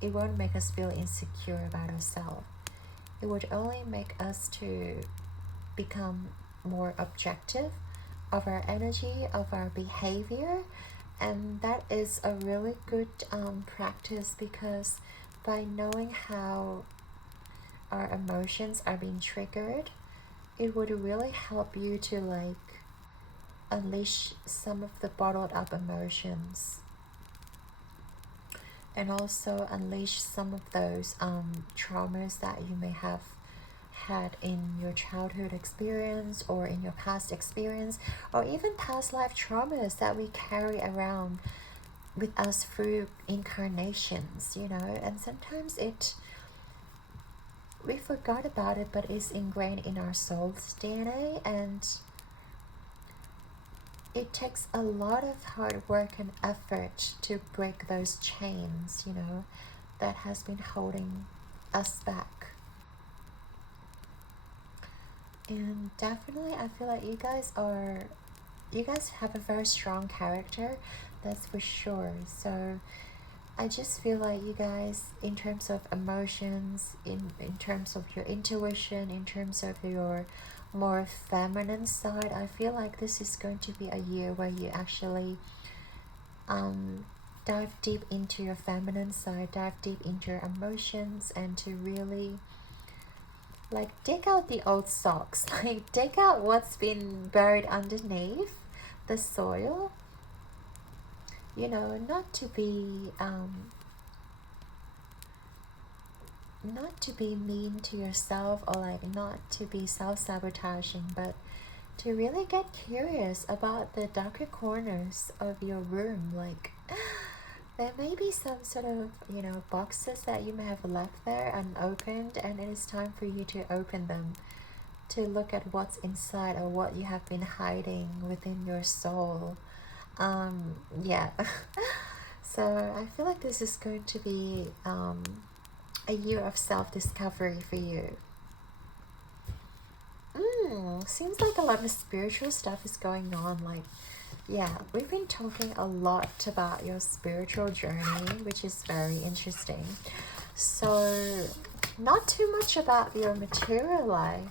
It won't make us feel insecure about ourselves. It would only make us to become more objective of our energy, of our behavior. And that is a really good practice, because by knowing how our emotions are being triggered, it would really help you to like unleash some of the bottled up emotions, and also unleash some of those traumas that you may have had in your childhood experience or in your past experience, or even past life traumas that we carry around with us through incarnations, you know. And sometimes we forgot about it, but it's ingrained in our soul's DNA, and it takes a lot of hard work and effort to break those chains, you know, that has been holding us back. And definitely I feel like you guys have a very strong character, that's for sure. So I just feel like you guys, in terms of emotions, in terms of your intuition, in terms of your more feminine side, I feel like this is going to be a year where you actually dive deep into your feminine side, dive deep into your emotions, and to really like dig out the old socks, like dig out what's been buried underneath the soil, you know, not to be mean to yourself, or like not to be self-sabotaging, but to really get curious about the darker corners of your room. Like there may be some sort of, you know, boxes that you may have left there unopened, and it is time for you to open them, to look at what's inside, or what you have been hiding within your soul. Yeah. So I feel like this is going to be a year of self-discovery for you. Seems like a lot of spiritual stuff is going on. Like, yeah, we've been talking a lot about your spiritual journey, which is very interesting. So not too much about your material life,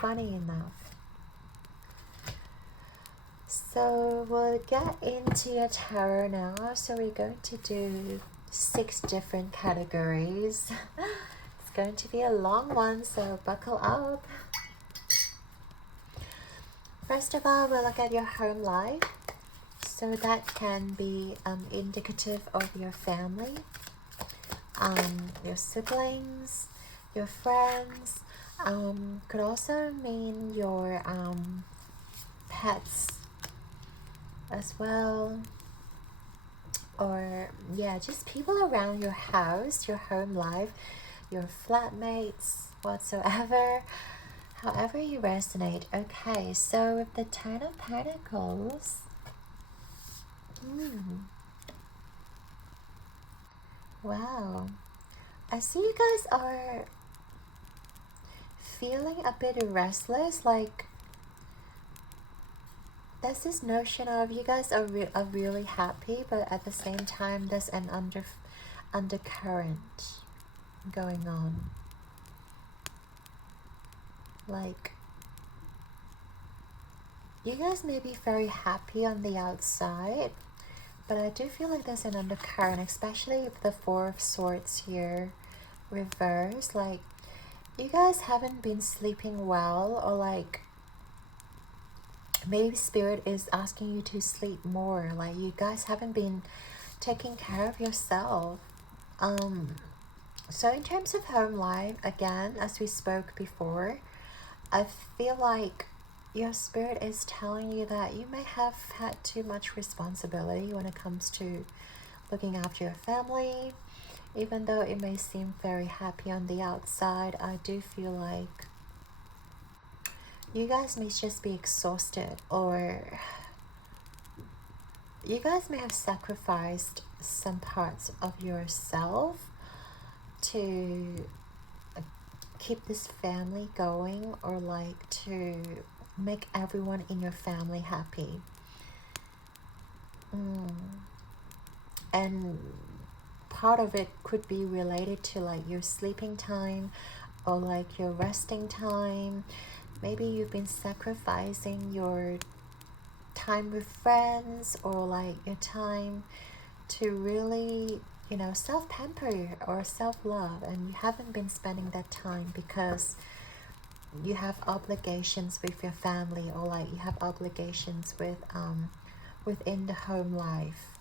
funny enough. So we'll get into your tarot now. So we're going to do 6 different categories. It's going to be a long one, so buckle up. First of all, we'll look at your home life. So that can be indicative of your family, your siblings, your friends. Could also mean your pets as well, or yeah, just people around your house, your home life, your flatmates, whatsoever, however you resonate. Okay, so with the Ten of Pentacles, wow, I see you guys are feeling a bit restless. Like there's this notion of you guys are really happy, but at the same time there's an undercurrent going on. Like you guys may be very happy on the outside, but I do feel like there's an undercurrent, especially with the Four of Swords here reversed. Like you guys haven't been sleeping well, or like maybe Spirit is asking you to sleep more. Like you guys haven't been taking care of yourself. So in terms of home life, again, as we spoke before, I feel like your spirit is telling you that you may have had too much responsibility when it comes to looking after your family. Even though it may seem very happy on the outside, I do feel like you guys may just be exhausted, or you guys may have sacrificed some parts of yourself to keep this family going, or like to make everyone in your family happy. And part of it could be related to like your sleeping time, or like your resting time. Maybe you've been sacrificing your time with friends, or like your time to really, you know, self-pamper or self-love, and you haven't been spending that time because you have obligations with your family, or like you have obligations with within the home life.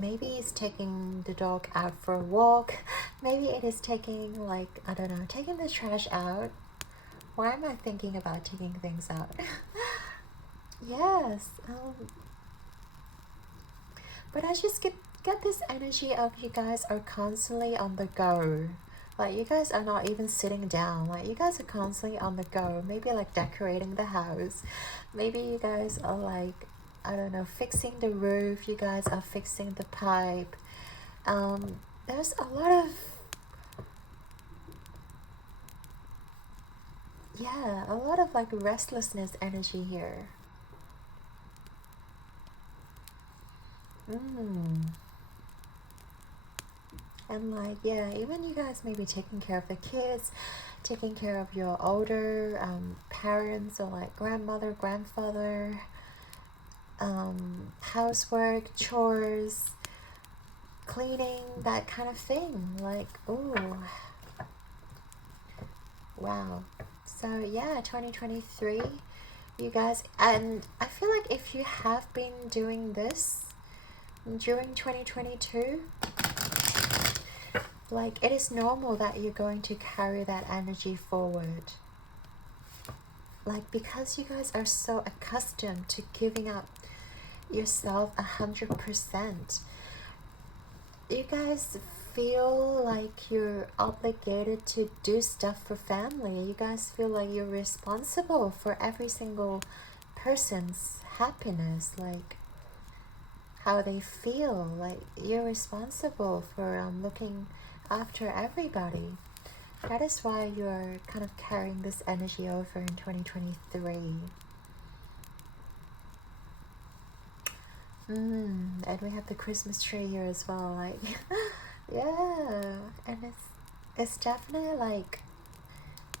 Maybe it's taking the dog out for a walk. Maybe it is taking, like, I don't know, taking the trash out. Why am I thinking about taking things out? Yes. But I just get this energy of you guys are constantly on the go. Like, you guys are not even sitting down. Like, you guys are constantly on the go. Maybe like decorating the house. Maybe you guys are like, I don't know, fixing the roof. You guys are fixing the pipe. There's a lot of, yeah, a lot of like restlessness energy here. And like, yeah, even you guys may be taking care of the kids, taking care of your older parents, or like grandmother, grandfather, housework, chores, cleaning, that kind of thing. Like, ooh, wow. So yeah, 2023, you guys, and I feel like if you have been doing this during 2022, like, it is normal that you're going to carry that energy forward. Like, because you guys are so accustomed to giving up yourself 100%, you guys feel like you're obligated to do stuff for family. You guys feel like you're responsible for every single person's happiness, like how they feel. Like, you're responsible for looking after everybody. That is why you're kind of carrying this energy over in 2023. And we have the Christmas tree here as well. Like, yeah, and it's definitely like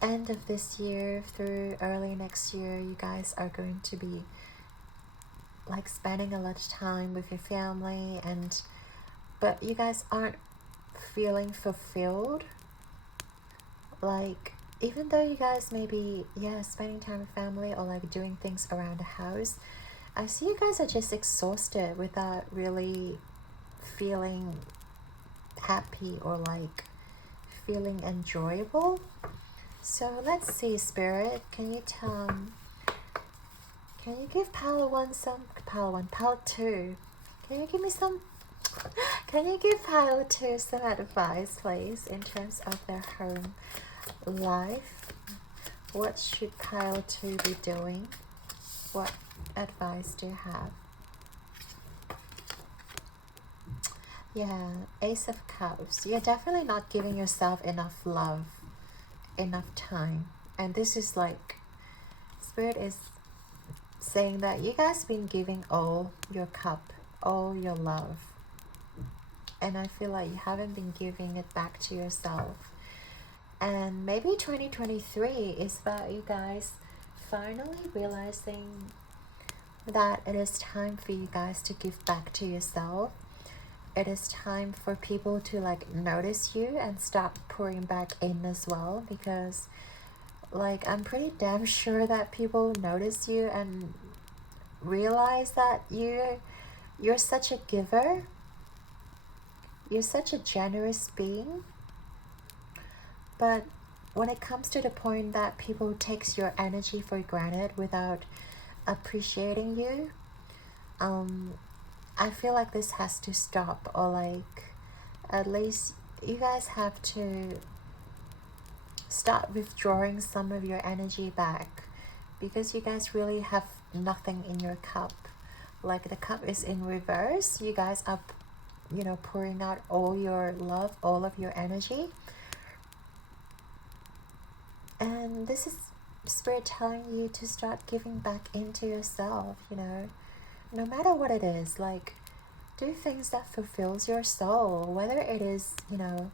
end of this year through early next year. You guys are going to be like spending a lot of time with your family, but you guys aren't feeling fulfilled. Like, even though you guys may be, yeah, spending time with family or like doing things around the house, I see you guys are just exhausted without really feeling happy or like feeling enjoyable. So let's see, Spirit, can you give Pile 1 Pile 2, can you give me some, can you give Pile 2 some advice, please, in terms of their home life? What should Pile 2 be doing? What advice do you have? Yeah, Ace of Cups. You're definitely not giving yourself enough love, enough time. And this is like, Spirit is saying that you guys been giving all your cup, all your love. And I feel like you haven't been giving it back to yourself. And maybe 2023 is about you guys finally realizing that it is time for you guys to give back to yourself. It is time for people to like notice you and start pouring back in as well, because like, I'm pretty damn sure that people notice you and realize that you're such a giver. You're such a generous being. But when it comes to the point that people takes your energy for granted without appreciating you, I feel like this has to stop, or like, at least you guys have to start withdrawing some of your energy back, because you guys really have nothing in your cup. Like, the cup is in reverse. You guys are, you know, pouring out all your love, all of your energy. And this is Spirit telling you to start giving back into yourself, you know, no matter what it is. Like, do things that fulfills your soul, whether it is, you know,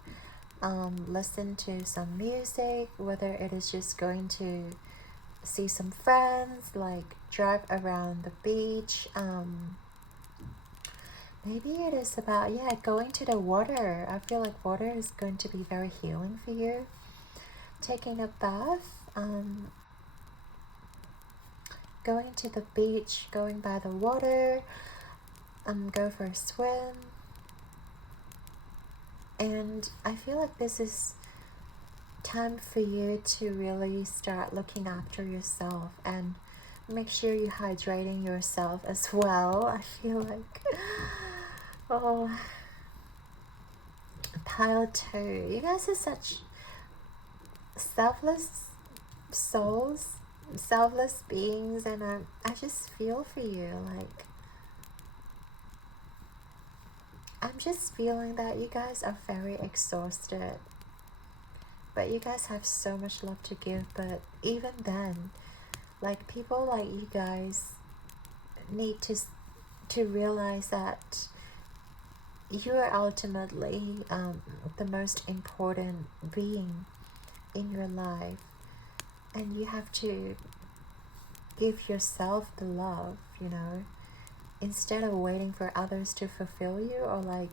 listen to some music, whether it is just going to see some friends, like drive around the beach, maybe it is about, yeah, going to the water. I feel like water is going to be very healing for you. Taking a bath, going to the beach, going by the water, go for a swim. And I feel like this is time for you to really start looking after yourself and make sure you're hydrating yourself as well. I feel like, oh, pile 2, you guys are such selfless souls, selfless beings, and I just feel for you. Like, I'm just feeling that you guys are very exhausted, but you guys have so much love to give. But even then, like, people like you guys need to realize that you are ultimately the most important being in your life, and you have to give yourself the love, you know, instead of waiting for others to fulfill you, or like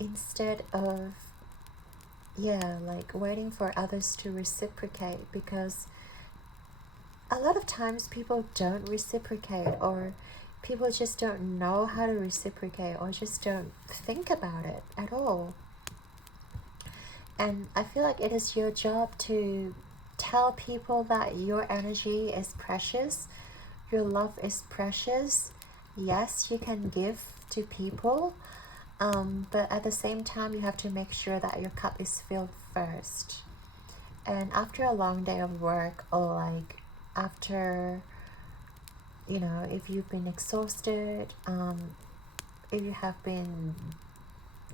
instead of like waiting for others to reciprocate, because a lot of times people don't reciprocate, or people just don't know how to reciprocate, or just don't think about it at all. And I feel like it is your job to tell people that your energy is precious, your love is precious. Yes, you can give to people, but at the same time, you have to make sure that your cup is filled first. And after a long day of work, or like after, you know, if you've been exhausted, if you have been,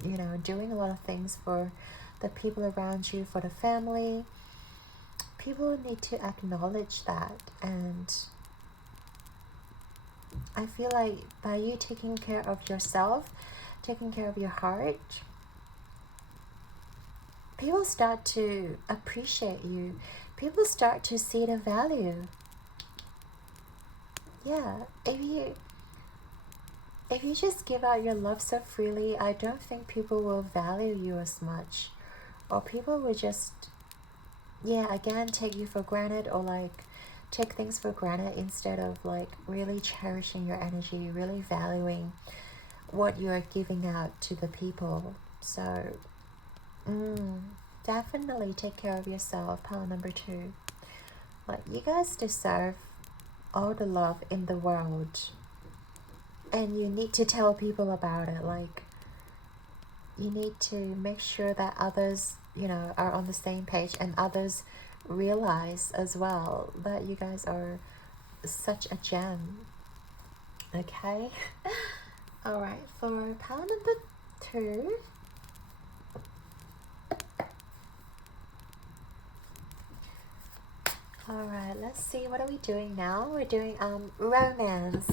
you know, doing a lot of things for the people around you, for the family, people need to acknowledge that. And I feel like by you taking care of yourself, taking care of your heart, people start to appreciate you. People start to see the value. Yeah, if you just give out your love so freely, I don't think people will value you as much. Or people will just, again, take you for granted, or like take things for granted, instead of like really cherishing your energy, really valuing what you are giving out to the people. So definitely take care of yourself. Power number 2. Like, you guys deserve all the love in the world, and you need to tell people about it. Like, you need to make sure that others, you know, are on the same page, and others realize as well that you guys are such a gem. Okay. All right, for pile number 2, all right, let's see, what are we doing now? We're doing romance.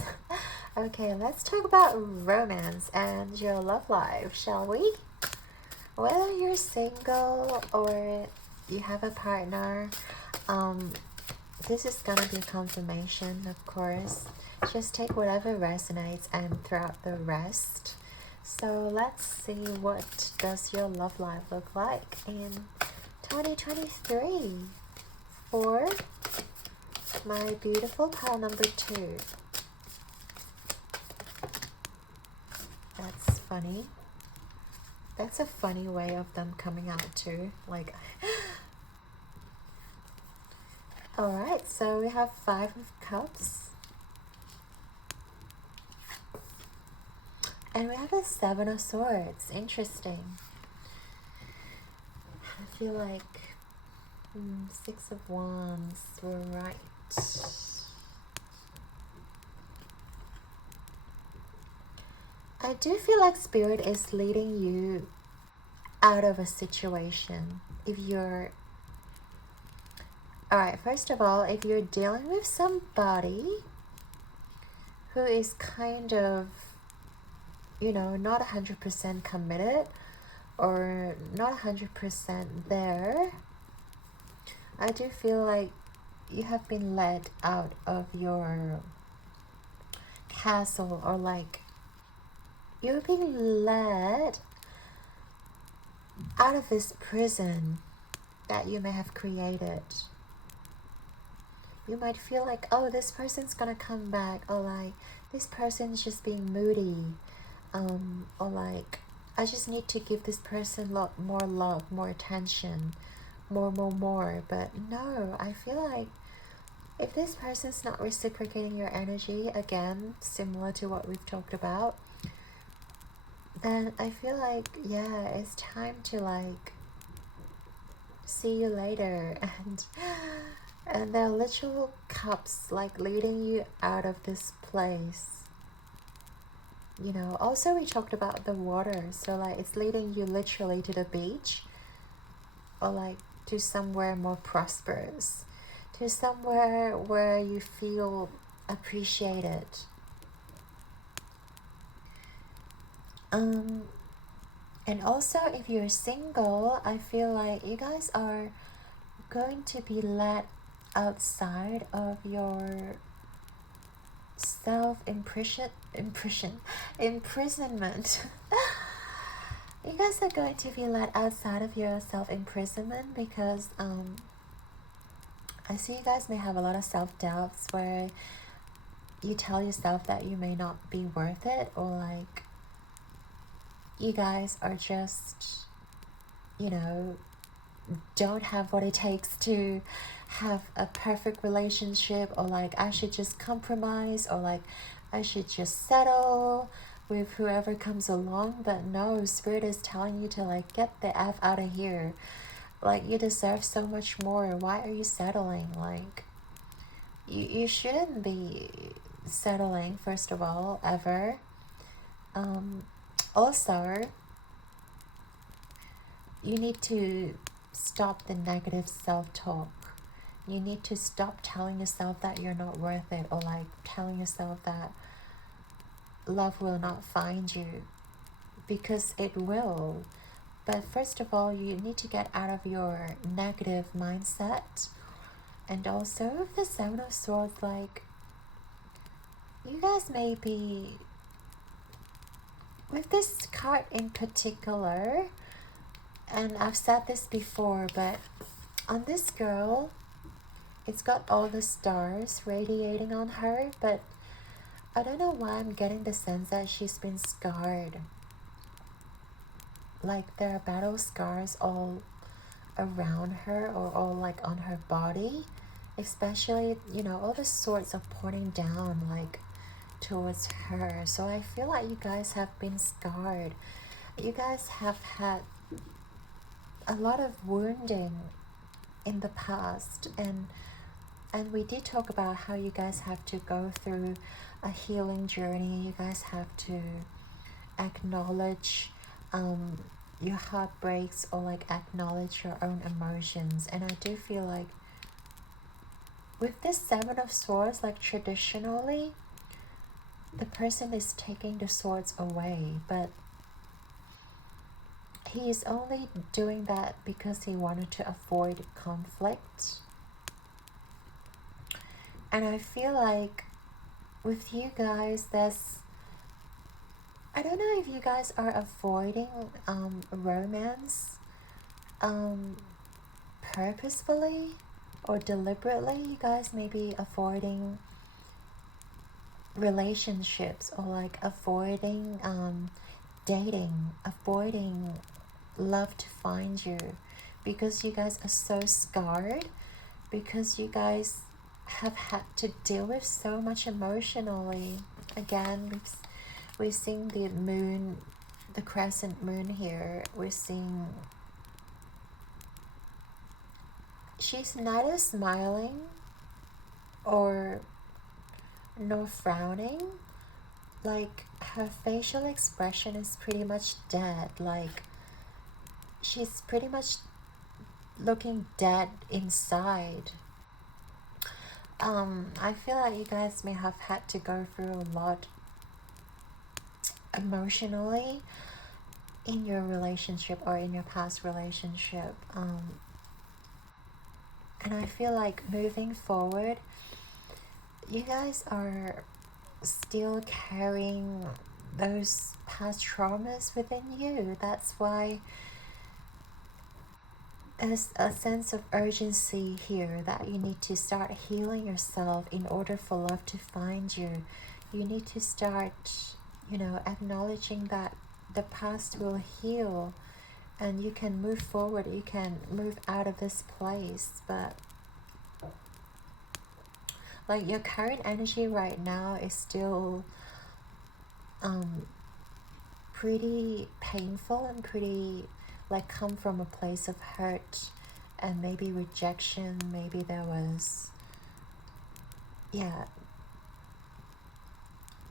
Okay, let's talk about romance and your love life, shall we? Whether you're single or you have a partner, this is gonna be a confirmation, of course. Just take whatever resonates and throw out the rest. So let's see, what does your love life look like in 2023 for my beautiful pile number 2. That's funny. That's a funny way of them coming out too. Like, alright, so we have 5 of Cups. And we have a 7 of Swords. Interesting. I feel like 6 of Wands were right. I do feel like Spirit is leading you out of a situation. If you're... Alright, first of all, if you're dealing with somebody who is kind of, you know, not 100% committed, or not 100% there, I do feel like you have been let out of your castle, or like you're being led out of this prison. that you may have created. You might feel like, oh, this person's gonna come back, or like this person's just being moody, or like I just need to give this person a lot more love, more attention, more. But no, I feel like if this person's not reciprocating your energy, again, similar to what we've talked about, then I feel like, yeah, it's time to like see you later. And there are literal cups like leading you out of this place. You know, also we talked about the water, so like it's leading you literally to the beach, or like to somewhere more prosperous, to somewhere where you feel appreciated. And also if you're single, I feel like you guys are going to be led outside of your imprisonment. You guys are going to be led outside of your self-imprisonment, because I see you guys may have a lot of self-doubts where you tell yourself that you may not be worth it, or like you guys are just, you know, don't have what it takes to have a perfect relationship, or like I should just compromise, or like I should just settle with whoever comes along. But no, Spirit is telling you to like get the F out of here. Like you deserve so much more. Why are you settling? Like you shouldn't be settling, first of all, ever. Also, you need to stop the negative self-talk. You need to stop telling yourself that you're not worth it, or like telling yourself that love will not find you, because it will. But first of all, you need to get out of your negative mindset. And also with the Seven of Swords, like you guys may be, with this card in particular, and I've said this before, but on this girl, it's got all the stars radiating on her, but I don't know why I'm getting the sense that she's been scarred. Like there are battle scars all around her, or all like on her body, especially, you know, all the swords are pointing down like towards her. So I feel like you guys have been scarred. You guys have had a lot of wounding in the past, and we did talk about how you guys have to go through a healing journey. You guys have to acknowledge your heartbreaks, or like acknowledge your own emotions. And I do feel like with this Seven of Swords, like traditionally the person is taking the swords away, but he is only doing that because he wanted to avoid conflict. And I feel like with you guys, there's, I don't know if you guys are avoiding romance purposefully or deliberately. You guys may be avoiding relationships, or like avoiding dating, avoiding love to find you, because you guys are so scarred, because you guys have had to deal with so much emotionally. Again, we've seen the moon, the crescent moon here. We're seeing she's neither smiling or nor frowning. Like her facial expression is pretty much dead. Like she's pretty much looking dead inside. I feel like you guys may have had to go through a lot emotionally in your relationship, or in your past relationship. And I feel like moving forward, you guys are still carrying those past traumas within you. That's why There's a sense of urgency here that you need to start healing yourself in order for love to find you. You need to start, acknowledging that the past will heal and you can move forward, you can move out of this place. But like your current energy right now is still pretty painful and pretty like come from a place of hurt and maybe rejection. Maybe there was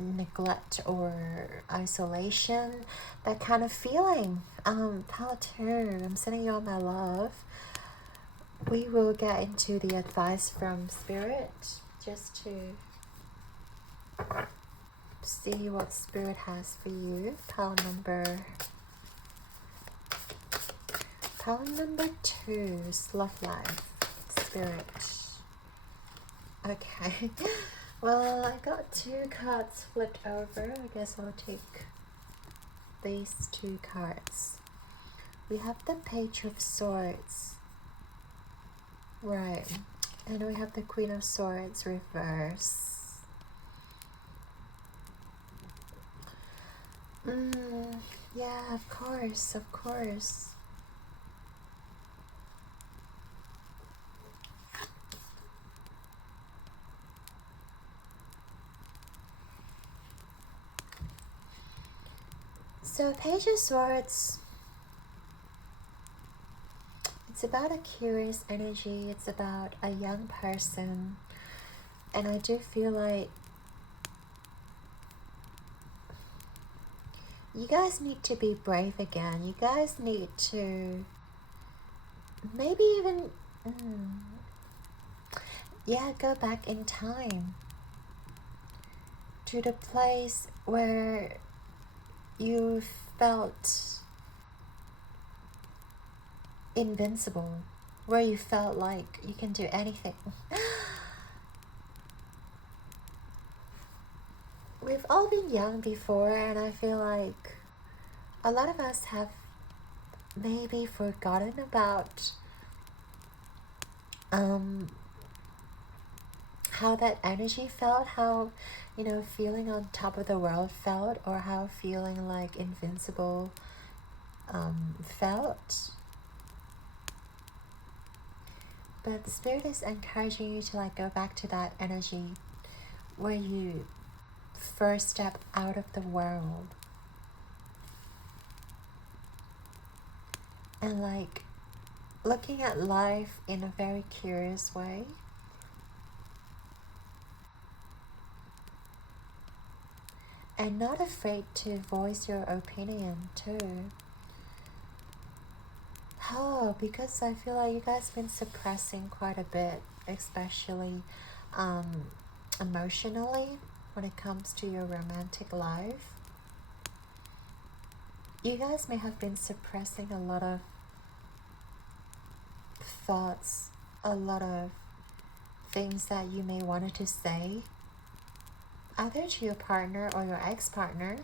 neglect or isolation, that kind of feeling. Palantir, I'm sending you all my love. We will get into the advice from Spirit just to see what Spirit has for you. Pile number 2 is love life, Spirit. Okay. Well, I got 2 cards flipped over. I guess I'll take these 2 cards. We have the Page of Swords. Right. And we have the Queen of Swords reverse. Yeah, of course, of course. So Page of Swords, it's about a curious energy. It's about a young person. And I do feel like you guys need to be brave again. You guys need to maybe even, go back in time to the place where you felt invincible, where you felt like you can do anything. We've all been young before, and I feel like a lot of us have maybe forgotten about how that energy felt, how feeling on top of the world felt, or how feeling like invincible felt. But the Spirit is encouraging you to go back to that energy where you first step out of the world and looking at life in a very curious way. And not afraid to voice your opinion too. Because I feel like you guys have been suppressing quite a bit, especially emotionally when it comes to your romantic life. You guys may have been suppressing a lot of thoughts, a lot of things that you may wanted to say, either to your partner or your ex-partner.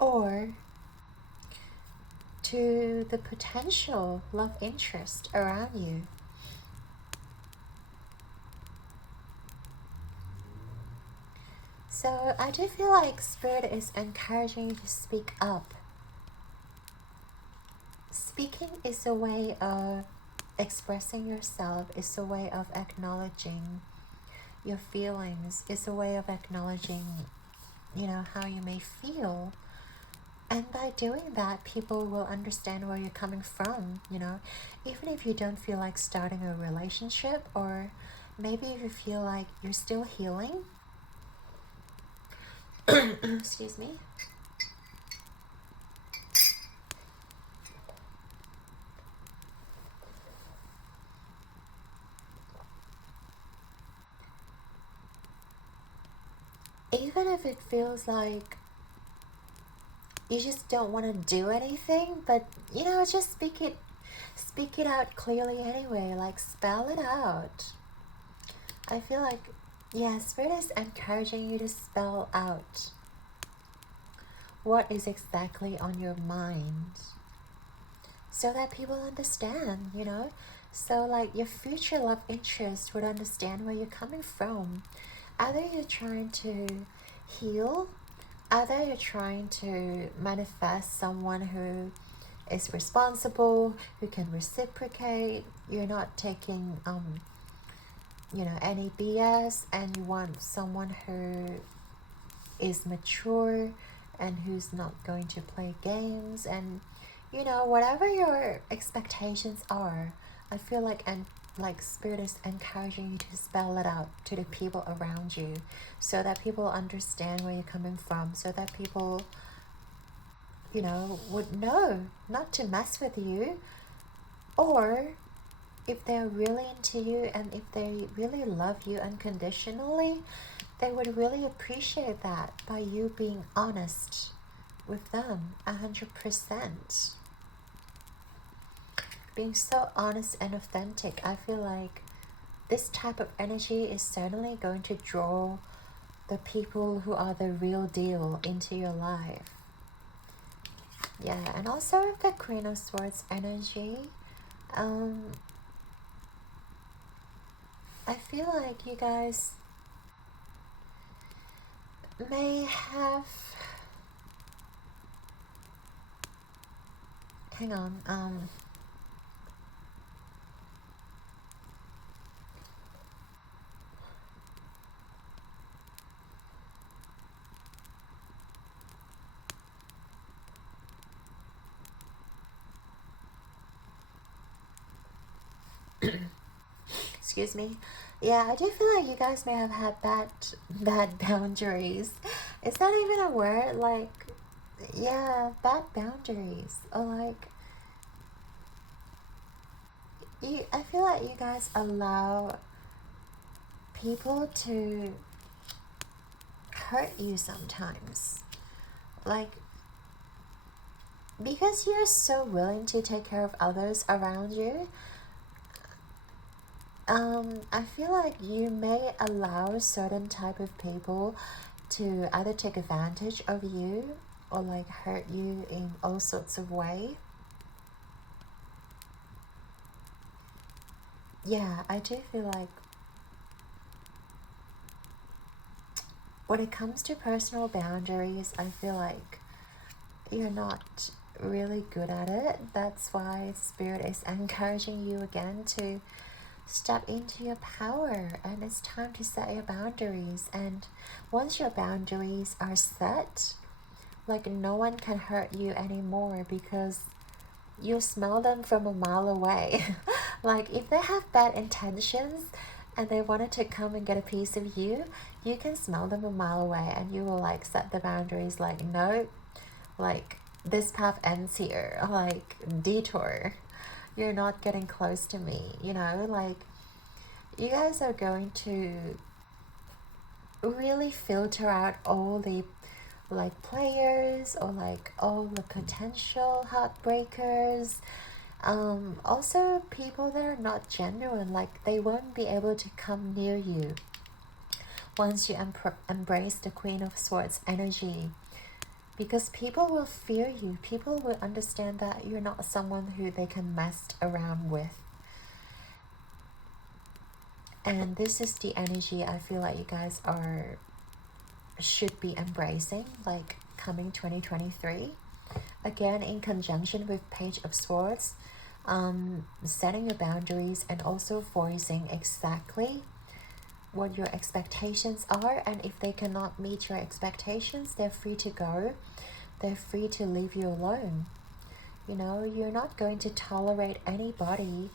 Or to the potential love interest around you. So I do feel like Spirit is encouraging you to speak up. Speaking is a way of expressing yourself, is a way of acknowledging your feelings, is a way of acknowledging, how you may feel. And by doing that, people will understand where you're coming from, even if you don't feel like starting a relationship, or maybe if you feel like you're still healing. Excuse me. Even if it feels like you just don't want to do anything, but just speak it out clearly anyway, spell it out. I feel like, Spirit is encouraging you to spell out what is exactly on your mind, so that people understand, you know. So like your future love interest would understand where you're coming from. Either you're trying to heal, either you're trying to manifest someone who is responsible, who can reciprocate. You're not taking any BS, and you want someone who is mature and who's not going to play games, and whatever your expectations are. I feel like spirit is encouraging you to spell it out to the people around you, so that people understand where you're coming from, so that people would know not to mess with you. Or if they're really into you and if they really love you unconditionally, they would really appreciate that by you being honest with them 100%. Being so honest and authentic, I feel like this type of energy is certainly going to draw the people who are the real deal into your life. Yeah, and also with the Queen of Swords energy, I feel like you guys may have... Hang on, excuse me. Yeah, I do feel like you guys may have had bad boundaries. Is that even a word? Like, yeah, bad boundaries. Or like, I feel like you guys allow people to hurt you sometimes. Like, because you're so willing to take care of others around you, I feel like you may allow certain type of people to either take advantage of you or like hurt you in all sorts of way. Yeah, I do feel like when it comes to personal boundaries, I feel like you're not really good at it. That's why Spirit is encouraging you again to step into your power, and it's time to set your boundaries. And once your boundaries are set, like, no one can hurt you anymore, because you smell them from a mile away. Like, if they have bad intentions and they wanted to come and get a piece of you, you can smell them a mile away, and you will like set the boundaries, like, no, like, this path ends here, like, detour, you're not getting close to me, like, you guys are going to really filter out all the like players, or like all the potential heartbreakers, also people that are not genuine. Like, they won't be able to come near you once you embrace the Queen of Swords energy, because people will fear you. People will understand that you're not someone who they can mess around with. And this is the energy I feel like you guys should be embracing, like, coming 2023. Again, in conjunction with Page of Swords, setting your boundaries and also voicing exactly what your expectations are. And if they cannot meet your expectations, they're free to go. They're free to leave you alone. You're not going to tolerate anybody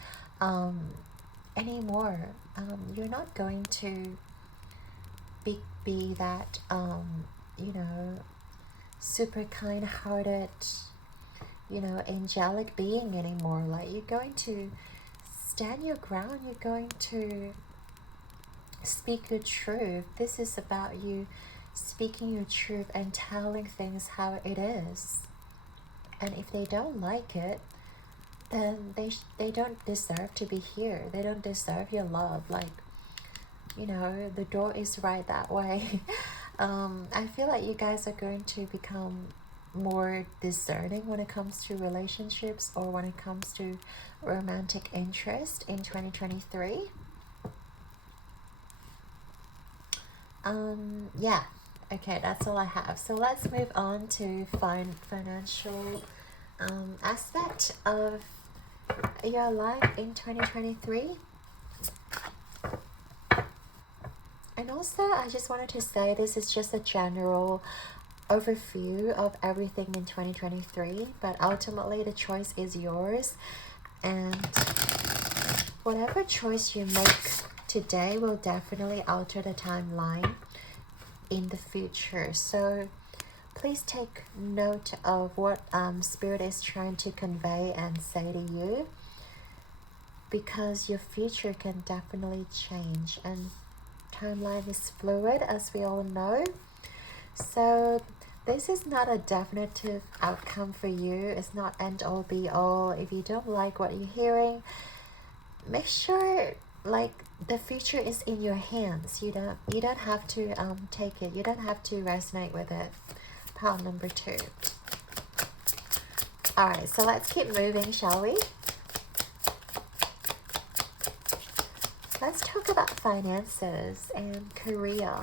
anymore. You're not going to be that super kind-hearted, angelic being anymore. Like, you're going to stand your ground. You're going to speak your truth. This is about you speaking your truth and telling things how it is. And if they don't like it, then they don't deserve to be here. They don't deserve your love. Like, the door is right that way. I feel like you guys are going to become more discerning when it comes to relationships or when it comes to romantic interest in 2023. Yeah, okay, that's all I have. So let's move on to financial aspect of your life in 2023. And also, I just wanted to say this is just a general overview of everything in 2023, but ultimately the choice is yours, and whatever choice you make today will definitely alter the timeline in the future. So please take note of what Spirit is trying to convey and say to you, because your future can definitely change, and timeline is fluid, as we all know. So this is not a definitive outcome for you. It's not end all be all. If you don't like what you're hearing, make sure like the future is in your hands. You don't have to take it. You don't have to resonate with it. Pile number 2. Alright, so let's keep moving, shall we? Let's talk about finances and career.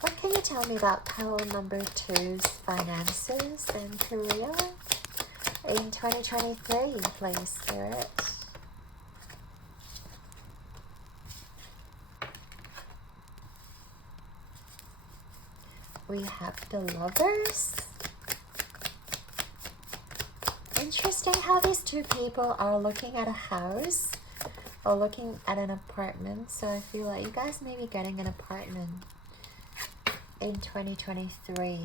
What can you tell me about pile number 2's finances and career in 2023, please, Spirit? We have the Lovers. Interesting how these two people are looking at a house or looking at an apartment. So I feel like you guys may be getting an apartment in 2023.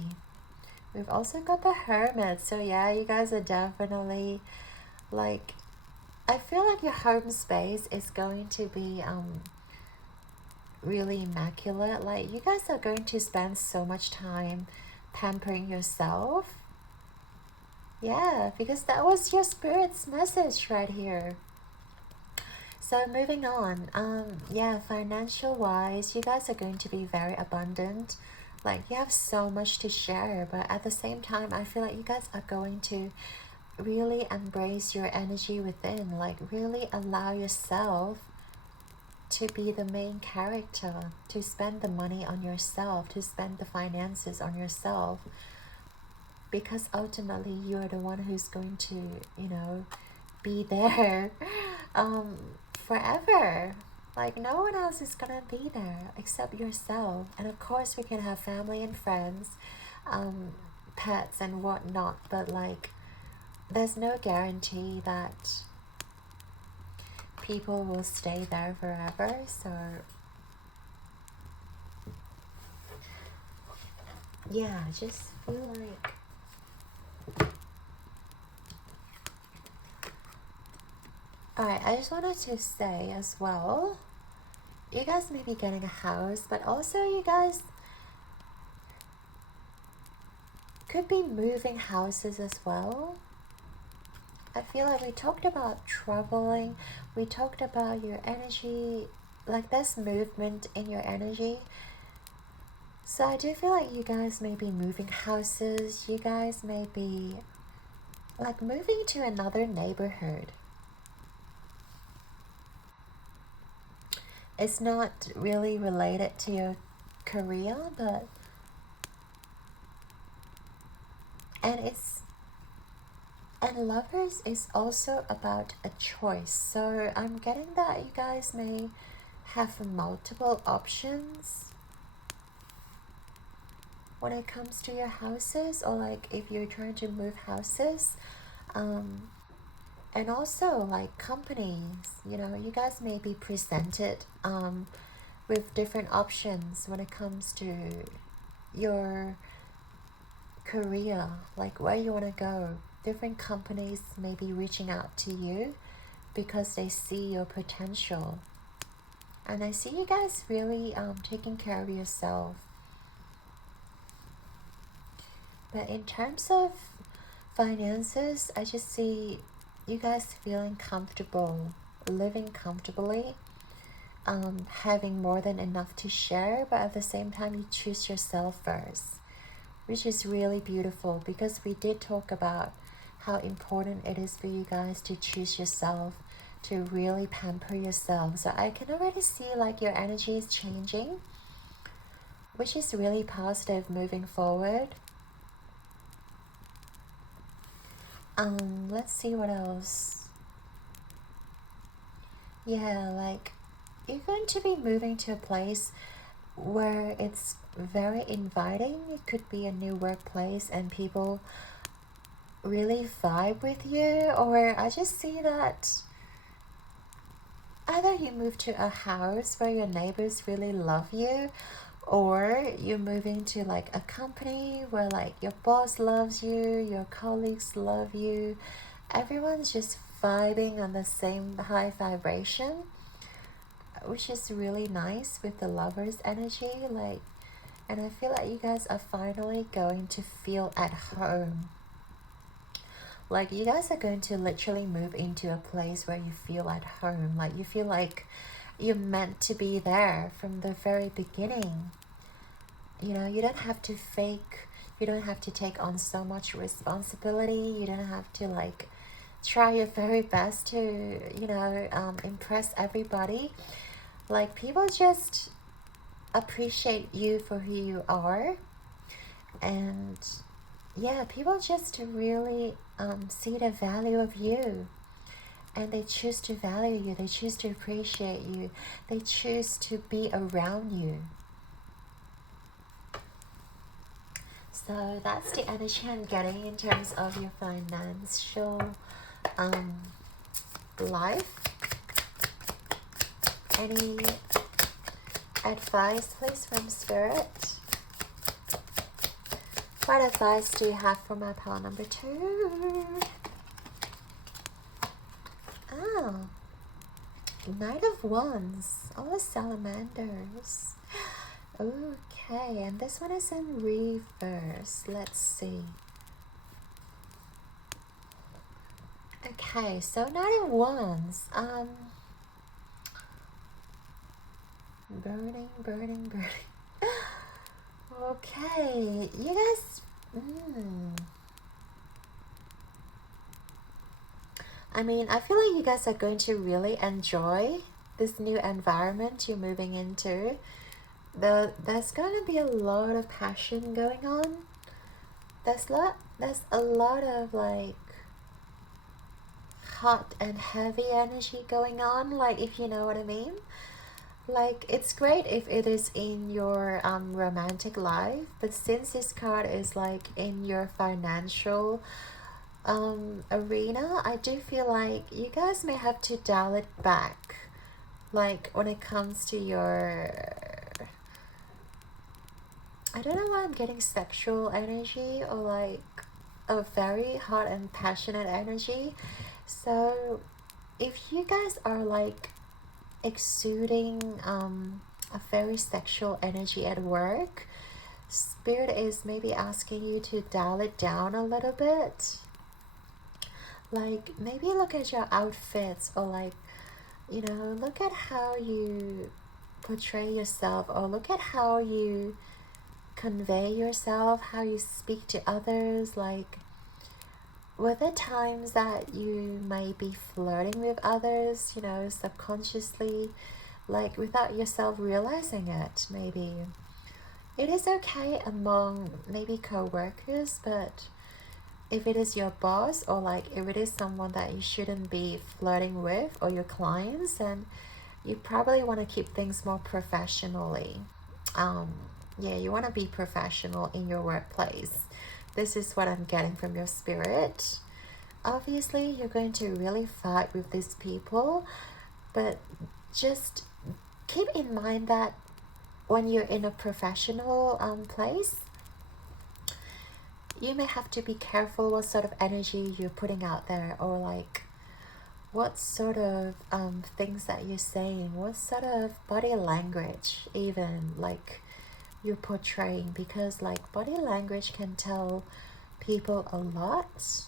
We've also got the Hermit. So yeah, you guys are definitely like, I feel like your home space is going to be really immaculate. Like you guys are going to spend so much time pampering yourself. Yeah, because that was your Spirit's message right here. So moving on, yeah, financial wise, you guys are going to be very abundant. Like you have so much to share, but at the same time, I feel like you guys are going to really embrace your energy within, like really allow yourself to be the main character, to spend the money on yourself, to spend the finances on yourself, because ultimately you're the one who's going to, you know, be there forever. Like no one else is gonna be there except yourself. And of course we can have family and friends, pets and whatnot, but like there's no guarantee that people will stay there forever. So yeah, I just feel like alright, I just wanted to say as well, you guys may be getting a house, but also you guys could be moving houses as well. I feel like we talked about traveling, we talked about your energy, like there's movement in your energy. So I do feel like you guys may be moving houses, you guys may be like moving to another neighborhood. It's not really related to your career, but and Lovers is also about a choice. So I'm getting that you guys may have multiple options when it comes to your houses, or like if you're trying to move houses, and also like companies, you know, you guys may be presented with different options when it comes to your career, like where you want to go. Different companies may be reaching out to you because they see your potential, and I see you guys really taking care of yourself. But in terms of finances, I just see you guys feeling comfortable, living comfortably, having more than enough to share, but at the same time you choose yourself first, which is really beautiful, because we did talk about how important it is for you guys to choose yourself, to really pamper yourself. So I can already see like your energy is changing, which is really positive moving forward. Let's see what else. Yeah, like you're going to be moving to a place where it's very inviting. It could be a new workplace and people really vibe with you, or I just see that either you move to a house where your neighbors really love you, or you're moving to like a company where like your boss loves you, your colleagues love you, everyone's just vibing on the same high vibration, which is really nice with the lovers energy. Like, and I feel like you guys are finally going to feel at home. Like you guys are going to literally move into a place where you feel at home. Like you feel like you're meant to be there from the very beginning. You know, you don't have to fake, you don't have to take on so much responsibility, you don't have to like try your very best to, you know, impress everybody. Like people just appreciate you for who you are, and yeah, people just really see the value of you, and they choose to value you, they choose to appreciate you, they choose to be around you. So that's the energy I'm getting in terms of your financial life. Any advice, please, from Spirit? What advice do you have for my pile number 2? Oh, Knight of Wands. Oh, salamanders. Okay, and this one is in reverse. Let's see. Okay, so Knight of Wands. Burning. Okay, you guys. I mean, I feel like you guys are going to really enjoy this new environment you're moving into. There's going to be a lot of passion going on. There's a lot of like hot and heavy energy going on, like, if you know what I mean. Like, it's great if it is in your romantic life, but since this card is like in your financial arena, I do feel like you guys may have to dial it back, like when it comes to your, I don't know why I'm getting sexual energy, or like a very hot and passionate energy. So if you guys are like exuding a very sexual energy at work, Spirit is maybe asking you to dial it down a little bit. Like maybe look at your outfits, or like, you know, look at how you portray yourself, or look at how you convey yourself, how you speak to others. Like, were there times that you may be flirting with others, you know, subconsciously, like without yourself realizing it? Maybe it is okay among maybe co-workers, but if it is your boss, or like if it is someone that you shouldn't be flirting with, or your clients, then you probably want to keep things more professionally. Yeah, you want to be professional in your workplace. This is what I'm getting from your Spirit. Obviously, you're going to really fight with these people, but just keep in mind that when you're in a professional place, you may have to be careful what sort of energy you're putting out there, or like what sort of things that you're saying, what sort of body language even like you're portraying, because like body language can tell people a lot.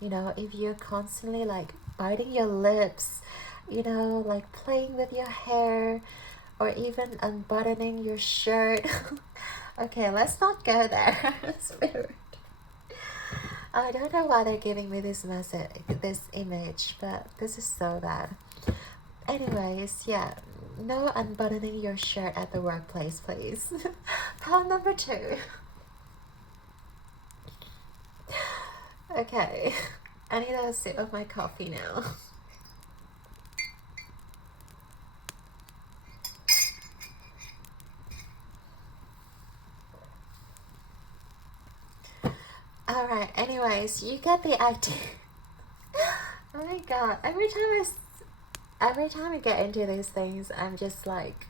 You know, if you're constantly like biting your lips, you know, like playing with your hair or even unbuttoning your shirt. Okay, let's not go there. Spirit. I don't know why they're giving me this message, this image, but this is so bad. Anyways, yeah, no unbuttoning your shirt at the workplace, please. Pound number 2. Okay, I need a sip of my coffee now. Alright, anyways, you get the idea. Oh my god, every time I get into these things, I'm just like,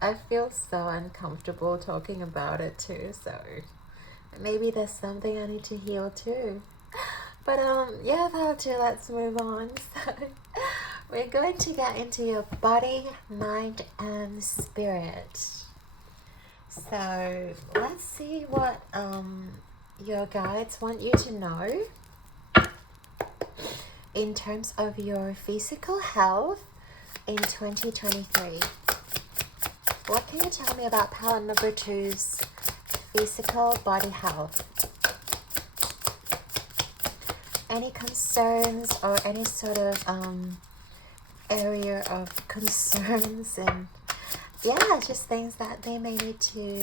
I feel so uncomfortable talking about it too, so maybe there's something I need to heal too. But yeah, that'll do, let's move on. So we're going to get into your body, mind, and spirit. So let's see what your guides want you to know in terms of your physical health in 2023. What can you tell me about palette number 2's physical body health? Any concerns or any sort of area of concerns, and yeah, just things that they may need to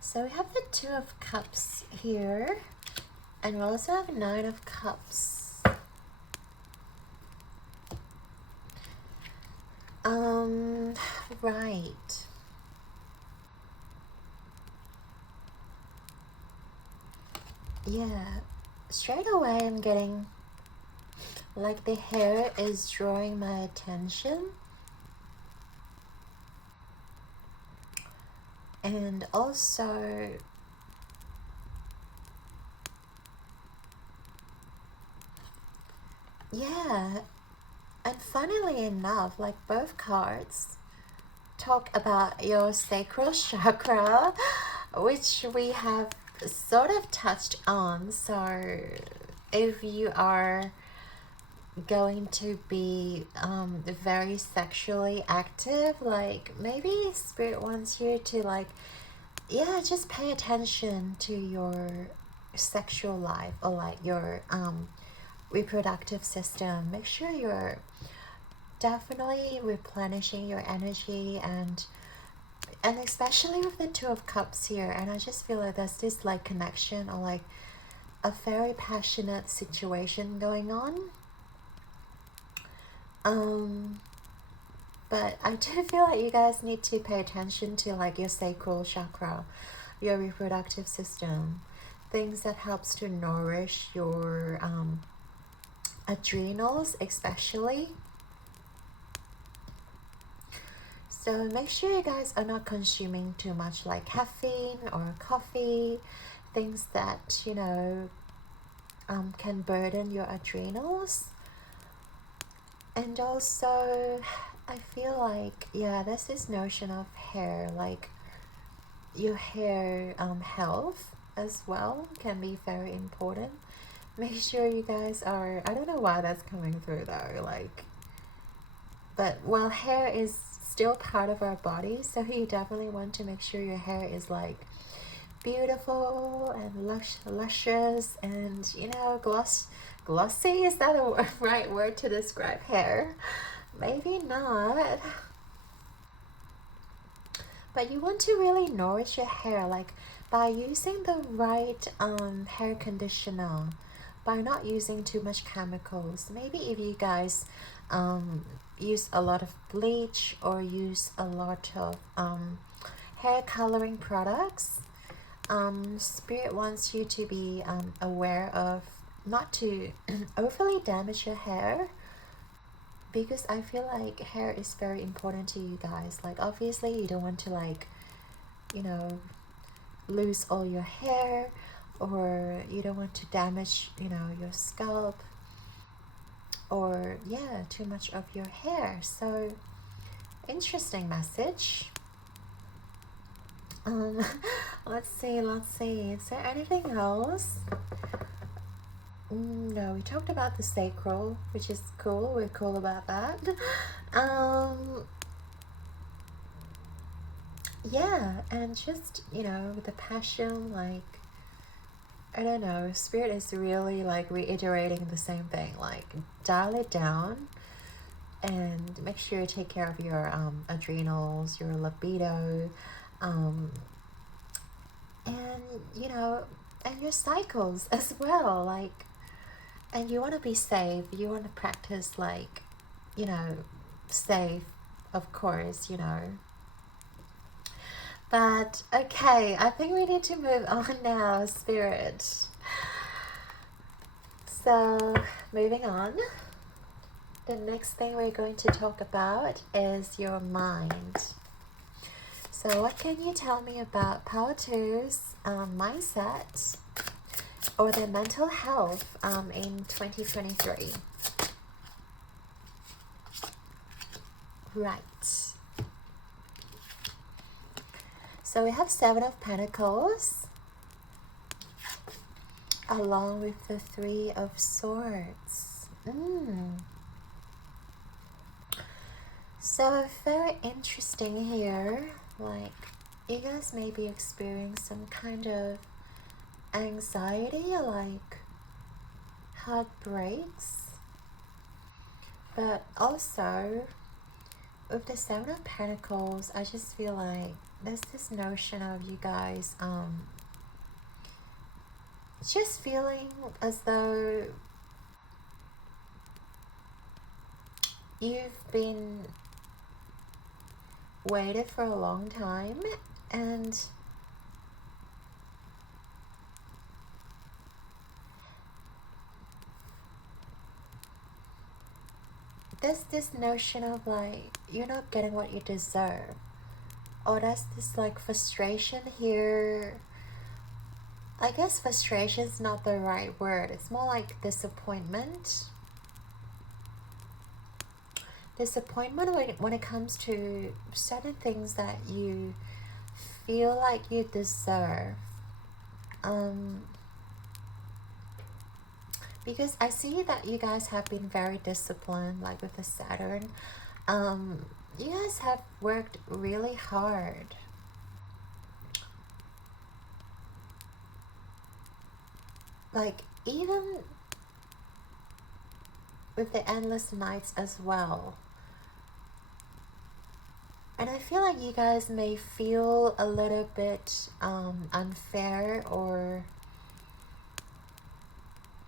So we have the 2 of Cups here, and we also have 9 of Cups. Right. Yeah, straight away I'm getting like the hair is drawing my attention. And also, yeah, and funnily enough, like both cards talk about your sacral chakra, which we have sort of touched on. So if you are going to be very sexually active, like maybe spirit wants you to like, yeah, just pay attention to your sexual life, or like your reproductive system. Make sure you're definitely replenishing your energy, and especially with the 2 of Cups here. And I just feel like there's this like connection, or like a very passionate situation going on. But I do feel like you guys need to pay attention to like your sacral chakra, your reproductive system, things that helps to nourish your adrenals especially. So make sure you guys are not consuming too much like caffeine or coffee, things that, you know, can burden your adrenals. And also, I feel like, yeah, there's this notion of hair, like your hair health as well can be very important. Make sure you guys are, I don't know why that's coming through though, like, but well, hair is still part of our body, so you definitely want to make sure your hair is like beautiful and luscious and, you know, glossy. Is that a right word to describe hair? Maybe not. But you want to really nourish your hair, like by using the right hair conditioner, by not using too much chemicals. Maybe if you guys use a lot of bleach or use a lot of hair coloring products, Spirit wants you to be aware of not to overly damage your hair, because I feel like hair is very important to you guys. Like obviously you don't want to like, you know, lose all your hair, or you don't want to damage, you know, your scalp, or yeah, too much of your hair. So interesting message. Um, let's see. Is there anything else? No, we talked about the sacral, which is cool. We're cool about that. Um, yeah, and just, the passion, like, I don't know, Spirit is really like reiterating the same thing, like, dial it down and make sure you take care of your adrenals, your libido, um, and, and your cycles as well, like, and you want to be safe, you want to practice, like, safe, of course, But, okay, I think we need to move on now, Spirit. So, moving on. The next thing we're going to talk about is your mind. So, what can you tell me about Power 2's mindset or their mental health in 2023? Right. So we have Seven of Pentacles along with the Three of Swords. So very interesting here. Like, you guys may be experiencing some kind of anxiety, like heartbreaks. But also, with the Seven of Pentacles, I just feel like there's this notion of you guys just feeling as though you've been waited for a long time, and there's this notion of like you're not getting what you deserve, or that's this like frustration here. I guess frustration is not the right word, it's more like disappointment when it comes to certain things that you feel like you deserve. Because I see that you guys have been very disciplined, like with the Saturn. You guys have worked really hard. Like, even with the endless nights as well. And I feel like you guys may feel a little bit unfair, or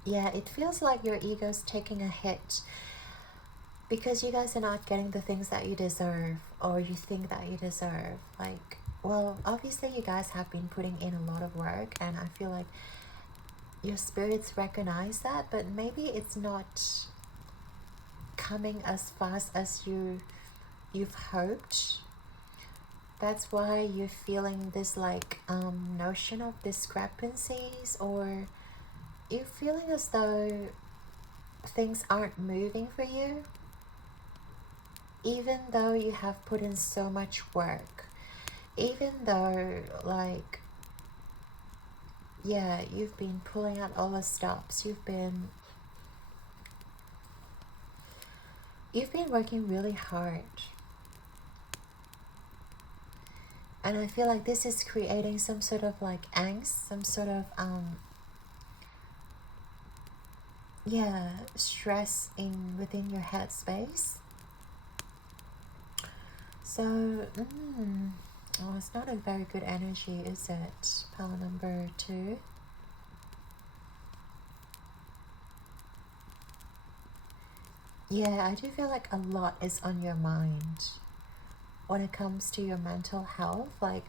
yeah, it feels like your ego's taking a hit because you guys are not getting the things that you deserve, or you think that you deserve. Like, well, obviously you guys have been putting in a lot of work, and I feel like your spirits recognize that, but maybe it's not coming as fast as you've hoped. That's why you're feeling this like notion of discrepancies, or you're feeling as though things aren't moving for you, even though you have put in so much work, even though like, yeah, you've been pulling out all the stops, you've been working really hard. And I feel like this is creating some sort of like angst, some sort of stress within your headspace. So oh, it's not a very good energy, is it? Power number 2. Yeah, I do feel like a lot is on your mind when it comes to your mental health. Like,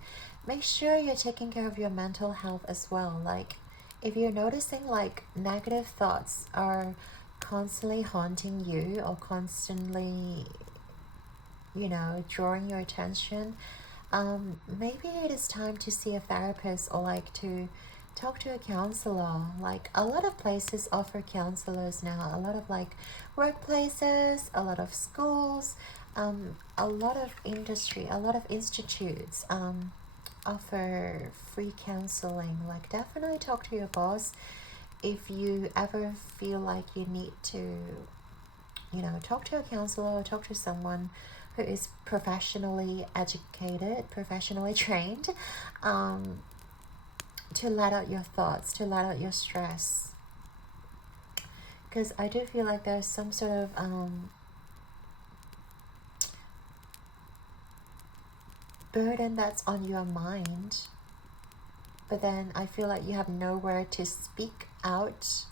make sure you're taking care of your mental health as well. Like, if you're noticing like negative thoughts are constantly haunting you, or constantly, drawing your attention, maybe it is time to see a therapist, or like to talk to a counselor. Like, a lot of places offer counselors now, a lot of like workplaces, a lot of schools, a lot of industry, a lot of institutes, offer free counseling. Like, definitely talk to your boss if you ever feel like you need to, talk to a counselor or talk to someone who is professionally educated, professionally trained, to let out your thoughts, to let out your stress. Because I do feel like there's some sort of burden that's on your mind, but then I feel like you have nowhere to speak out,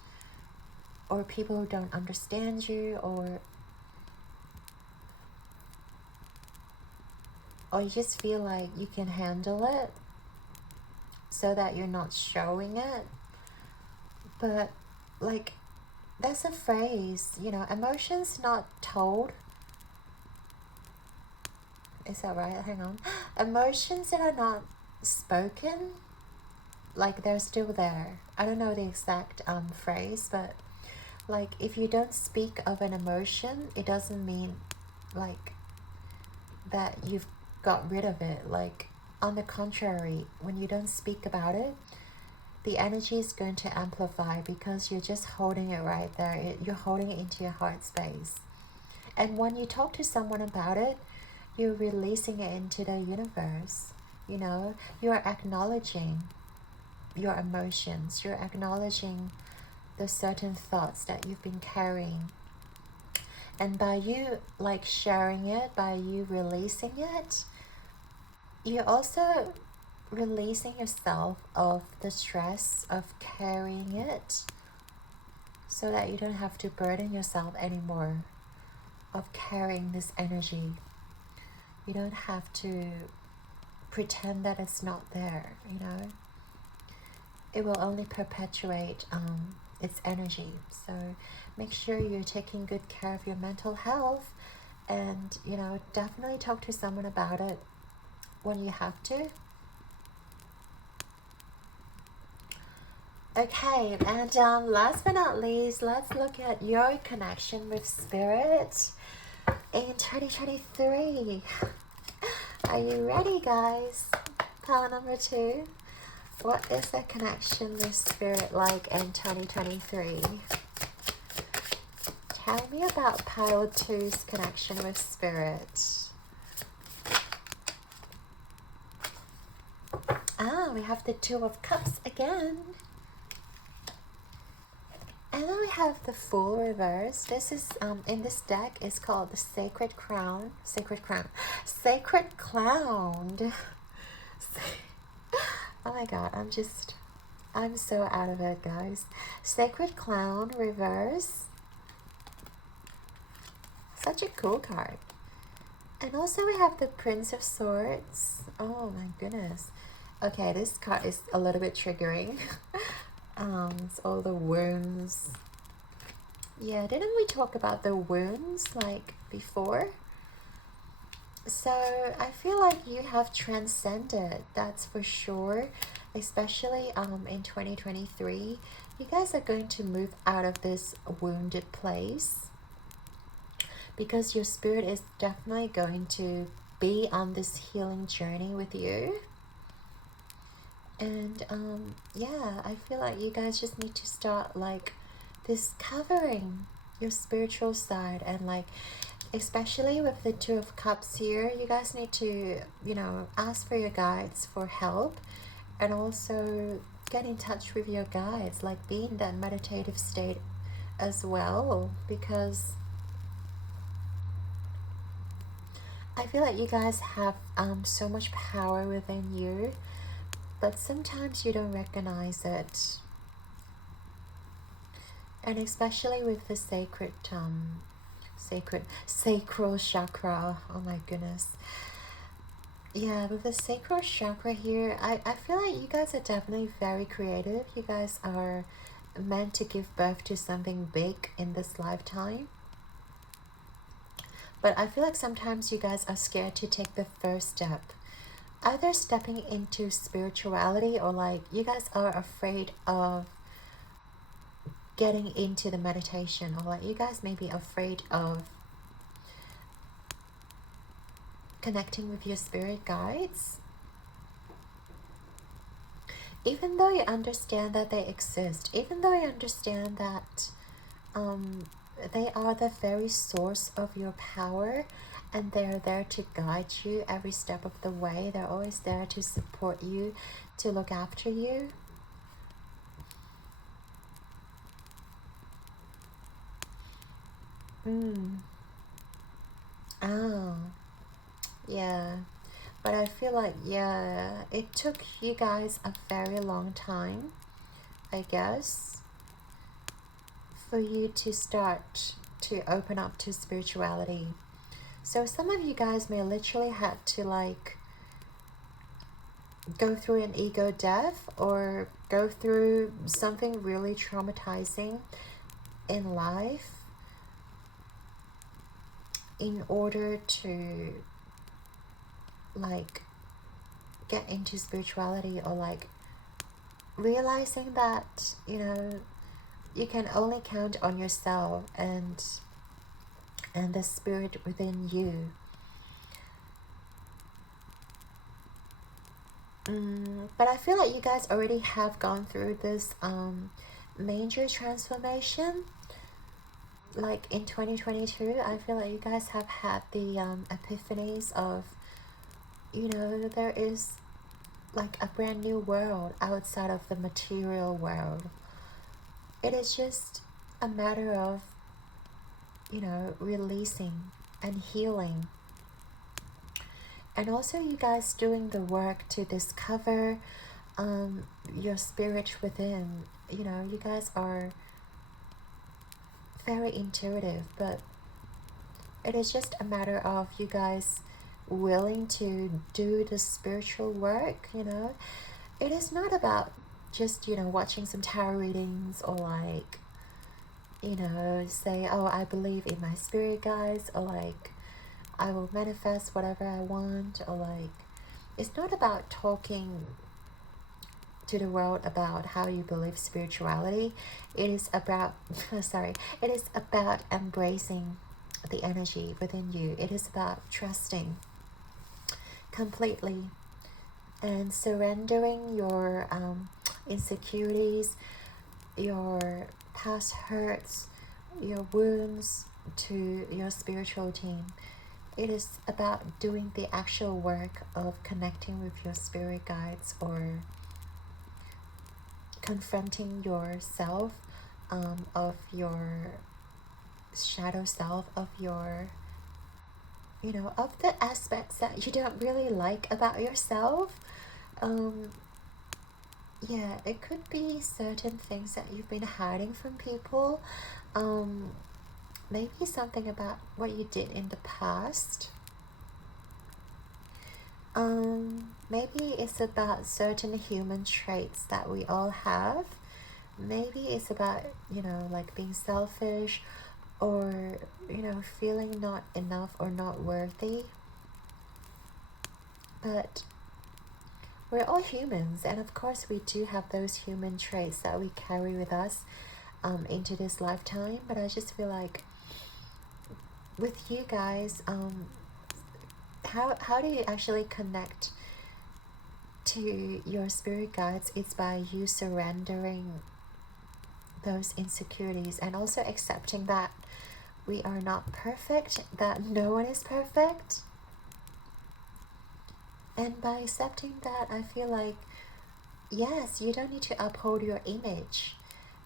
or people don't understand you, or you just feel like you can handle it so that you're not showing it. But like, there's a phrase, emotions not told. Is that right? Hang on. Emotions that are not spoken, like, they're still there. I don't know the exact phrase, but like, if you don't speak of an emotion, it doesn't mean like that you've got rid of it. Like, on the contrary, when you don't speak about it, the energy is going to amplify because you're just holding it right there. You're holding it into your heart space. And when you talk to someone about it, you're releasing it into the universe. You're acknowledging your emotions. You're acknowledging the certain thoughts that you've been carrying. And by you like sharing it, by you releasing it, you're also releasing yourself of the stress of carrying it, so that you don't have to burden yourself anymore of carrying this energy. You don't have to pretend that it's not there. It will only perpetuate its energy. So make sure you're taking good care of your mental health, and definitely talk to someone about it when you have to. Okay, and last but not least, let's look at your connection with spirit in 2023. Are you ready, guys? Pile number 2. What is the connection with spirit like in 2023? Tell me about pile 2's connection with spirit. We have the 2 of Cups again. And then we have the Fool reverse. This is, in this deck, is called the Sacred Crown. Sacred Clown. Oh my god, I'm so out of it, guys. Sacred Clown reverse. Such a cool card. And also we have the Prince of Swords. Oh my goodness. Okay, this card is a little bit triggering. It's all the wounds. Yeah, didn't we talk about the wounds like before? So I feel like you have transcended, that's for sure. Especially in 2023, you guys are going to move out of this wounded place, because your spirit is definitely going to be on this healing journey with you. And yeah, I feel like you guys just need to start like discovering your spiritual side, and like, especially with the 2 of Cups here, you guys need to, ask for your guides for help, and also get in touch with your guides, like be in that meditative state as well, because I feel like you guys have so much power within you, but sometimes you don't recognize it. And especially with the sacral chakra. Oh my goodness. Yeah, with the sacral chakra here, I feel like you guys are definitely very creative. You guys are meant to give birth to something big in this lifetime. But I feel like sometimes you guys are scared to take the first step. Either stepping into spirituality, or like you guys are afraid of getting into the meditation, or like you guys may be afraid of connecting with your spirit guides. even though you understand that they exist, even though you understand that they are the very source of your power, and they're there to guide you every step of the way. They're always there to support you, to look after you. Oh, yeah. But I feel like, yeah, it took you guys a very long time, I guess, for you to start to open up to spirituality. So some of you guys may literally had to like go through an ego death or go through something really traumatizing in life in order to like get into spirituality, or like realizing that, you know, you can only count on yourself and the spirit within you. But I feel like you guys already have gone through this major transformation. Like in 2022, I feel like you guys have had the epiphanies of, you know, there is like a brand new world outside of the material world. It is just a matter of, you know, releasing and healing. And also you guys doing the work to discover your spirit within. You know, you guys are very intuitive, but it is just a matter of you guys willing to do the spiritual work, you know. It is not about just, you know, watching some tarot readings, or like, you know, say, oh, I believe in my spirit guides, or like, I will manifest whatever I want, or like, it's not about talking to the world about how you believe spirituality. It is about sorry, it is about embracing the energy within you. It is about trusting completely and surrendering your insecurities, your past hurts, your wounds to your spiritual team. It is about doing the actual work of connecting with your spirit guides, or confronting yourself, of your shadow self, of your, you know, of the aspects that you don't really like about yourself. Yeah, it could be certain things that you've been hiding from people. Maybe something about what you did in the past. Maybe it's about certain human traits that we all have. Maybe it's about, you know, like being selfish, or, you know, feeling not enough or not worthy. But we're all humans, and of course we do have those human traits that we carry with us into this lifetime. But I just feel like with you guys, how do you actually connect to your spirit guides? It's by you surrendering those insecurities, and also accepting that we are not perfect, that no one is perfect. And by accepting that, I feel like, yes, you don't need to uphold your image,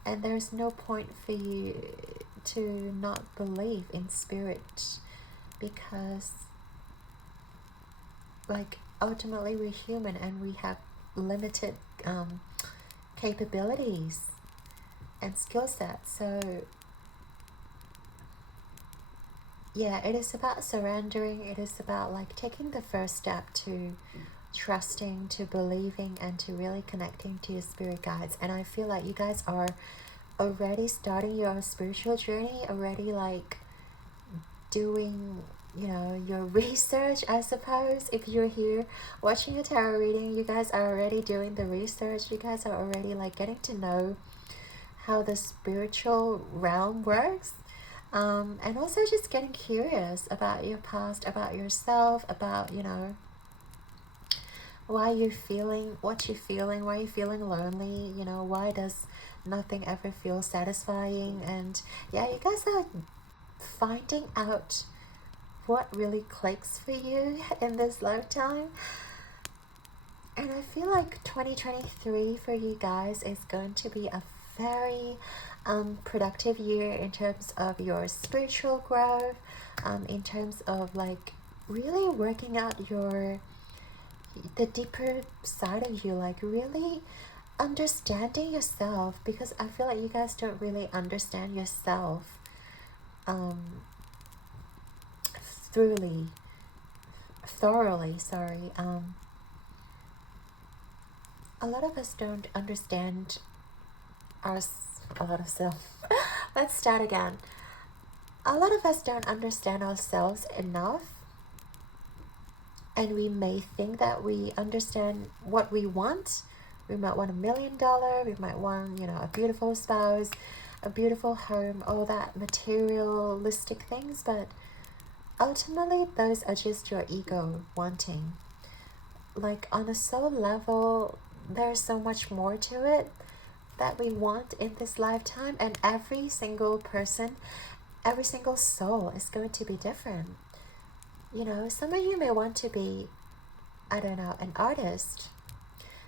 and there's no point for you to not believe in spirit, because like ultimately we're human and we have limited capabilities and skill sets. So yeah, it is about surrendering. It is about like taking the first step to trusting, to believing, and to really connecting to your spirit guides. And I feel like you guys are already starting your spiritual journey, already like doing, you know, your research, I suppose. If you're here watching a tarot reading, you guys are already doing the research. You guys are already like getting to know how the spiritual realm works, and also just getting curious about your past, about yourself, about, you know, why you're feeling what you're feeling, why you're feeling lonely, you know, why does nothing ever feel satisfying. And yeah, you guys are finding out what really clicks for you in this lifetime. And I feel like 2023 for you guys is going to be a very productive year in terms of your spiritual growth, in terms of like really working out the deeper side of you, like really understanding yourself, because I feel like you guys don't really understand yourself thoroughly sorry. A lot of us don't understand our a lot of self. Let's start again. A lot of us don't understand ourselves enough, and we may think that we understand what we want. We might want $1 million, we might want, you know, a beautiful spouse, a beautiful home, all that materialistic things, but ultimately those are just your ego wanting. Like on a soul level, there's so much more to it that we want in this lifetime, and every single person, every single soul is going to be different. You know, some of you may want to be, I don't know, an artist.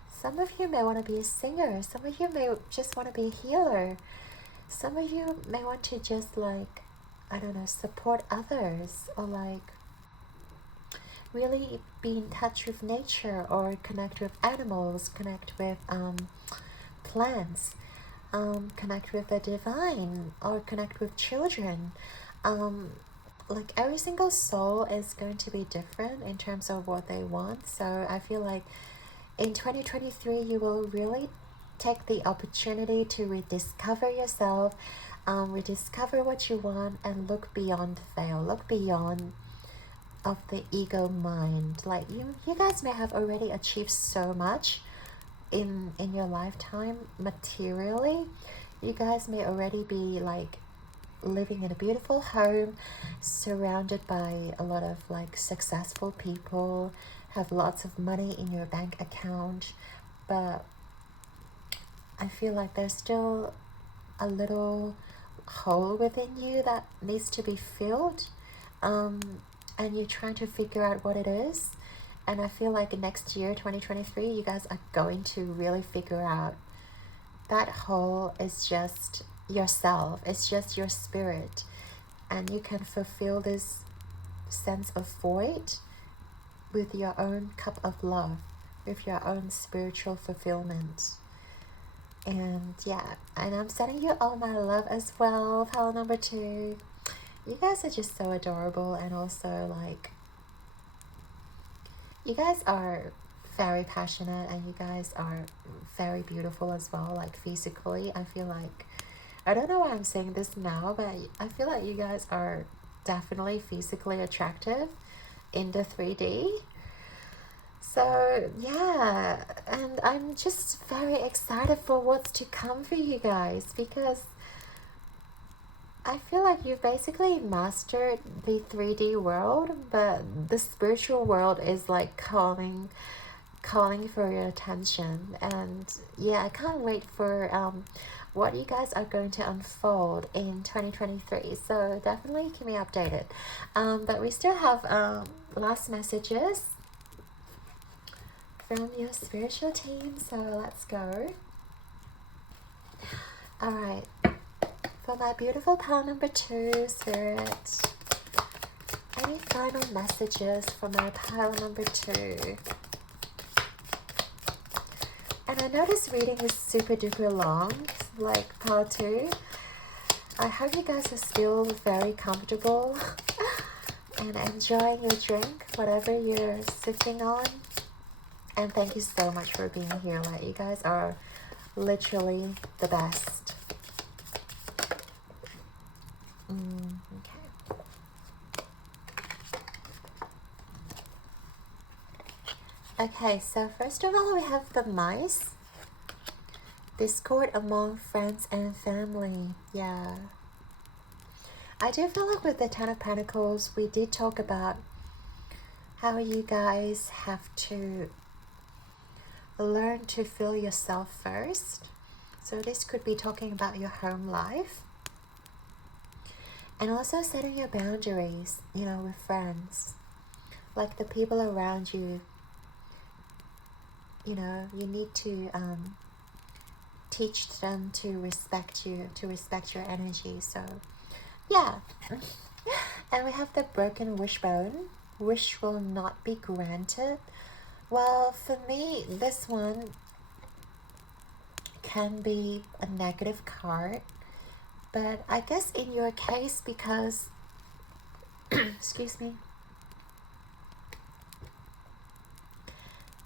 Some of you may want to be a singer. Some of you may just want to be a healer. Some of you may want to just like, I don't know, support others, or like really be in touch with nature, or connect with animals, connect with plants, connect with the divine, or connect with children. Like every single soul is going to be different in terms of what they want. So I feel like in 2023 you will really take the opportunity to rediscover yourself, rediscover what you want, and look beyond veil, look beyond of the ego mind. Like you guys may have already achieved so much in your lifetime materially. You guys may already be like living in a beautiful home, surrounded by a lot of like successful people, have lots of money in your bank account, but I feel like there's still a little hole within you that needs to be filled, and you're trying to figure out what it is. And I feel like next year, 2023, you guys are going to really figure out that hole is just yourself, it's just your spirit, and you can fulfill this sense of void with your own cup of love, with your own spiritual fulfillment. And yeah, and I'm sending you all my love as well, pile number 2. You guys are just so adorable, and also like you guys are very passionate, and you guys are very beautiful as well, like physically. I feel like, I don't know why I'm saying this now, but I feel like you guys are definitely physically attractive in the 3D. So yeah, and I'm just very excited for what's to come for you guys, because I feel like you've basically mastered the 3D world, but the spiritual world is like calling for your attention. And yeah, I can't wait for what you guys are going to unfold in 2023. So definitely keep me updated. But we still have last messages from your spiritual team, so let's go. All right. For my beautiful pile number 2, Spirit, any final messages for my pile number 2? And I know this reading is super duper long, like pile 2. I hope you guys are still very comfortable and enjoying your drink, whatever you're sipping on. And thank you so much for being here. Like, you guys are literally the best. Okay. Okay, so first of all, we have the mice. Discord among friends and family. Yeah. I do feel like with the Ten of Pentacles, we did talk about how you guys have to learn to feel yourself first. So this could be talking about your home life. And also setting your boundaries, with friends. Like the people around you, you need to teach them to respect you, to respect your energy. So, yeah. And we have the broken wishbone. Wish will not be granted. Well, for me, this one can be a negative card. But I guess in your case, because, excuse me,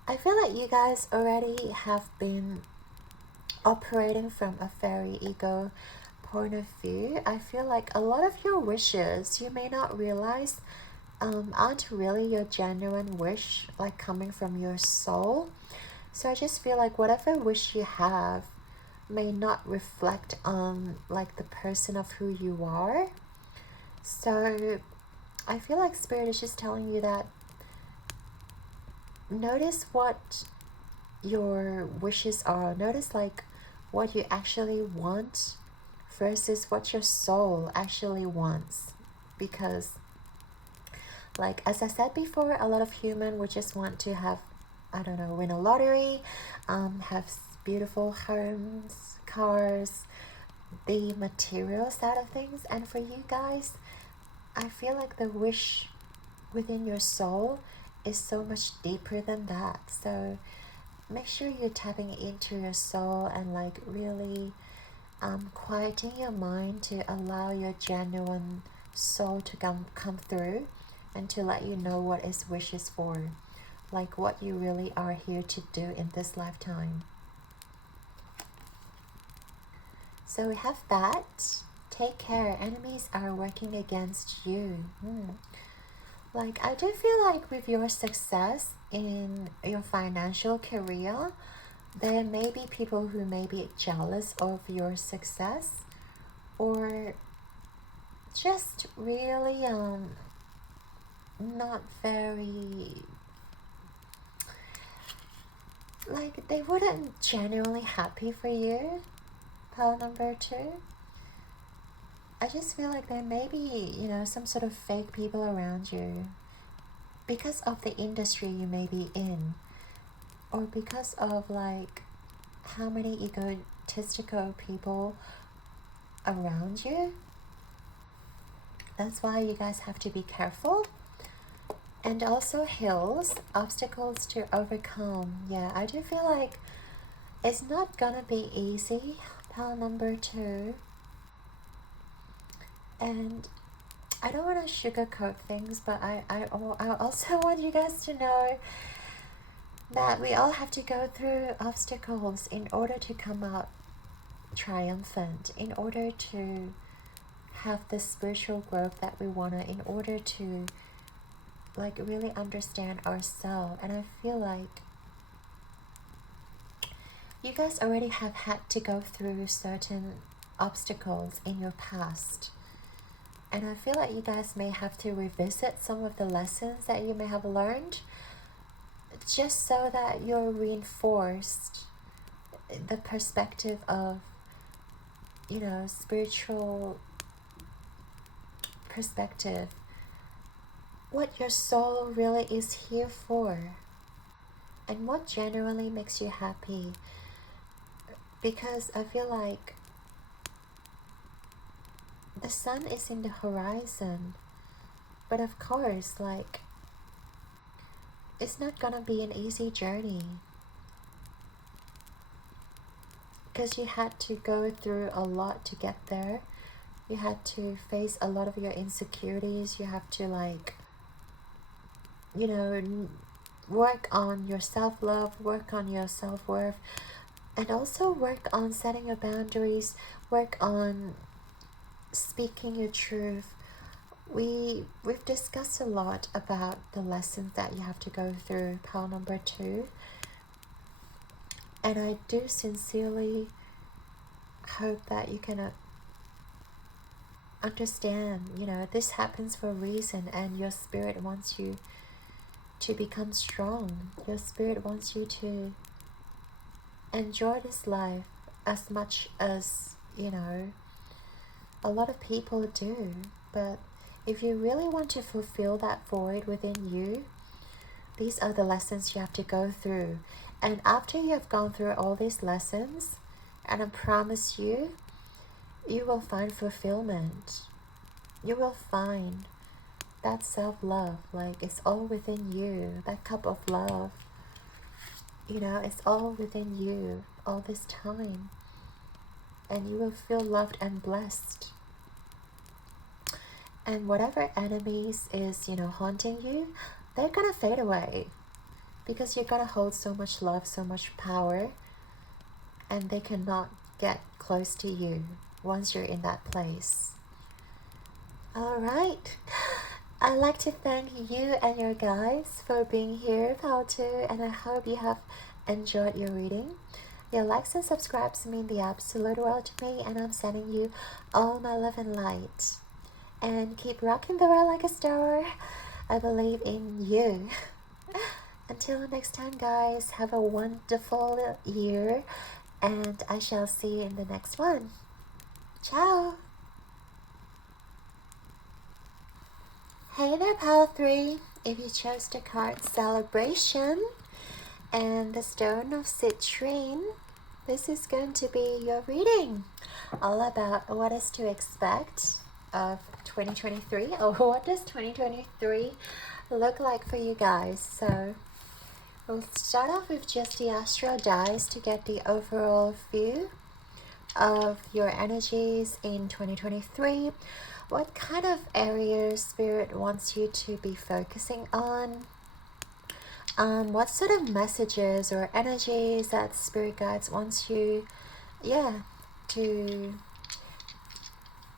I feel like you guys already have been operating from a very ego point of view. I feel like a lot of your wishes, you may not realize, aren't really your genuine wish, like coming from your soul. So I just feel like whatever wish you have may not reflect on like the person of who you are. So I feel like Spirit is just telling you that notice what your wishes are. Notice like what you actually want versus what your soul actually wants. Because like as I said before, a lot of humans would just want to have, I don't know, win a lottery, have beautiful homes, cars, the material side of things. And for you guys, I feel like the wish within your soul is so much deeper than that. So make sure you're tapping into your soul and like really quieting your mind to allow your genuine soul to come through and to let you know what is wishes for, like what you really are here to do in this lifetime. So we have that. Take care, enemies are working against you. Like I do feel like with your success in your financial career, there may be people who may be jealous of your success, or just really not very, like they wouldn't genuinely happy for you. Pile number 2. I just feel like there may be, some sort of fake people around you because of the industry you may be in, or because of like how many egotistical people around you. That's why you guys have to be careful. And also hills, obstacles to overcome. Yeah, I do feel like it's not gonna be easy. Pile number 2. And I don't want to sugarcoat things, but I also want you guys to know that we all have to go through obstacles in order to come out triumphant, in order to have the spiritual growth that we want to, in order to like really understand ourselves. And I feel like you guys already have had to go through certain obstacles in your past. And I feel like you guys may have to revisit some of the lessons that you may have learned, just so that you're reinforced the perspective of, spiritual perspective, what your soul really is here for, and what genuinely makes you happy. Because I feel like the sun is in the horizon, but of course, like, it's not gonna be an easy journey, because you had to go through a lot to get there. You had to face a lot of your insecurities. You have to like, work on your self-love, work on your self-worth, and also work on setting your boundaries, work on speaking your truth. We've discussed a lot about the lessons that you have to go through, pile number 2. And I do sincerely hope that you can understand, this happens for a reason, and your spirit wants you to become strong. Your spirit wants you to enjoy this life as much as, a lot of people do. But if you really want to fulfill that void within you, these are the lessons you have to go through. And after you have gone through all these lessons, and I promise you, you will find fulfillment. You will find that self-love, like it's all within you. That cup of love, it's all within you all this time. And you will feel loved and blessed. And whatever enemies is, haunting you, they're gonna fade away. Because you're gonna hold so much love, so much power, and they cannot get close to you once you're in that place. Alright. I'd like to thank you and your guys for being here, Pal2, and I hope you have enjoyed your reading. Your likes and subscribes mean the absolute world to me, and I'm sending you all my love and light. And keep rocking the world like a star. I believe in you. Until next time, guys, have a wonderful year, and I shall see you in the next one. Ciao! Hey there, Pal3. If you chose the card Celebration and the Stone of Citrine, this is going to be your reading. All about what is to expect of 2023, or what does 2023 look like for you guys. So we'll start off with just the astral dice to get the overall view of your energies in 2023. What kind of areas Spirit wants you to be focusing on? What sort of messages or energies that Spirit Guides wants you, to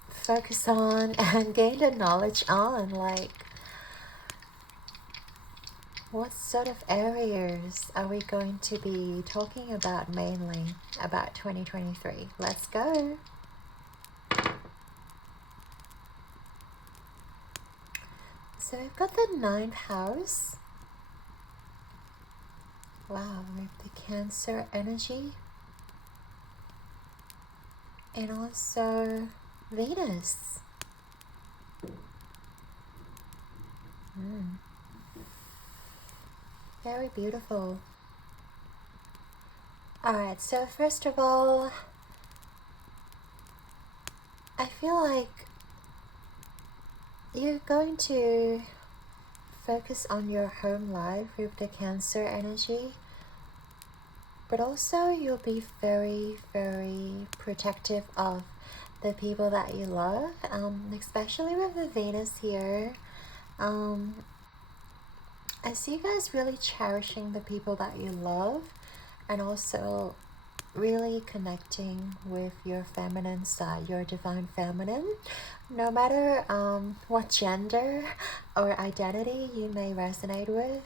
focus on and gain the knowledge on? Like, what sort of areas are we going to be talking about mainly about 2023? Let's go. So we've got the 9th house. Wow, with the Cancer energy. And also Venus. Very beautiful. Alright, so first of all, I feel like you're going to focus on your home life with the Cancer energy, but also you'll be very, very protective of the people that you love, especially with the Venus here. I see you guys really cherishing the people that you love, and also really connecting with your feminine side, your divine feminine. No matter what gender or identity you may resonate with,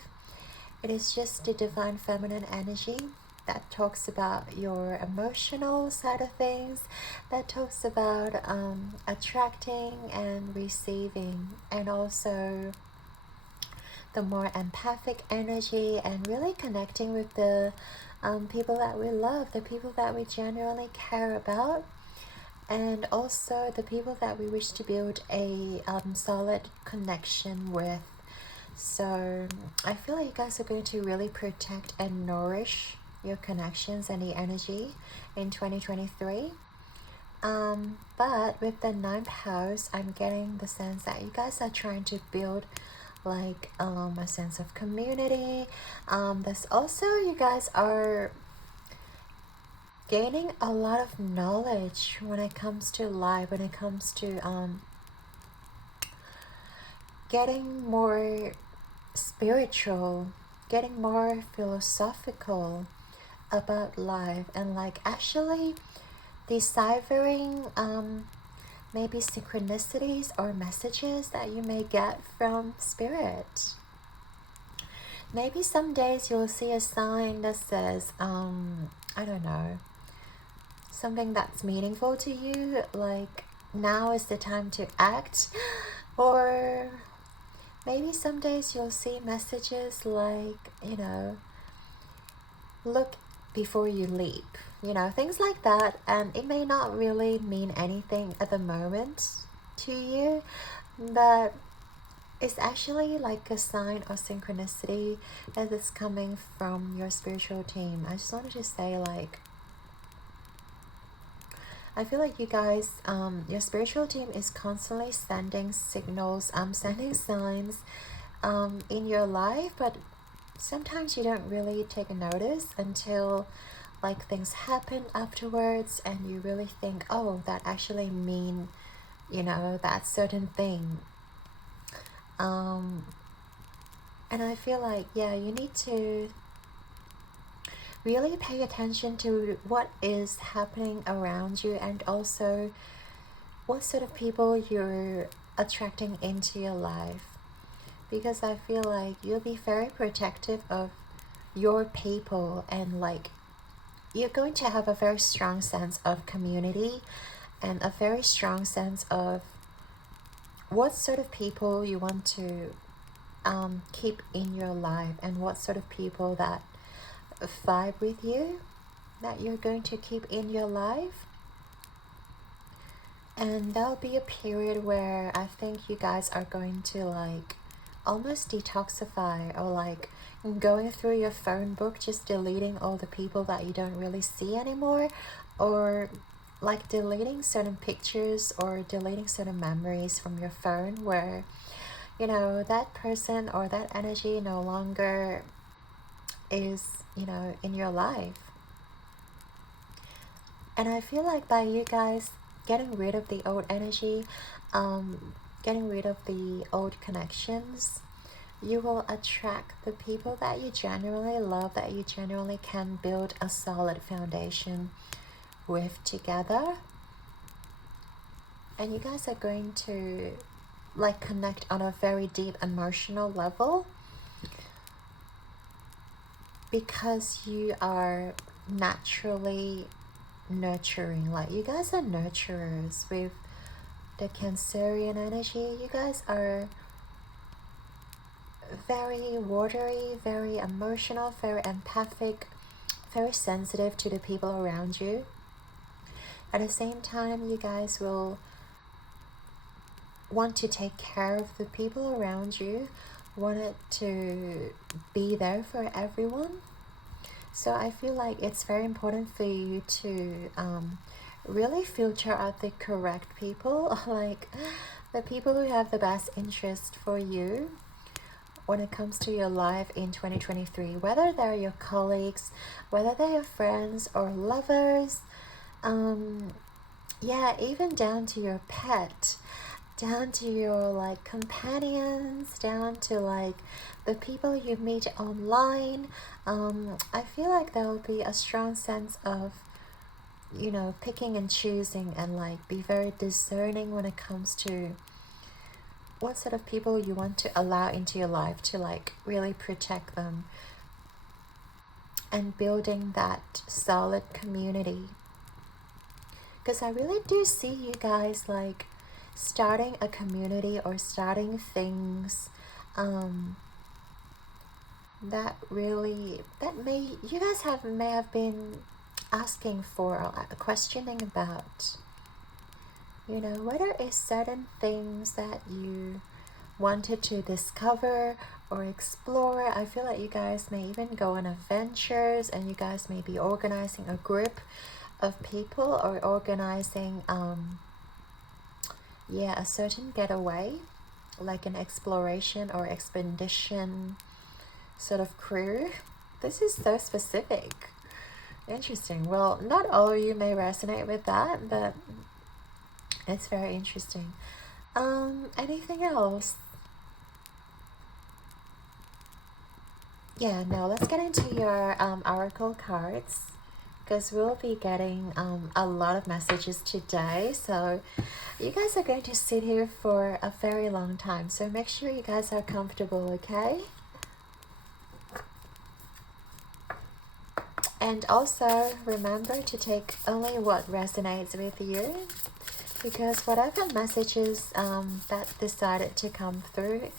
it is just the divine feminine energy that talks about your emotional side of things, that talks about attracting and receiving, and also the more empathic energy and really connecting with the people that we love, the people that we genuinely care about, and also the people that we wish to build a solid connection with. So I feel like you guys are going to really protect and nourish your connections and the energy in 2023. But with the 9th house, I'm getting the sense that you guys are trying to build like a sense of community. There's also, you guys are gaining a lot of knowledge when it comes to life, when it comes to getting more spiritual, getting more philosophical about life, and like actually deciphering maybe synchronicities or messages that you may get from Spirit. Maybe some days you'll see a sign that says, I don't know, something that's meaningful to you, like now is the time to act. Or maybe some days you'll see messages like, look before you leap, you know, things like that. And it may not really mean anything at the moment to you, but it's actually like a sign of synchronicity that is coming from your spiritual team. I just wanted to say, like, I feel like you guys, your spiritual team is constantly sending signals, sending signs in your life, but sometimes you don't really take a notice until like things happen afterwards and you really think, oh, that actually mean, you know, that certain thing. And I feel like, yeah, you need to really pay attention to what is happening around you, and also what sort of people you're attracting into your life, because I feel like you'll be very protective of your people, and like you're going to have a very strong sense of community and a very strong sense of what sort of people you want to keep in your life, and what sort of people that vibe with you that you're going to keep in your life. And there'll be a period where I think you guys are going to like almost detoxify, or like going through your phone book, just deleting all the people that you don't really see anymore, or like deleting certain pictures or deleting certain memories from your phone where, you know, that person or that energy no longer is, you know, in your life. And I feel like by you guys getting rid of the old energy, getting rid of the old connections, you will attract the people that you genuinely love, that you genuinely can build a solid foundation with together. And you guys are going to like connect on a very deep emotional level, because you are naturally nurturing. Like you guys are nurturers with the Cancerian energy. You guys are very watery, very emotional, very empathic, very sensitive to the people around you. At the same time, you guys will want to take care of the people around you, wanted to be there for everyone. So I feel like it's very important for you to really filter out the correct people, like the people who have the best interest for you when it comes to your life in 2023, whether they're your colleagues, whether they're your friends or lovers, yeah, even down to your pet, down to your like companions, down to like the people you meet online. I feel like there will be a strong sense of, you know, picking and choosing, and like be very discerning when it comes to what sort of people you want to allow into your life, to like really protect them and building that solid community. Because I really do see you guys like starting a community or starting things that really, that you guys may have been asking for or questioning about, you know, whether it's certain things that you wanted to discover or explore. I feel like you guys may even go on adventures, and you guys may be organizing a group of people, or organizing a certain getaway, like an exploration or expedition sort of crew. This is so specific. Interesting. Well, not all of you may resonate with that, but it's very interesting. Anything else? Yeah, no, let's get into your oracle cards, because we'll be getting a lot of messages today. So you guys are going to sit here for a very long time, so make sure you guys are comfortable, okay? And also remember to take only what resonates with you, because whatever messages that decided to come through,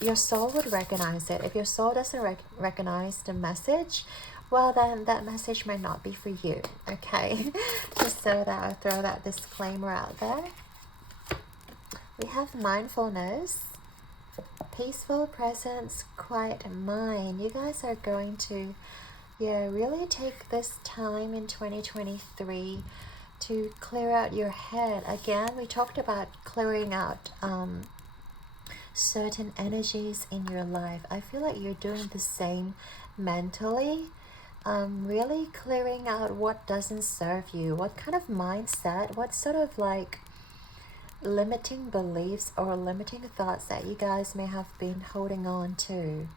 your soul would recognize it. If your soul doesn't recognize the message, well, then that message might not be for you, okay? Just so that I throw that disclaimer out there. We have mindfulness, peaceful presence, quiet mind. You guys are going to, yeah, really take this time in 2023 to clear out your head. Again, we talked about clearing out certain energies in your life. I feel like you're doing the same mentally. Really clearing out what doesn't serve you, what kind of mindset, what sort of like limiting beliefs or limiting thoughts that you guys may have been holding on to.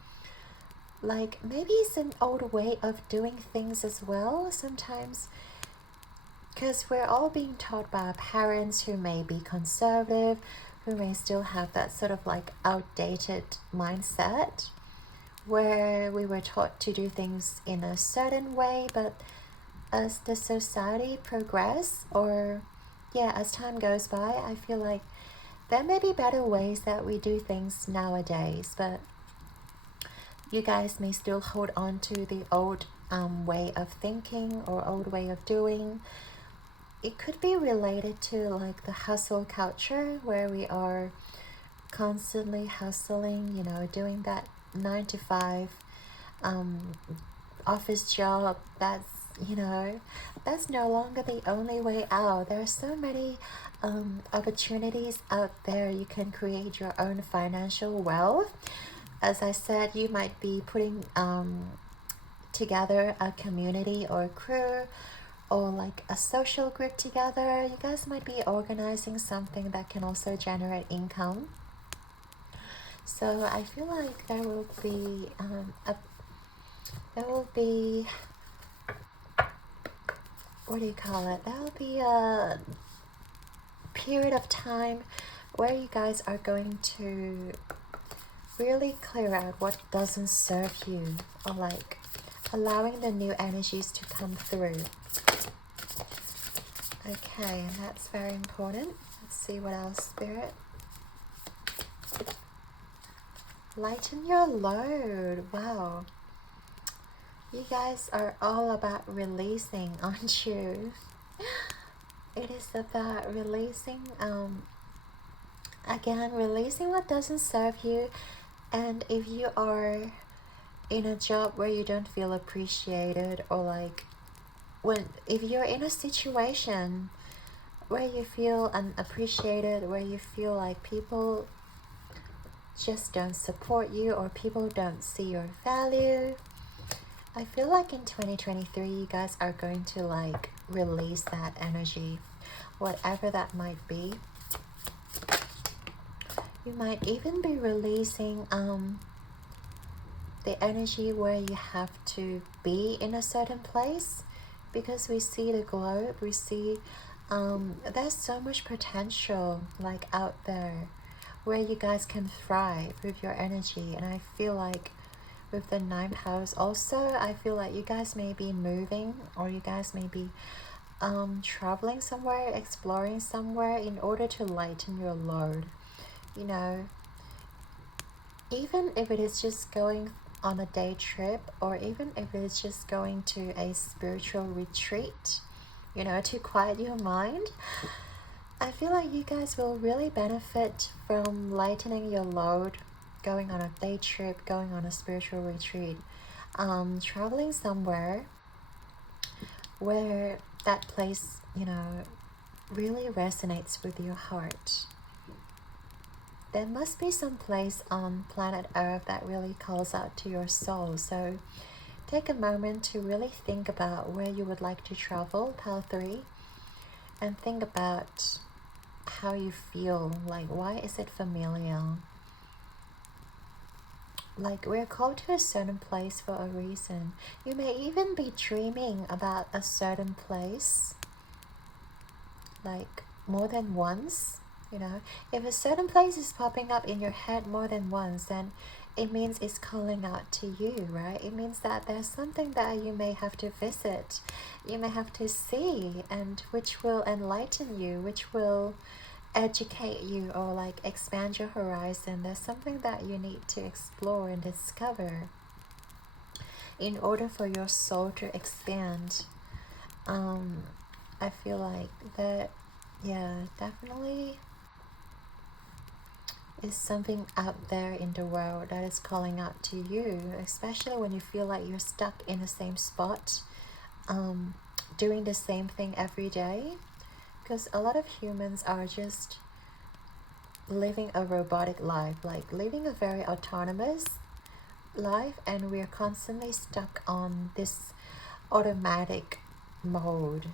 Like maybe it's an old way of doing things as well sometimes, because we're all being taught by our parents who may be conservative, who may still have that sort of like outdated mindset where we were taught to do things in a certain way, but as the society progress, or yeah, as time goes by, I feel like there may be better ways that we do things nowadays, but you guys may still hold on to the old way of thinking or old way of doing. It could be related to like the hustle culture where we are constantly hustling, you know, doing that 9 to 5 office job. That's, you know, that's no longer the only way out. There are so many opportunities out there. You can create your own financial wealth. As I said, you might be putting together a community or a crew or like a social group together. You guys might be organizing something that can also generate income. So I feel like there will be what do you call it? There will be a period of time where you guys are going to really clear out what doesn't serve you, or like allowing the new energies to come through. Okay, and that's very important. Let's see what else, Spirit. Lighten your load. Wow. You guys are all about releasing, aren't you? It is about releasing, again, releasing what doesn't serve you. And if you are in a job where you don't feel appreciated, or like if you're in a situation where you feel unappreciated, where you feel like people just don't support you or people don't see your value, I feel like in 2023 you guys are going to like release that energy, whatever that might be. You might even be releasing the energy where you have to be in a certain place, because we see the globe, we see there's so much potential like out there where you guys can thrive with your energy. And I feel like with the 9th house also, I feel like you guys may be moving, or you guys may be traveling somewhere, exploring somewhere in order to lighten your load. You know, even if it is just going on a day trip, or even if it is just going to a spiritual retreat, you know, to quiet your mind, I feel like you guys will really benefit from lightening your load, going on a day trip, going on a spiritual retreat, traveling somewhere where that place, you know, really resonates with your heart. There must be some place on planet Earth that really calls out to your soul. So take a moment to really think about where you would like to travel, Pile 3, and think about how you feel. Like, why is it familiar? Like, we're called to a certain place for a reason. You may even be dreaming about a certain place, like more than once. You know, if a certain place is popping up in your head more than once, then it means it's calling out to you, right? It means that there's something that you may have to visit, you may have to see, and which will enlighten you, which will educate you, or like expand your horizon. There's something that you need to explore and discover. in order for your soul to expand. I feel like that, yeah, definitely is something out there in the world that is calling out to you, especially when you feel like you're stuck in the same spot, doing the same thing every day. Because a lot of humans are just living a robotic life, like living a very autonomous life, and we're constantly stuck on this automatic mode.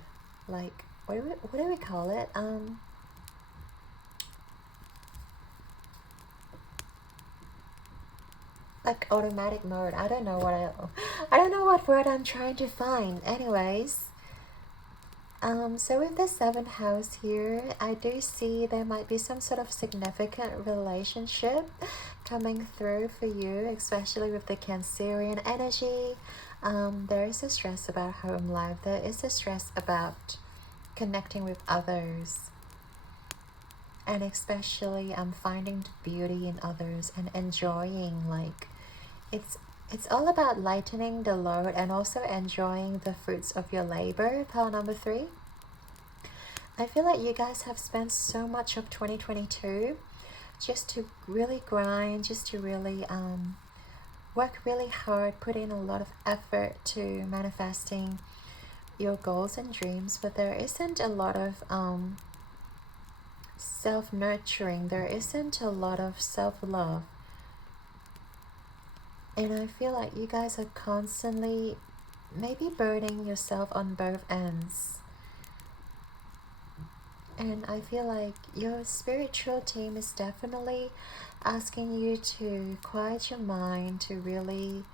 Like, what do we call it? Like automatic mode. I don't know I don't know what word I'm trying to find. Anyways, so with the seventh house here, I do see there might be some sort of significant relationship coming through for you, especially with the Cancerian energy. There is a stress about home life. There is a stress about connecting with others, and especially finding the beauty in others and enjoying, like, it's all about lightening the load and also enjoying the fruits of your labor. Pile number 3. I feel like you guys have spent so much of 2022 just to really grind, just to really work really hard, put in a lot of effort to manifesting your goals and dreams, but there isn't a lot of self-nurturing, there isn't a lot of self-love. And I feel like you guys are constantly maybe burning yourself on both ends. And I feel like your spiritual team is definitely asking you to quiet your mind, to really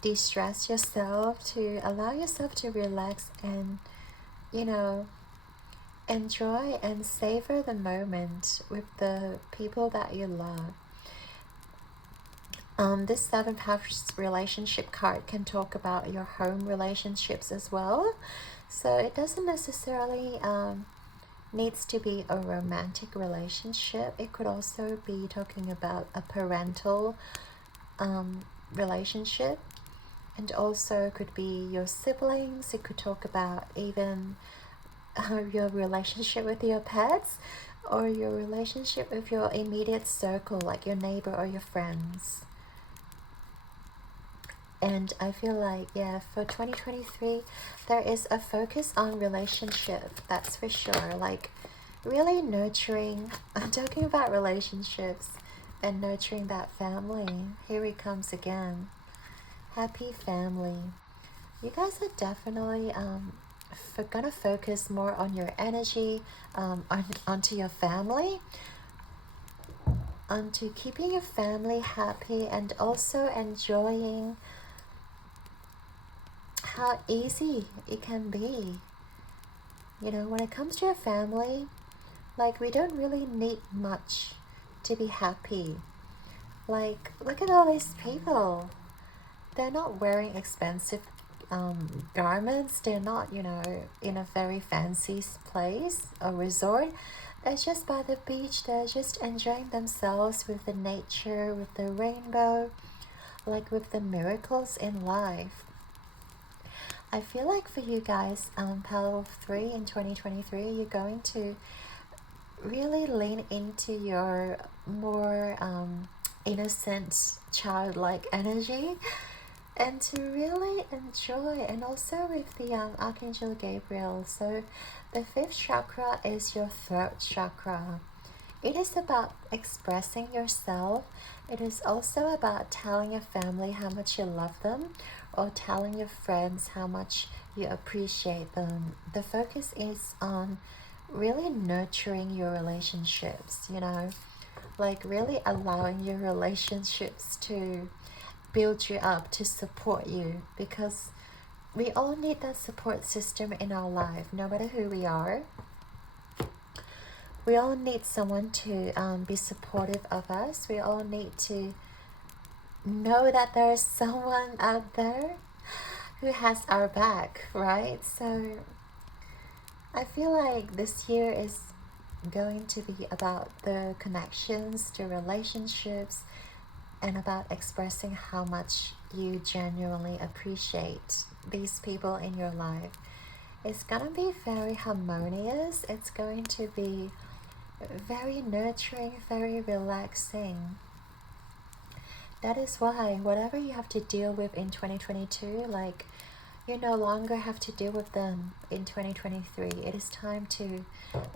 de-stress yourself, to allow yourself to relax and, you know, enjoy and savor the moment with the people that you love. This seventh house relationship card can talk about your home relationships as well. So it doesn't necessarily needs to be a romantic relationship. It could also be talking about a parental relationship, and also could be your siblings. It could talk about even your relationship with your pets, or your relationship with your immediate circle, like your neighbor or your friends. And I feel like, yeah, for 2023, there is a focus on relationship, that's for sure. Like, really nurturing, I'm talking about relationships and nurturing that family. Here he comes again. Happy family. You guys are definitely gonna focus more on your energy, onto your family, onto keeping your family happy, and also enjoying how easy it can be. You know, when it comes to your family, like, we don't really need much to be happy. Like, look at all these people. They're not wearing expensive garments. They're not, you know, in a very fancy place or resort. They're just by the beach. They're just enjoying themselves with the nature, with the rainbow, like with the miracles in life. I feel like for you guys, Pal 3 in 2023, you're going to really lean into your more innocent, childlike energy, and to really enjoy. And also with the Archangel Gabriel. So the 5th chakra is your throat chakra. It is about expressing yourself. It is also about telling your family how much you love them, or telling your friends how much you appreciate them. The focus is on really nurturing your relationships, you know, like really allowing your relationships to build you up, to support you, because we all need that support system in our life, no matter who we are. We all need someone to be supportive of us. We all need to know that there is someone out there who has our back, right? So I feel like this year is going to be about the connections, the relationships, and about expressing how much you genuinely appreciate these people in your life. It's gonna be very harmonious. It's going to be very nurturing, very relaxing. That is why whatever you have to deal with in 2022, like, you no longer have to deal with them in 2023. It is time to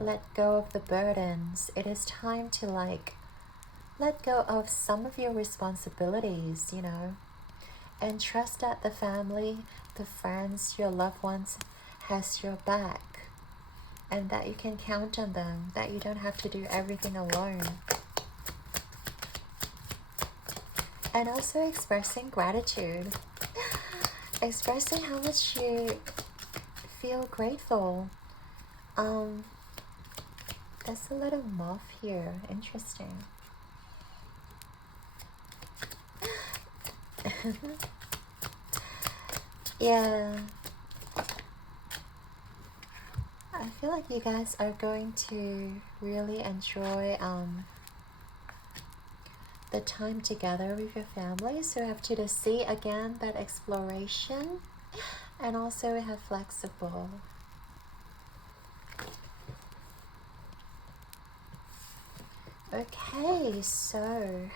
let go of the burdens. It is time to like let go of some of your responsibilities, you know, and trust that the family, the friends, your loved ones has your back, and that you can count on them, that you don't have to do everything alone. And also expressing gratitude. Expressing how much you feel grateful. There's a little moth here. Interesting. Yeah. I feel like you guys are going to really enjoy the time together with your family. So we have to the sea again, that exploration, and also we have flexible. Okay, so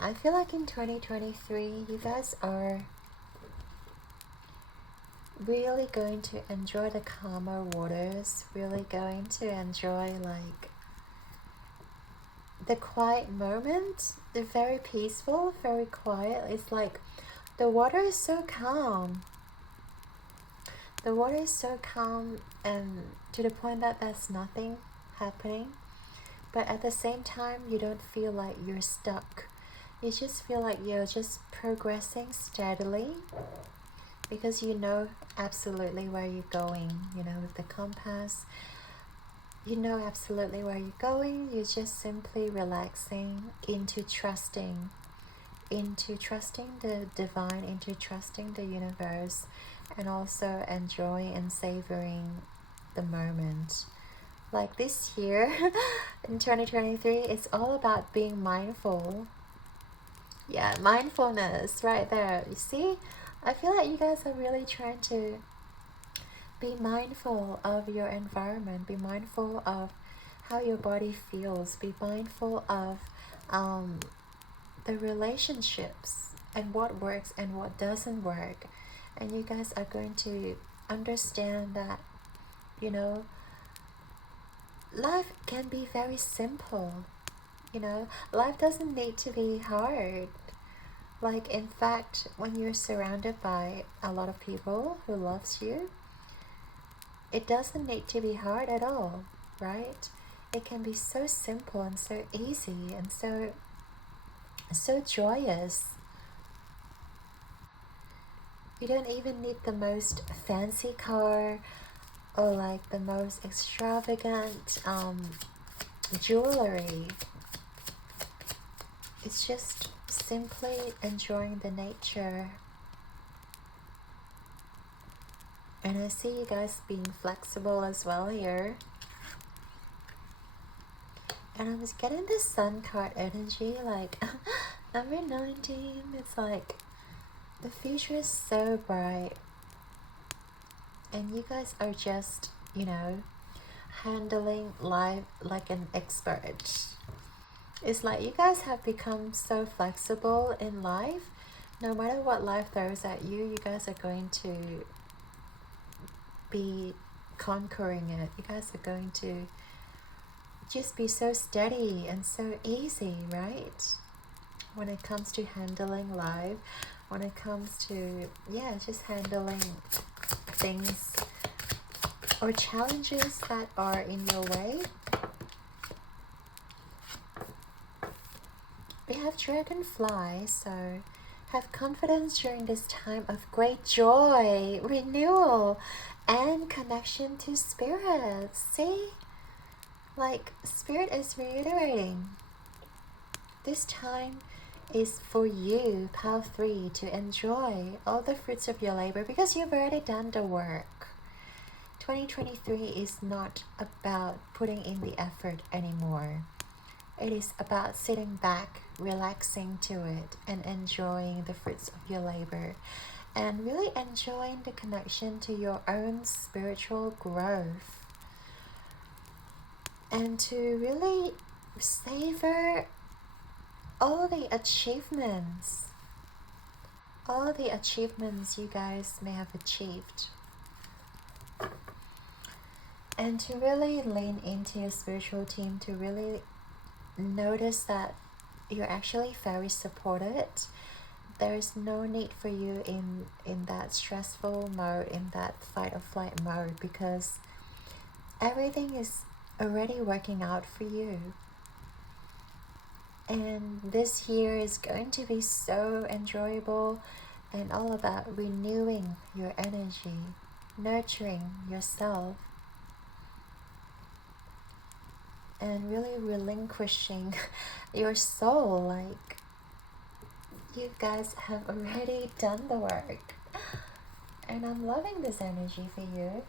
I feel like in 2023 you guys are really going to enjoy the calmer waters, really going to enjoy like the quiet moment. They're very peaceful, very quiet. It's like the water is so calm. The water is so calm, and to the point that there's nothing happening, but at the same time you don't feel like you're stuck. You just feel like you're just progressing steadily, because you know absolutely where you're going, you know, with the compass. You know absolutely where you're going. You're just simply relaxing into trusting the divine, into trusting the universe, and also enjoying and savoring the moment. Like this year in 2023, it's all about being mindful. Yeah, mindfulness right there. You see, I feel like you guys are really trying to be mindful of your environment, be mindful of how your body feels, be mindful of the relationships and what works and what doesn't work. And you guys are going to understand that, you know, life can be very simple. You know, life doesn't need to be hard. Like, in fact, when you're surrounded by a lot of people who loves you, it doesn't need to be hard at all, right? It can be so simple and so easy and so joyous. You don't even need the most fancy car or like the most extravagant jewelry. It's just simply enjoying the nature. And I see you guys being flexible as well here. And I was getting this sun card energy, like number 19. It's like the future is so bright, and you guys are just, you know, handling life like an expert. It's like you guys have become so flexible in life. No matter what life throws at you, you guys are going to be conquering it. You guys are going to just be so steady and so easy, right? When it comes to handling life, when it comes to, yeah, just handling things or challenges that are in your way. We have dragonfly, so have confidence during this time of great joy, renewal, and connection to spirit. See? Like, spirit is reiterating. This time is for you, Pile 3, to enjoy all the fruits of your labor because you've already done the work. 2023 is not about putting in the effort anymore. It is about sitting back, relaxing to it, and enjoying the fruits of your labor, and really enjoying the connection to your own spiritual growth, and to really savor all the achievements you guys may have achieved, and to really lean into your spiritual team, to really notice that you're actually very supported. There is no need for you in that stressful mode, in that fight or flight mode, because everything is already working out for you. And this year is going to be so enjoyable and all about renewing your energy, nurturing yourself, and really relinquishing your soul. Like, you guys have already done the work, and I'm loving this energy for you.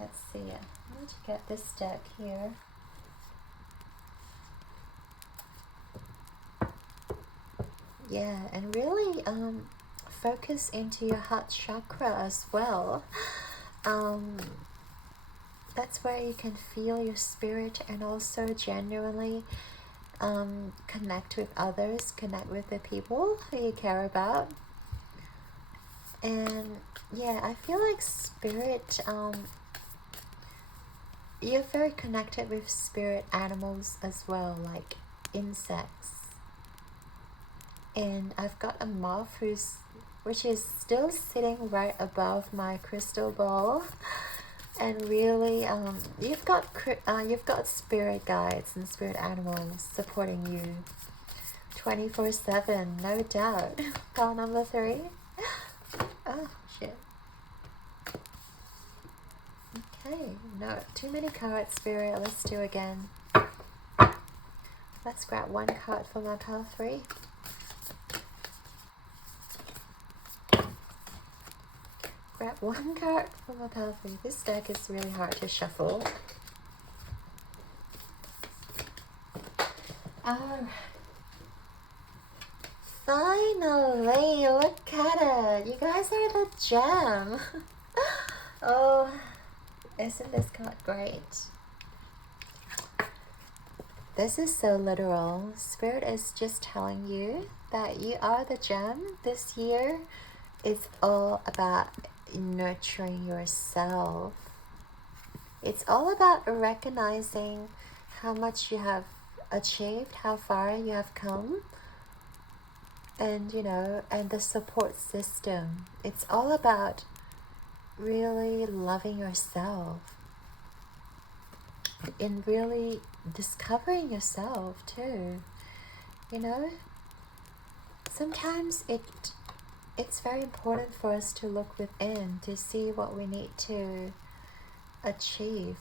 Let's see, I'm going to get this deck here. Yeah, and really focus into your heart chakra as well. That's where you can feel your spirit, and also genuinely connect with others, connect with the people who you care about. And yeah, I feel like spirit, you're very connected with spirit animals as well, like insects. And I've got a moth which is still sitting right above my crystal ball. And really, you've got spirit guides and spirit animals supporting you 24/7, no doubt. Pile number 3. Oh shit. Okay, no, too many cards, spirit. Let's do again. Let's grab one card for my pile 3. Grab one card for my pile 3. This deck is really hard to shuffle. Finally, look at it. You guys are the gem. Oh, isn't this card great? This is so literal. Spirit is just telling you that you are the gem. This year is all about nurturing yourself. It's all about recognizing how much you have achieved, how far you have come, and and the support system. It's all about really loving yourself and really discovering yourself too. Sometimes it's very important for us to look within, to see what we need to achieve,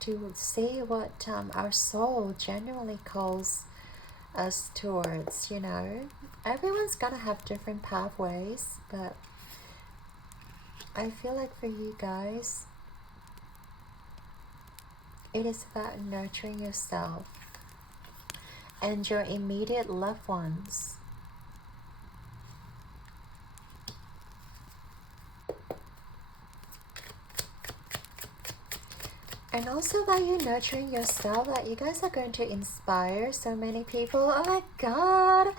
to see what our soul genuinely calls us towards. Everyone's gonna have different pathways, but I feel like for you guys, it is about nurturing yourself and your immediate loved ones. And also by you nurturing yourself, like, you guys are going to inspire so many people. Oh my god.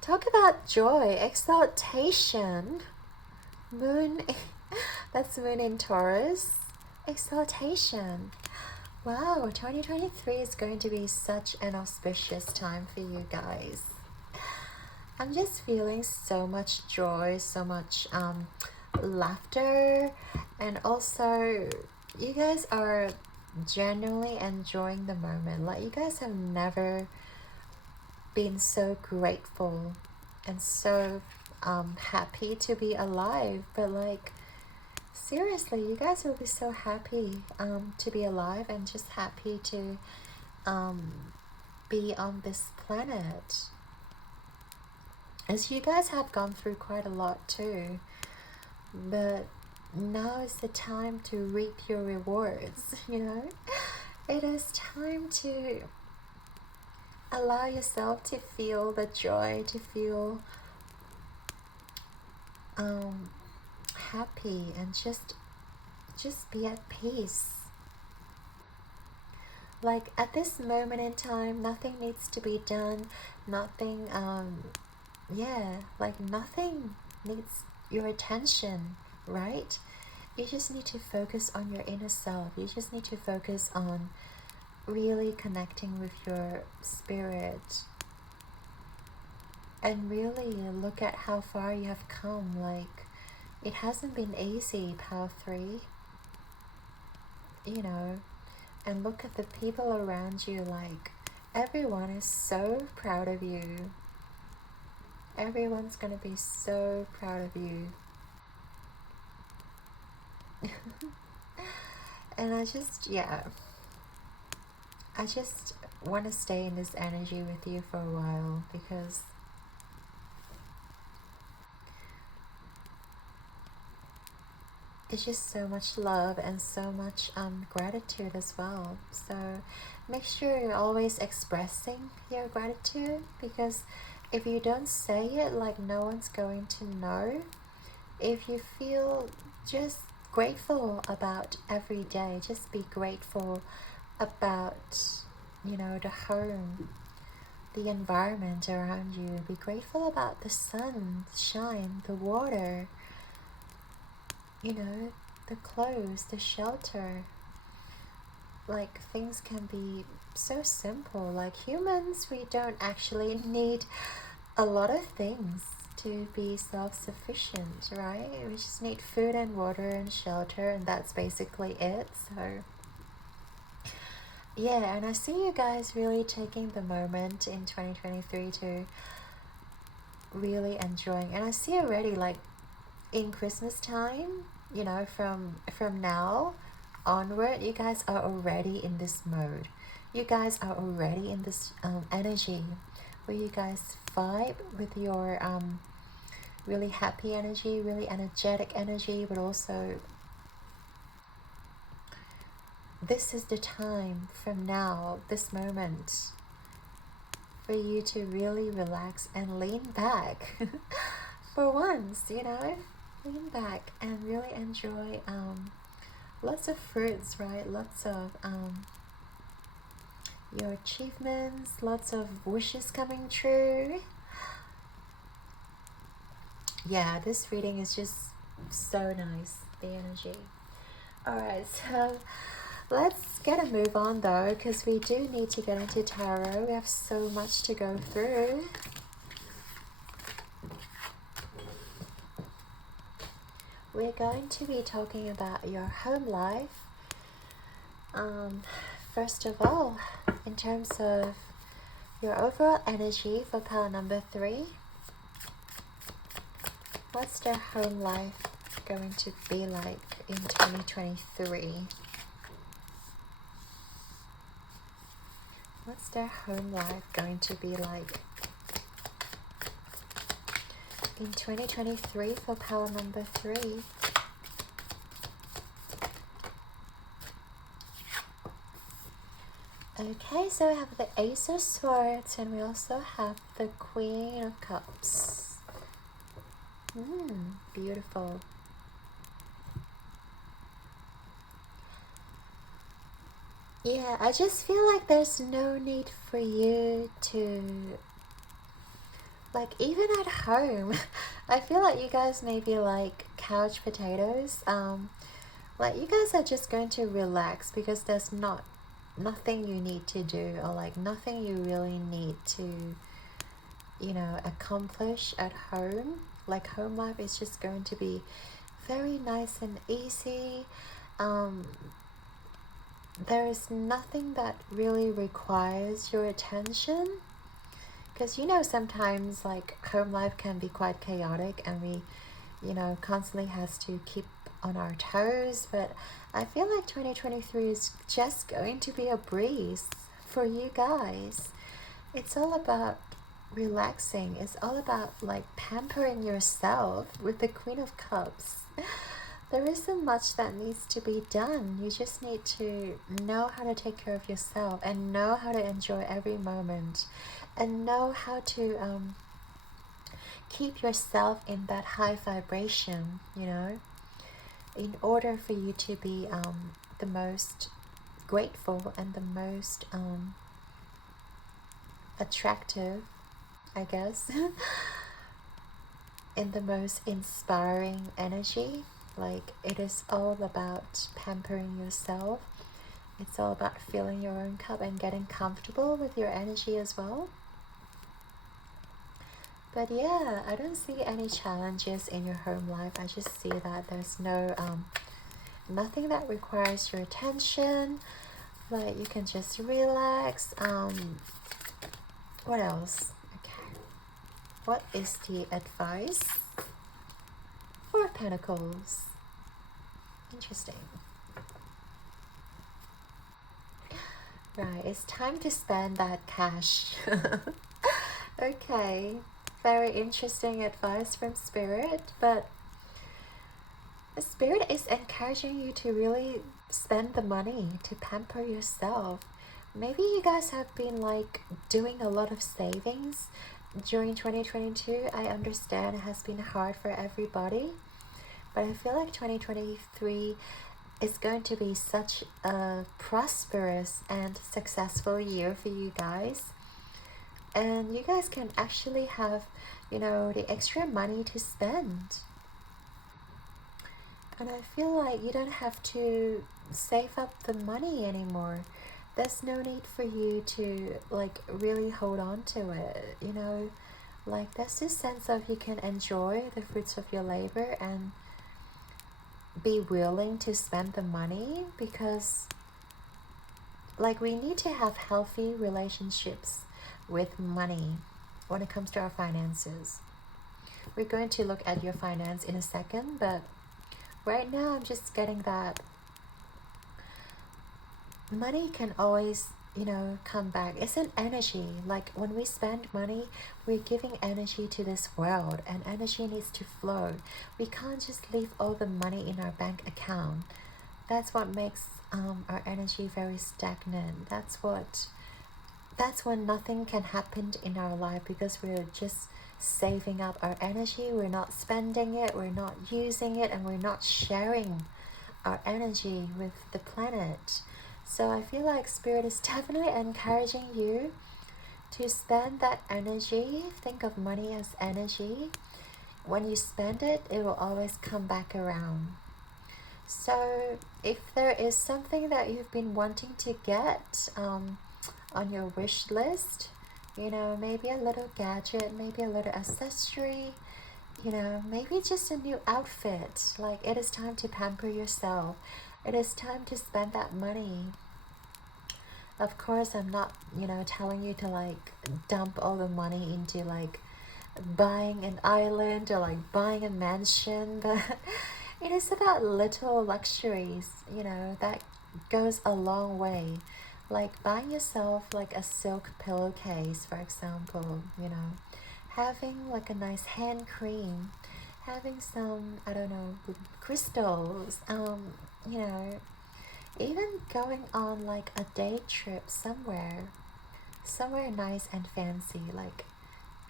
Talk about joy, exaltation. Moon, that's Moon in Taurus. Exaltation. Wow, 2023 is going to be such an auspicious time for you guys. I'm just feeling so much joy, so much laughter, and also you guys are genuinely enjoying the moment. Like, you guys have never been so grateful and so happy to be alive, but like, seriously, you guys will be so happy to be alive, and just happy to be on this planet, as you guys have gone through quite a lot too. But now is the time to reap your rewards. It is time to Allow yourself to feel the joy, to feel happy, and just be at peace. Like at this moment in time, nothing needs to be done. Nothing, yeah, like nothing needs your attention, right? You just need to focus on your inner self. You just need to focus on really connecting with your spirit and really look at how far you have come. Like, it hasn't been easy, Power 3, you know, and look at the people around you. Like, everyone is so proud of you. Everyone's gonna be so proud of you. And I just want to stay in this energy with you for a while, because it's just so much love and so much gratitude as well. So make sure you're always expressing your gratitude, because if you don't say it, like, no one's going to know. If you feel just grateful about every day, just be grateful about, you know, the home, the environment around you. Be grateful about the sun, shine, the water, you know, the clothes, the shelter. Like, things can be so simple. Like, humans, we don't actually need a lot of things to be self-sufficient, right? We just need food and water and shelter, and that's basically it. So yeah, and I see you guys really taking the moment in 2023 to really enjoying. And I see already, like, in Christmas time, you know, from now onward, you guys are already in this mode. You guys are already in this energy where you guys vibe with your really happy energy, really energetic energy, but also this is the time from now, this moment, for you to really relax and lean back for once, you know, lean back and really enjoy lots of fruits, right? Lots of your achievements, lots of wishes coming true. Yeah, this reading is just so nice, the energy. Alright, so let's get a move on though, because we do need to get into tarot. We have so much to go through. We're going to be talking about your home life. First of all, in terms of your overall energy for pile number 3, what's their home life going to be like in 2023? What's their home life going to be like in 2023 for pile number 3? Okay, so we have the Ace of Swords and we also have the Queen of Cups. Beautiful. Yeah, I just feel like there's no need for you to, like, even at home, I feel like you guys may be like couch potatoes. Like, you guys are just going to relax because there's nothing you need to do, or like nothing you really need to, you know, accomplish at home. Like, home life is just going to be very nice and easy. There is nothing that really requires your attention, because, you know, sometimes like home life can be quite chaotic and we, you know, constantly has to keep on our toes. But I feel like 2023 is just going to be a breeze for you guys. It's all about relaxing. It's all about like pampering yourself with the Queen of Cups. there isn't much that needs to be done. You just need to know how to take care of yourself and know how to enjoy every moment and know how to keep yourself in that high vibration, you know, in order for you to be the most grateful and the most attractive, I guess, in the most inspiring energy. Like, it is all about pampering yourself. It's all about filling your own cup and getting comfortable with your energy as well. But yeah, I don't see any challenges in your home life. I just see that there's no nothing that requires your attention. Like, you can just relax. What else? Okay, what is the advice? Four of Pentacles. Interesting. Right, it's time to spend that cash. Okay, very interesting advice from Spirit, but Spirit is encouraging you to really spend the money to pamper yourself. Maybe you guys have been like doing a lot of savings during 2022. I understand it has been hard for everybody, but I feel like 2023 is going to be such a prosperous and successful year for you guys. And you guys can actually have, you know, the extra money to spend. And I feel like you don't have to save up the money anymore. There's no need for you to like really hold on to it, you know. Like, there's this sense of you can enjoy the fruits of your labor and be willing to spend the money, because like, we need to have healthy relationships with money when it comes to our finances. We're going to look at your finance in a second, but right now I'm just getting that money can always, you know, come back. It's an energy. Like, when we spend money, we're giving energy to this world, and energy needs to flow. We can't just leave all the money in our bank account. That's what makes our energy very stagnant. That's when nothing can happen in our life, because we're just saving up our energy. We're not spending it, we're not using it, and we're not sharing our energy with the planet. So I feel like Spirit is definitely encouraging you to spend that energy. Think of money as energy. When you spend it, it will always come back around. So if there is something that you've been wanting to get on your wish list, you know, maybe a little gadget, maybe a little accessory, you know, maybe just a new outfit. Like, it is time to pamper yourself. It is time to spend that money. Of course, I'm not, you know, telling you to like dump all the money into like buying an island or like buying a mansion, but it is about little luxuries, you know, that goes a long way. Like buying yourself like a silk pillowcase, for example, you know, having like a nice hand cream, having some, I don't know, crystals, you know, even going on like a day trip somewhere nice and fancy, like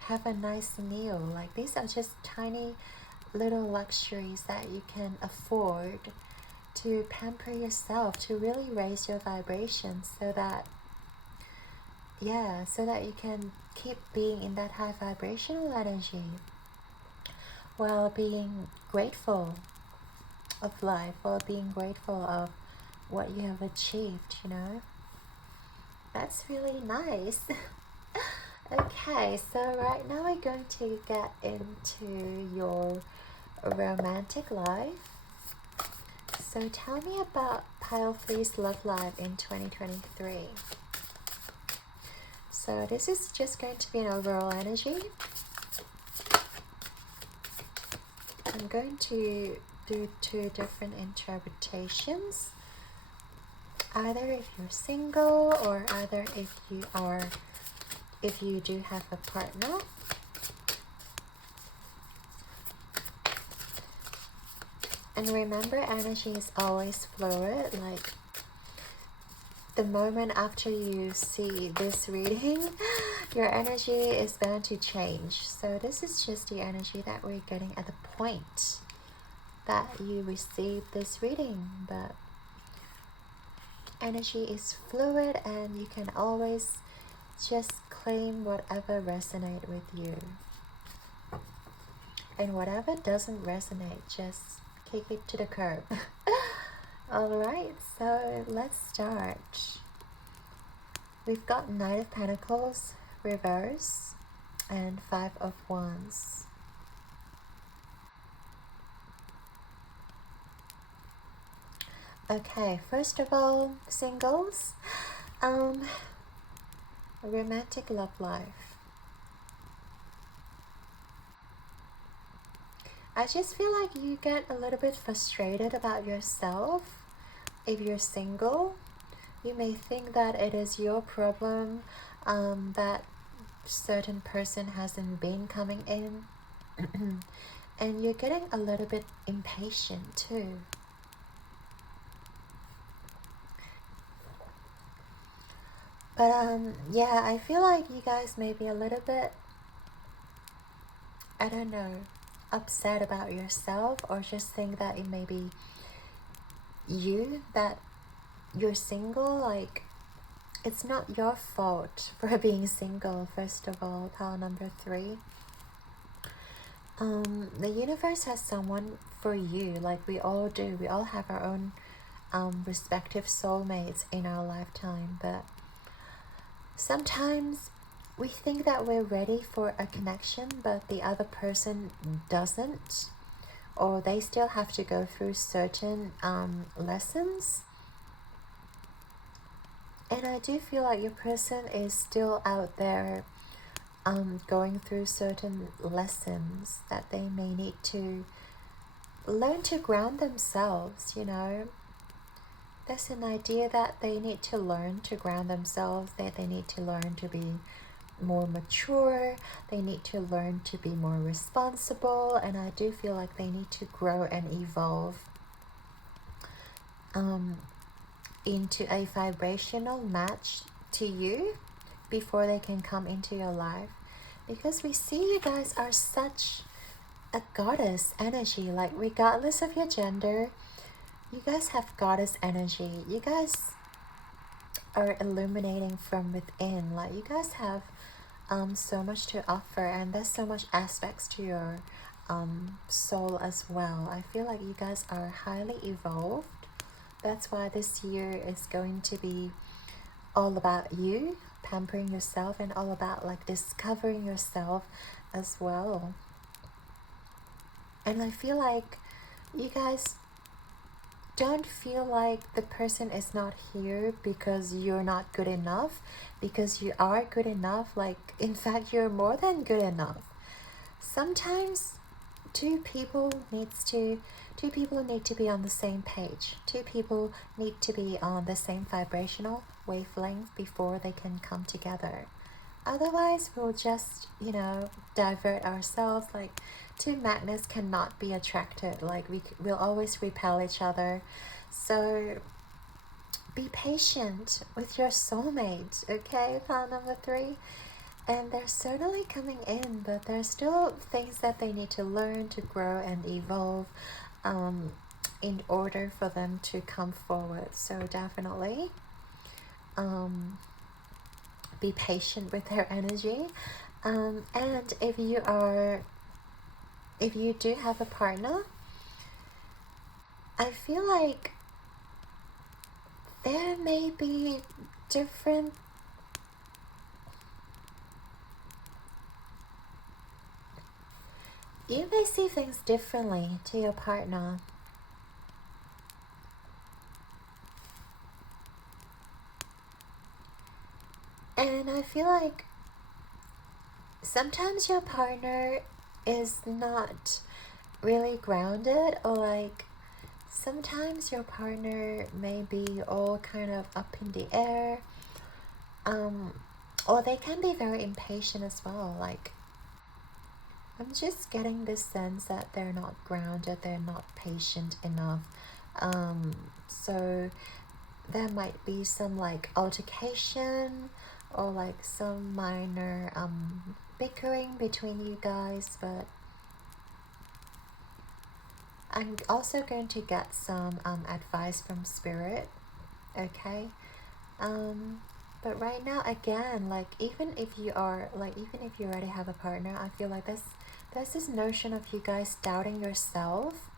have a nice meal. Like, these are just tiny little luxuries that you can afford to pamper yourself, to really raise your vibrations, so that you can keep being in that high vibrational energy while being grateful of life, while being grateful of what you have achieved, you know. That's really nice. Okay, so right now we're going to get into your romantic life. So tell me about Pile 3's love life in 2023. So this is just going to be an overall energy. I'm going to do 2 different interpretations. Either if you're single, or either if you do have a partner. And remember, energy is always fluid. Like, the moment after you see this reading, your energy is bound to change. So this is just the energy that we're getting at the point that you receive this reading. But energy is fluid, and you can always just claim whatever resonates with you. And whatever doesn't resonate, just kick it to the curb. Alright, so let's start. We've got Knight of Pentacles, reverse, and Five of Wands. Okay, first of all, singles, romantic love life. I just feel like you get a little bit frustrated about yourself. If you're single, you may think that it is your problem, that certain person hasn't been coming in. And you're getting a little bit impatient too. But yeah, I feel like you guys may be a little bit, I don't know, upset about yourself, or just think that it may be you, that you're single. Like, it's not your fault for being single. First of all, pile number 3, the universe has someone for you. Like, we all do. We all have our own respective soulmates in our lifetime, but sometimes we think that we're ready for a connection, but the other person doesn't, or they still have to go through certain lessons. And I do feel like your person is still out there going through certain lessons that they may need to learn to ground themselves, you know. There's an idea that they need to learn to ground themselves, that they need to learn to be more mature, they need to learn to be more responsible, and I do feel like they need to grow and evolve into a vibrational match to you before they can come into your life. Because we see you guys are such a goddess energy. Like, regardless of your gender, you guys have goddess energy. You guys are illuminating from within. Like, you guys have so much to offer, and there's so much aspects to your soul as well. I feel like you guys are highly evolved. That's why this year is going to be all about you, pampering yourself, and all about like discovering yourself as well. And I feel like you guys don't feel like the person is not here because you're not good enough, because you are good enough. Like, in fact, you're more than good enough. Sometimes two people need to be on the same page. Two people need to be on the same vibrational wavelength before they can come together. Otherwise, we'll just, you know, divert ourselves. Like, two magnets cannot be attracted. Like, we'll always repel each other. So be patient with your soulmate, okay? Pile number 3. And they're certainly coming in, but there's still things that they need to learn, to grow and evolve in order for them to come forward. So definitely be patient with their energy. And if you do have a partner, I feel like there may be different you may see things differently to your partner. And I feel like sometimes your partner is not really grounded, or like sometimes your partner may be all kind of up in the air, or they can be very impatient as well. Like, I'm just getting this sense that they're not grounded, they're not patient enough. So there might be some like altercation or like some minor bickering between you guys, but I'm also going to get some advice from spirit, okay? But right now, again, like even if you already have a partner, I feel like there's this notion of you guys doubting yourself.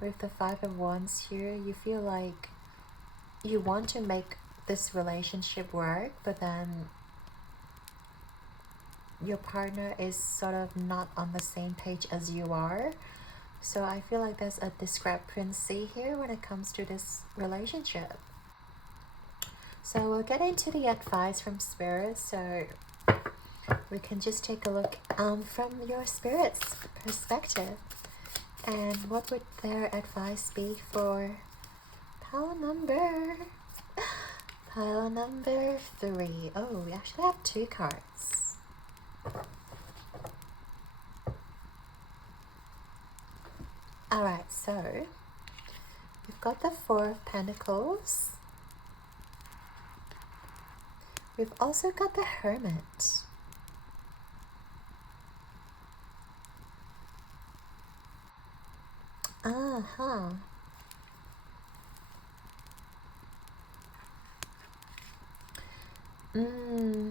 With the Five of Wands here, you feel like you want to make this relationship work, but then your partner is sort of not on the same page as you are. So I feel like there's a discrepancy here when it comes to this relationship. So we'll get into the advice from spirit. So we can just take a look from your spirit's perspective. And what would their advice be for pile number 3? Oh, we actually have 2 cards. Alright, so we've got the 4 of Pentacles. We've also got the Hermit.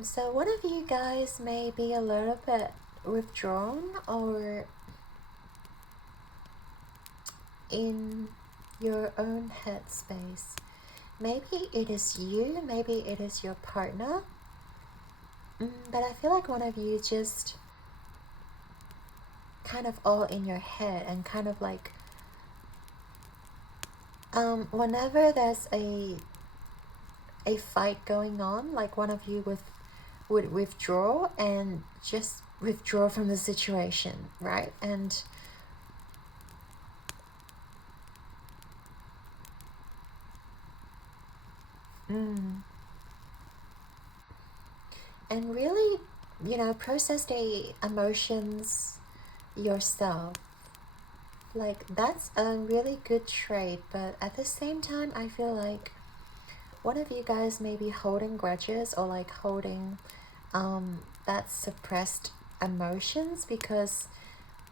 So one of you guys may be a little bit withdrawn or in your own headspace. Maybe it is you, maybe it is your partner. But I feel like one of you just kind of all in your head and kind of like whenever there's a fight going on, like one of you would withdraw and just withdraw from the situation, right? And really, process the emotions yourself. Like that's a really good trait, but at the same time I feel like one of you guys may be holding grudges or like holding that suppressed emotions because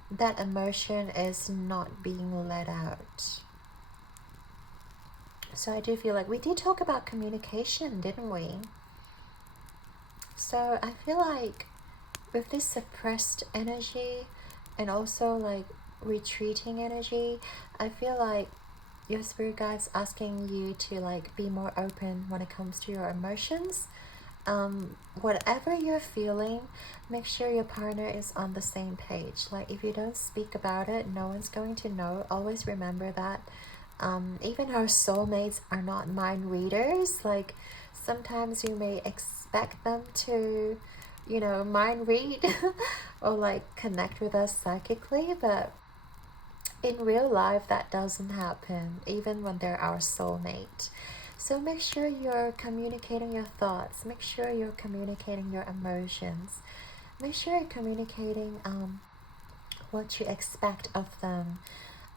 that emotion is not being let out. So I do feel like we did talk about communication, didn't we? So I feel like with this suppressed energy and also like retreating energy, I feel like your spirit guide's asking you to like be more open when it comes to your emotions. Whatever you're feeling, make sure your partner is on the same page. Like if you don't speak about it, no one's going to know. Always remember that. Even our soulmates are not mind readers. Like sometimes you may expect them to, mind read or like connect with us psychically, but in real life that doesn't happen, even when they're our soulmate. So make sure you're communicating your thoughts, make sure you're communicating your emotions, make sure you're communicating what you expect of them,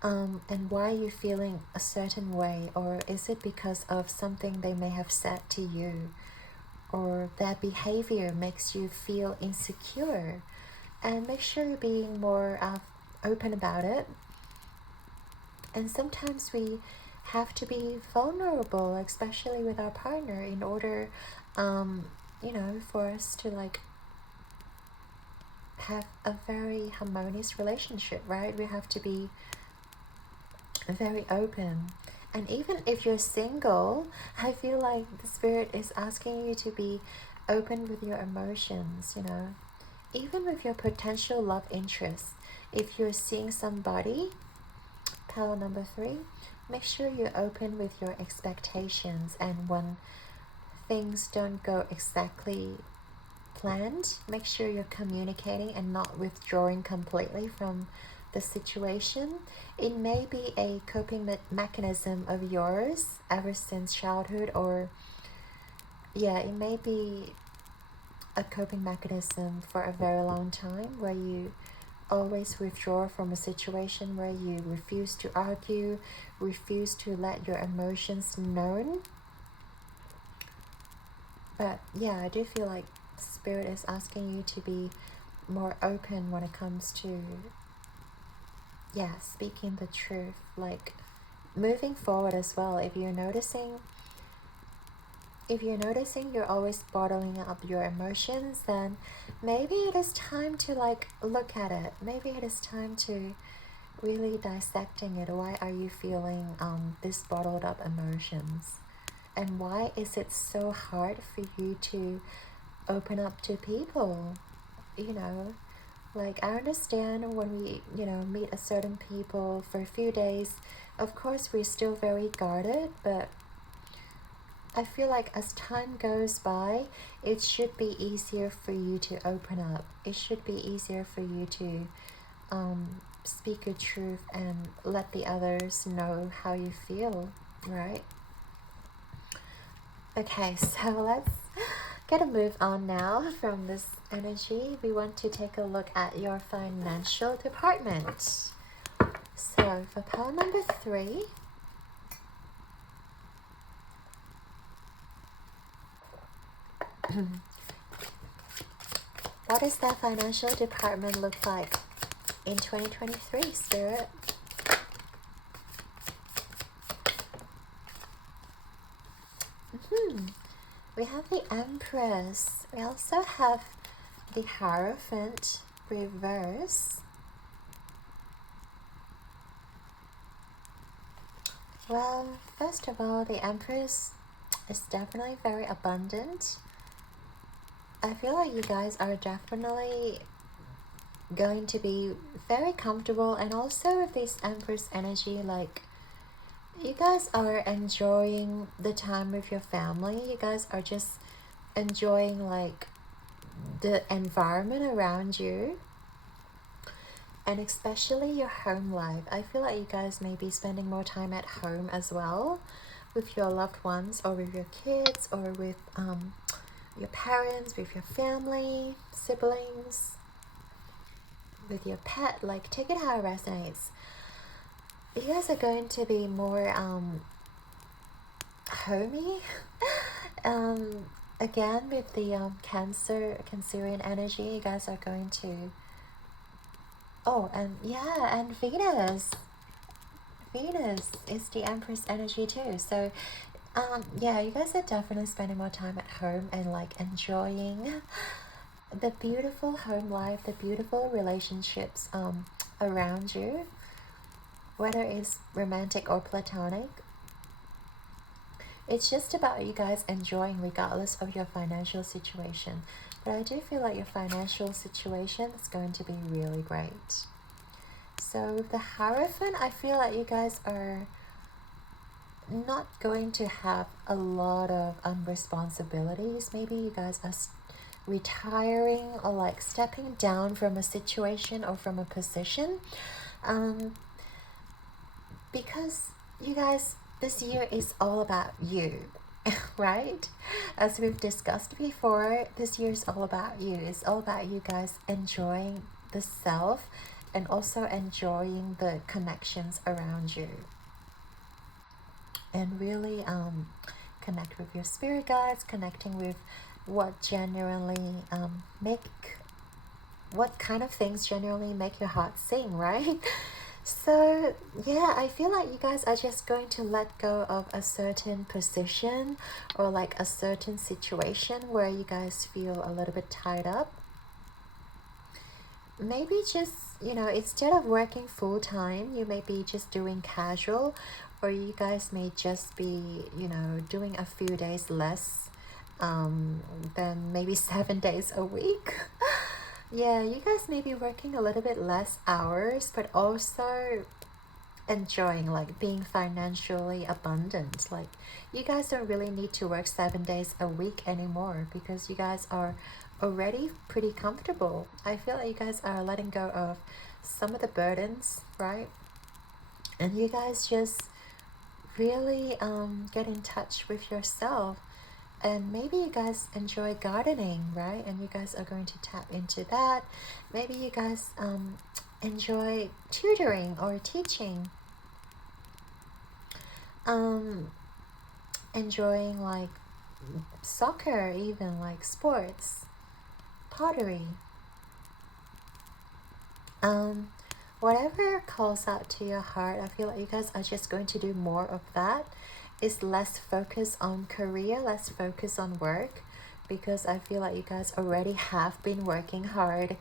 and why you're feeling a certain way, or is it because of something they may have said to you, or their behavior makes you feel insecure. And make sure you're being more open about it. And sometimes we have to be vulnerable, especially with our partner, in order, for us to like have a very harmonious relationship, right? We have to be very open. And even if you're single, I feel like the spirit is asking you to be open with your emotions, even with your potential love interest. If you're seeing somebody, pile number 3, make sure you're open with your expectations, and when things don't go exactly planned, make sure you're communicating and not withdrawing completely from the situation. It may be a coping mechanism of yours ever since childhood, or it may be a coping mechanism for a very long time where you always withdraw from a situation where you refuse to argue, refuse to let your emotions known. But yeah, I do feel like Spirit is asking you to be more open when it comes to, yeah, speaking the truth, like moving forward as well. If you're noticing you're always bottling up your emotions, then maybe it is time to like look at it. Maybe it is time to really dissecting it. Why are you feeling this bottled up emotions? And why is it so hard for you to open up to people? You know, like I understand when we, meet a certain people for a few days, of course we're still very guarded, but I feel like as time goes by, it should be easier for you to open up. It should be easier for you to speak your truth and let the others know how you feel, right? Okay, so let's get a move on now from this energy. We want to take a look at your financial department. So for pile number 3, what does that financial department look like in 2023, Spirit? We have the Empress. We also have the Hierophant reverse. Well, first of all, the Empress is definitely very abundant. I feel like you guys are definitely going to be very comfortable, and also with this Empress energy, like you guys are enjoying the time with your family. You guys are just enjoying like the environment around you, and especially your home life. I feel like you guys may be spending more time at home as well with your loved ones, or with your kids, or with your parents, with your family, siblings, with your pet. Like, take it how it resonates. You guys are going to be more homey. Again, with the Cancerian energy, you guys are going to, and Venus is the Empress energy too. So you guys are definitely spending more time at home and like enjoying the beautiful home life, the beautiful relationships around you, whether it's romantic or platonic. It's just about you guys enjoying regardless of your financial situation. But I do feel like your financial situation is going to be really great. So with the Hierophant, I feel like you guys are not going to have a lot of responsibilities. Maybe you guys are retiring or like stepping down from a situation or from a position. Because you guys, this year is all about you, right? As we've discussed before, this year is all about you. It's all about you guys enjoying the self and also enjoying the connections around you. And really connect with your spirit guides, connecting with what genuinely what kind of things genuinely make your heart sing, right? So yeah, I feel like you guys are just going to let go of a certain position or like a certain situation where you guys feel a little bit tied up. Maybe just, instead of working full-time, you may be just doing casual, or you guys may just be, doing a few days less than maybe 7 days a week. Yeah, you guys may be working a little bit less hours, but also enjoying like being financially abundant. Like, you guys don't really need to work 7 days a week anymore because you guys are already pretty comfortable. I feel like you guys are letting go of some of the burdens, right? And you guys just really get in touch with yourself And maybe you guys enjoy gardening, right? And you guys are going to tap into that. Maybe you guys enjoy tutoring or teaching. Enjoying like soccer, even like sports, pottery. Whatever calls out to your heart, I feel like you guys are just going to do more of that. It's less focus on career, less focus on work, because I feel like you guys already have been working hard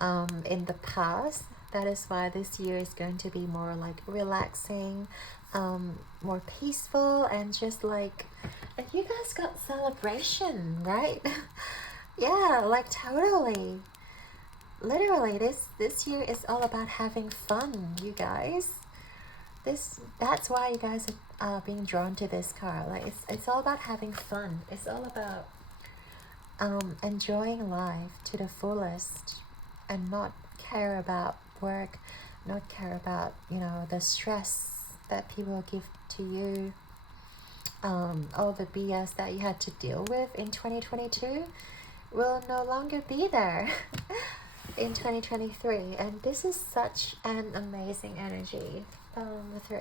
in the past. That is why this year is going to be more like relaxing, more peaceful, and just like, and you guys got celebration, right? Yeah, like totally. Literally, this year is all about having fun, you guys. That's why you guys are being drawn to this card. Like it's all about having fun. It's all about enjoying life to the fullest, and not care about work, not care about, you know, the stress that people give to you, all the BS that you had to deal with in 2022 will no longer be there in 2023. And this is such an amazing energy. 3.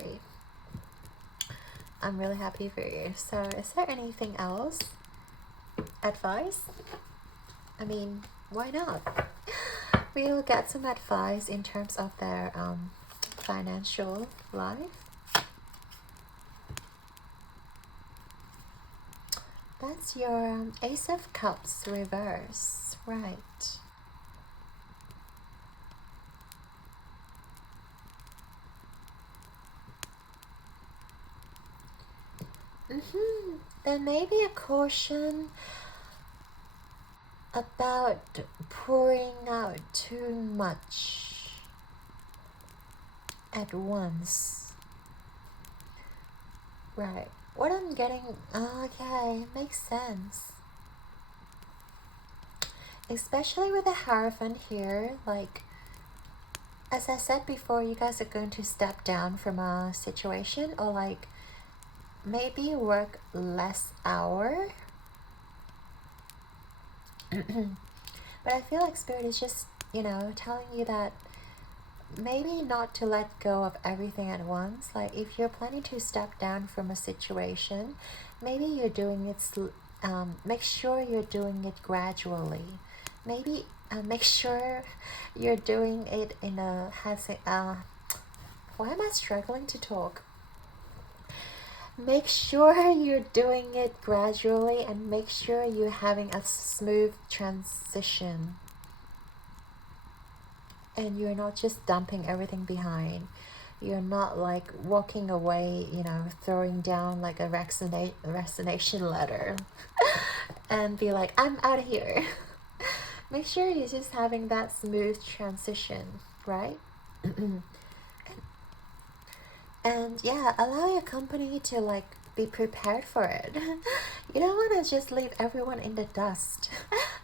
I'm really happy for you. So is there anything else? Advice? I mean, why not? We'll get some advice in terms of their financial life. That's your Ace of Cups reverse, right? There may be a caution about pouring out too much at once. Right. What I'm getting, okay, makes sense. Especially with the Hierophant here, like, as I said before, you guys are going to step down from a situation, or like, maybe work less hour. But I feel like Spirit is just, you know, telling you that maybe not to let go of everything at once. Like if you're planning to step down from a situation, maybe you're doing it, make sure you're doing it gradually. Maybe make sure you're doing it in a, why am I struggling to talk? Make sure you're doing it gradually, and make sure you're having a smooth transition. And you're not just dumping everything behind. You're not like walking away, you know, throwing down like a resignation letter and be like, I'm out of here. Make sure you're just having that smooth transition, right? And yeah, allow your company to like be prepared for it. You don't want to just leave everyone in the dust.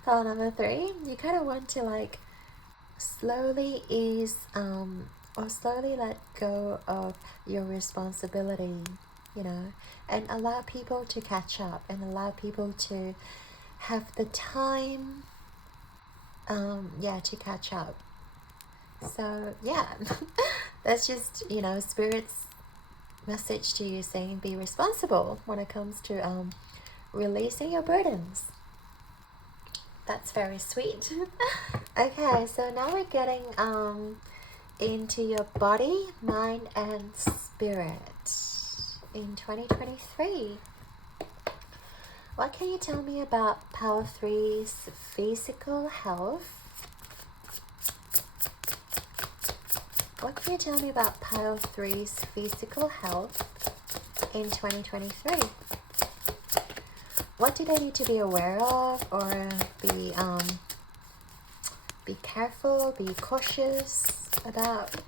Call number 3, you kind of want to like slowly ease or slowly let go of your responsibility, you know, and allow people to catch up, and allow people to have the time to catch up. So yeah, that's just, you know, Spirit's message to you, saying be responsible when it comes to releasing your burdens. That's very sweet. Okay, so now we're getting into your body, mind, and spirit in 2023. What can you tell me about Pile 3's physical health? What can you tell me about Pile 3's physical health in 2023? What do they need to be aware of, or be careful, be cautious about?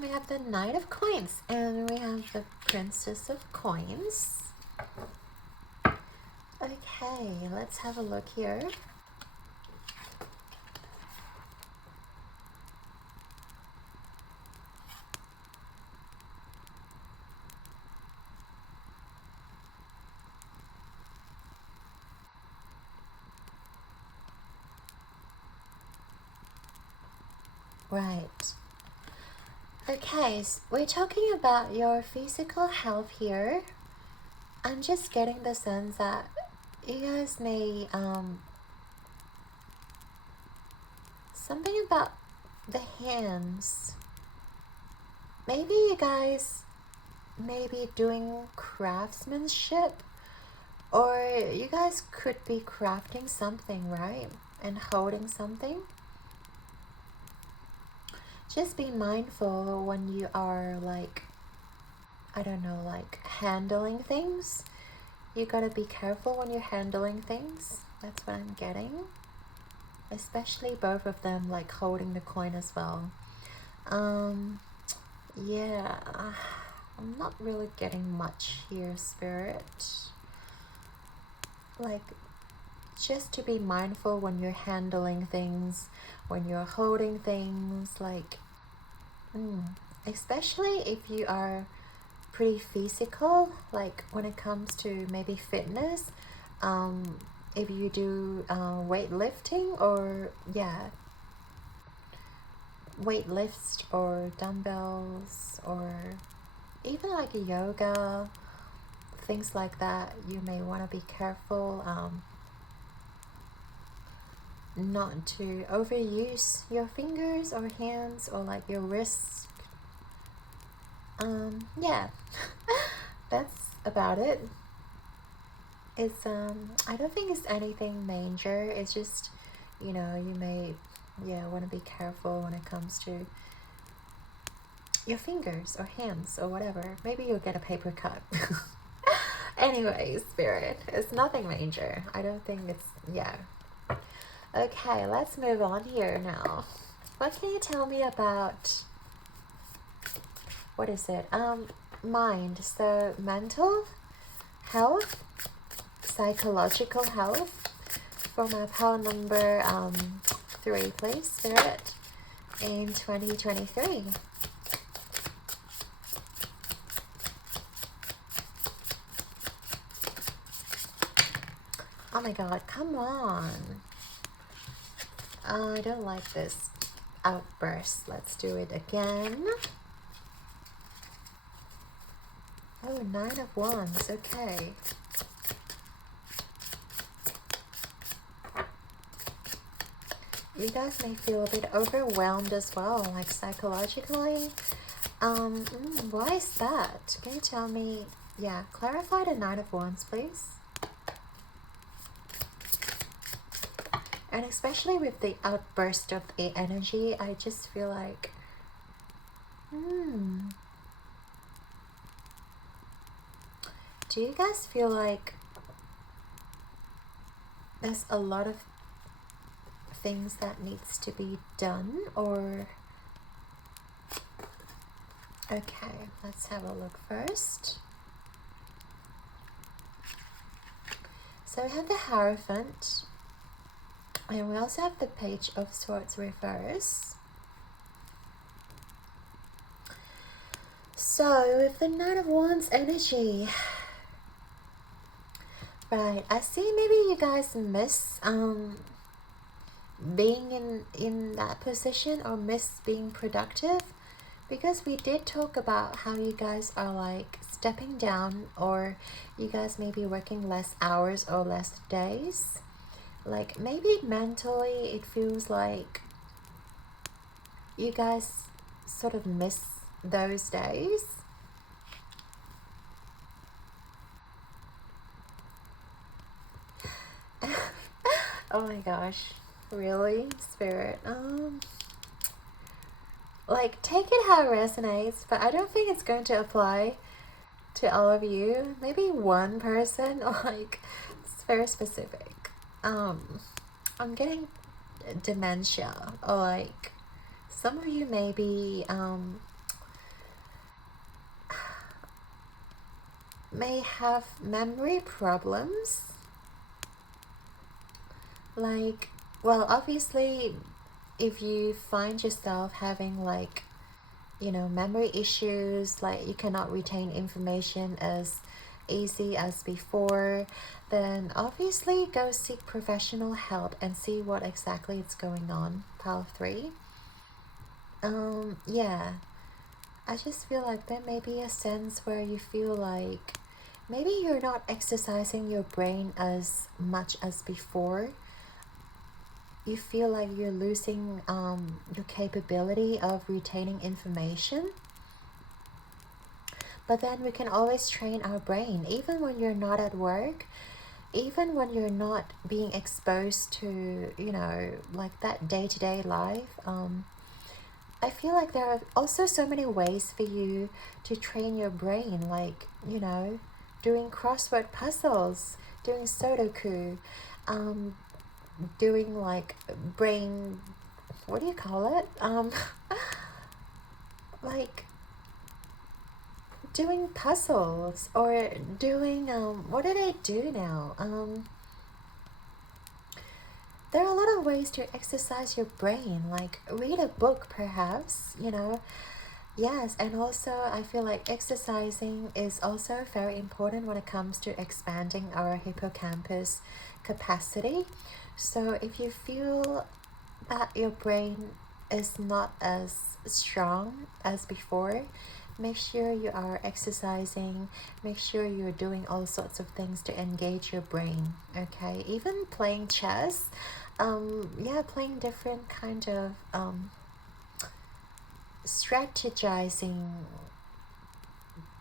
We have the Knight of Coins, and we have the Princess of Coins. Okay, let's have a look here. Right. Okay, so we're talking about your physical health here. I'm just getting the sense that you guys may, something about the hands. Maybe you guys may be doing craftsmanship, or you guys could be crafting something, right? And holding something. Just be mindful when you are like, I don't know, like handling things. You gotta be careful when you're handling things. That's what I'm getting. Especially both of them like holding the coin as well. Yeah, I'm not really getting much here, Spirit. Like, just to be mindful when you're handling things, when you're holding things, like, especially if you are pretty physical, like when it comes to maybe fitness, if you do weightlifting, or weightlifts or dumbbells, or even like yoga, things like that, you may want to be careful not to overuse your fingers or hands or like your wrists. Yeah. That's about it. It's I don't think it's anything major. It's just, you may want to be careful when it comes to your fingers or hands or whatever. Maybe you'll get a paper cut. Anyway, Spirit, it's nothing major. I don't think it's, Okay, let's move on here now. What can you tell me about, what is it? Mind. So mental health, psychological health. For my pile number 3, please, Spirit, in 2023. Oh my god, come on. I don't like this outburst. Let's do it again. Oh, 9 of Wands. Okay. You guys may feel a bit overwhelmed as well, like psychologically. Why is that? Can you tell me? Yeah, clarify the 9 of Wands, please. And especially with the outburst of the energy, I just feel like, do you guys feel like there's a lot of things that needs to be done, or? Okay, let's have a look first. So we have the Hierophant, and we also have the Page of Swords reverse. So with the 9 of Wands energy, right, I see maybe you guys miss being in that position, or miss being productive, because we did talk about how you guys are like stepping down, or you guys may be working less hours or less days. Like maybe mentally it feels like you guys sort of miss those days. Oh my gosh, really, Spirit? Like, take it how it resonates, but I don't think it's going to apply to all of you. Maybe one person, or like, it's very specific. I'm getting dementia, or like, some of you may be, may have memory problems. Like, well, obviously, if you find yourself having like, memory issues, like you cannot retain information as easy as before, then obviously go seek professional help and see what exactly is going on. Pile 3. Yeah, I just feel like there may be a sense where you feel like maybe you're not exercising your brain as much as before. You feel like you're losing your capability of retaining information. But then we can always train our brain, even when you're not at work, even when you're not being exposed to, you know, like that day-to-day life. I feel like there are also so many ways for you to train your brain, like, you know, doing crossword puzzles, doing Sudoku, doing like brain, what do you call it? Like doing puzzles or doing, what do they do now? There are a lot of ways to exercise your brain, like read a book perhaps, you know. Yes, and also I feel like exercising is also very important when it comes to expanding our hippocampus capacity. So if you feel that your brain is not as strong as before, make sure you are exercising, make sure you're doing all sorts of things to engage your brain, okay? Even playing chess, yeah, playing different kind of strategizing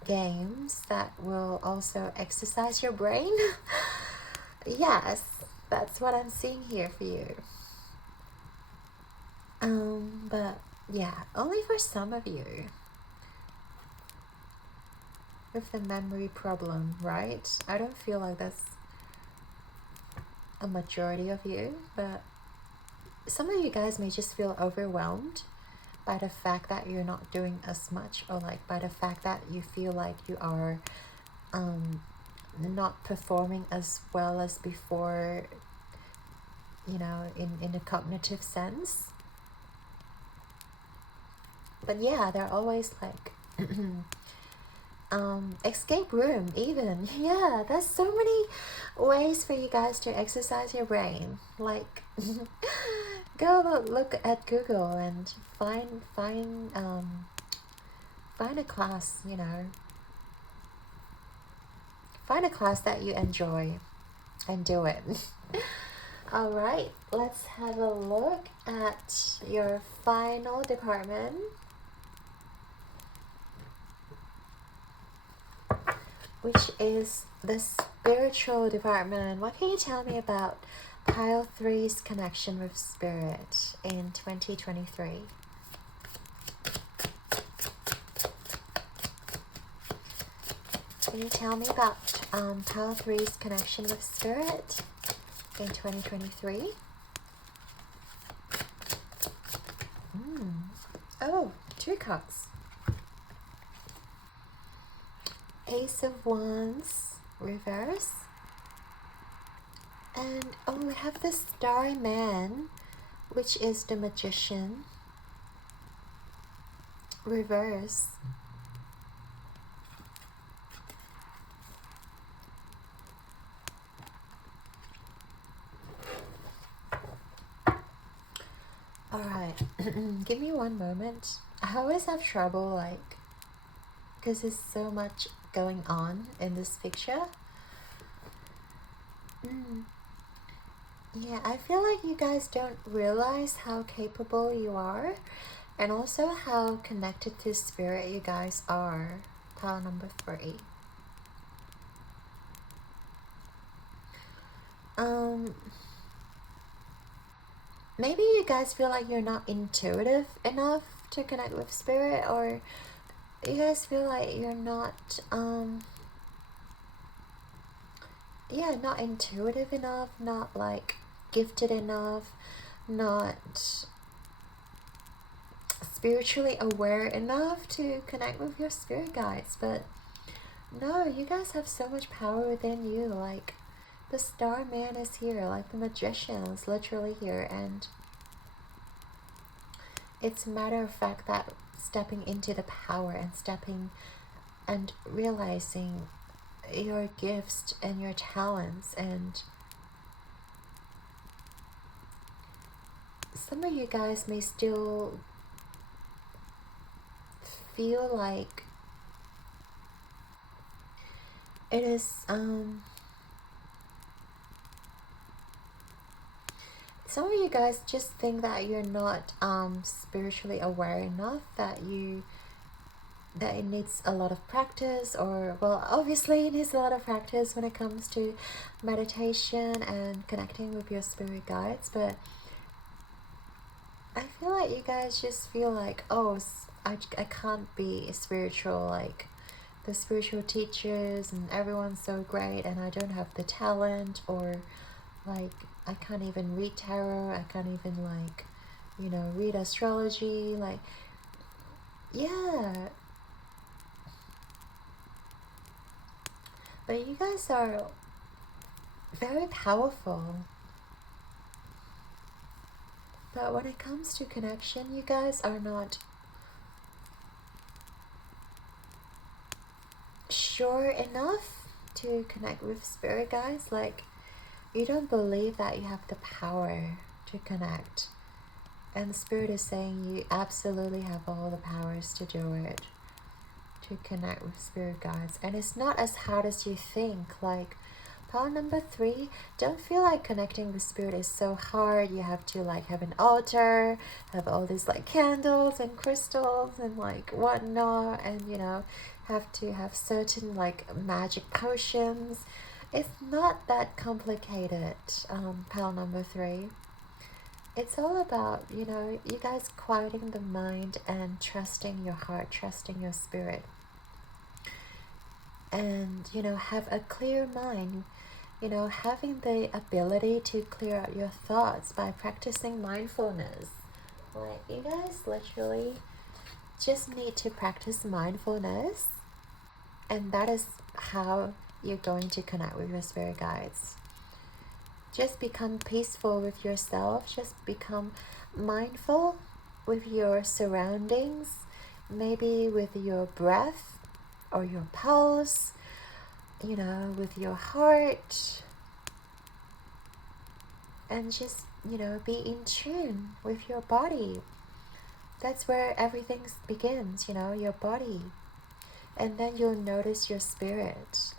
games that will also exercise your brain. Yes, that's what I'm seeing here for you. But yeah, only for some of you with the memory problem, right? I don't feel like that's a majority of you, but some of you guys may just feel overwhelmed by the fact that you're not doing as much, or like by the fact that you feel like you are not performing as well as before, you know, in a cognitive sense. But yeah, they're always like escape room even. Yeah, there's so many ways for you guys to exercise your brain. Like go look at Google and find a class, you know. Find a class that you enjoy and do it. All right, let's have a look at your final department, which is the spiritual department. What can you tell me about Pile 3's connection with spirit in 2023? Can you tell me about Pile 3's connection with spirit in 2023? Oh, 2 cards. Ace of Wands, reverse. And oh, we have the Starman, which is the Magician, reverse. Alright, give me one moment. I always have trouble, like, because there's so much going on in this picture. Yeah, I feel like you guys don't realize how capable you are, and also how connected to spirit you guys are. Pile number 3. Maybe you guys feel like you're not intuitive enough to connect with spirit, or you guys feel like you're not yeah, not intuitive enough, not like gifted enough, not spiritually aware enough to connect with your spirit guides. But no, you guys have so much power within you. Like the Starman is here, like the Magician is literally here, and it's a matter of fact that stepping into the power and stepping and realizing your gifts and your talents. And some of you guys may still feel like it is some of you guys just think that you're not spiritually aware enough, that it needs a lot of practice, or well, obviously it needs a lot of practice when it comes to meditation and connecting with your spirit guides. But I feel like you guys just feel like, oh, I can't be spiritual like the spiritual teachers and everyone's so great, and I don't have the talent, or like I can't even read tarot, I can't even like, you know, read astrology. Like, yeah, but you guys are very powerful. But when it comes to connection, you guys are not sure enough to connect with spirit guides. Like, you don't believe that you have the power to connect. And Spirit is saying you absolutely have all the powers to do it, to connect with spirit guides. And it's not as hard as you think. Like, power number 3, don't feel like connecting with spirit is so hard. You have to like have an altar, have all these like candles and crystals and like whatnot, and you know, have to have certain like magic potions. It's not that complicated, power number 3. It's all about, you know, you guys quieting the mind and trusting your heart, trusting your spirit. And, you know, have a clear mind. You know, having the ability to clear out your thoughts by practicing mindfulness. Like, you guys literally just need to practice mindfulness, and that is how you're going to connect with your spirit guides. Just become peaceful with yourself. Just become mindful with your surroundings, maybe with your breath or your pulse, you know, with your heart. And just, you know, be in tune with your body. That's where everything begins, you know, your body. And then you'll notice your spirit.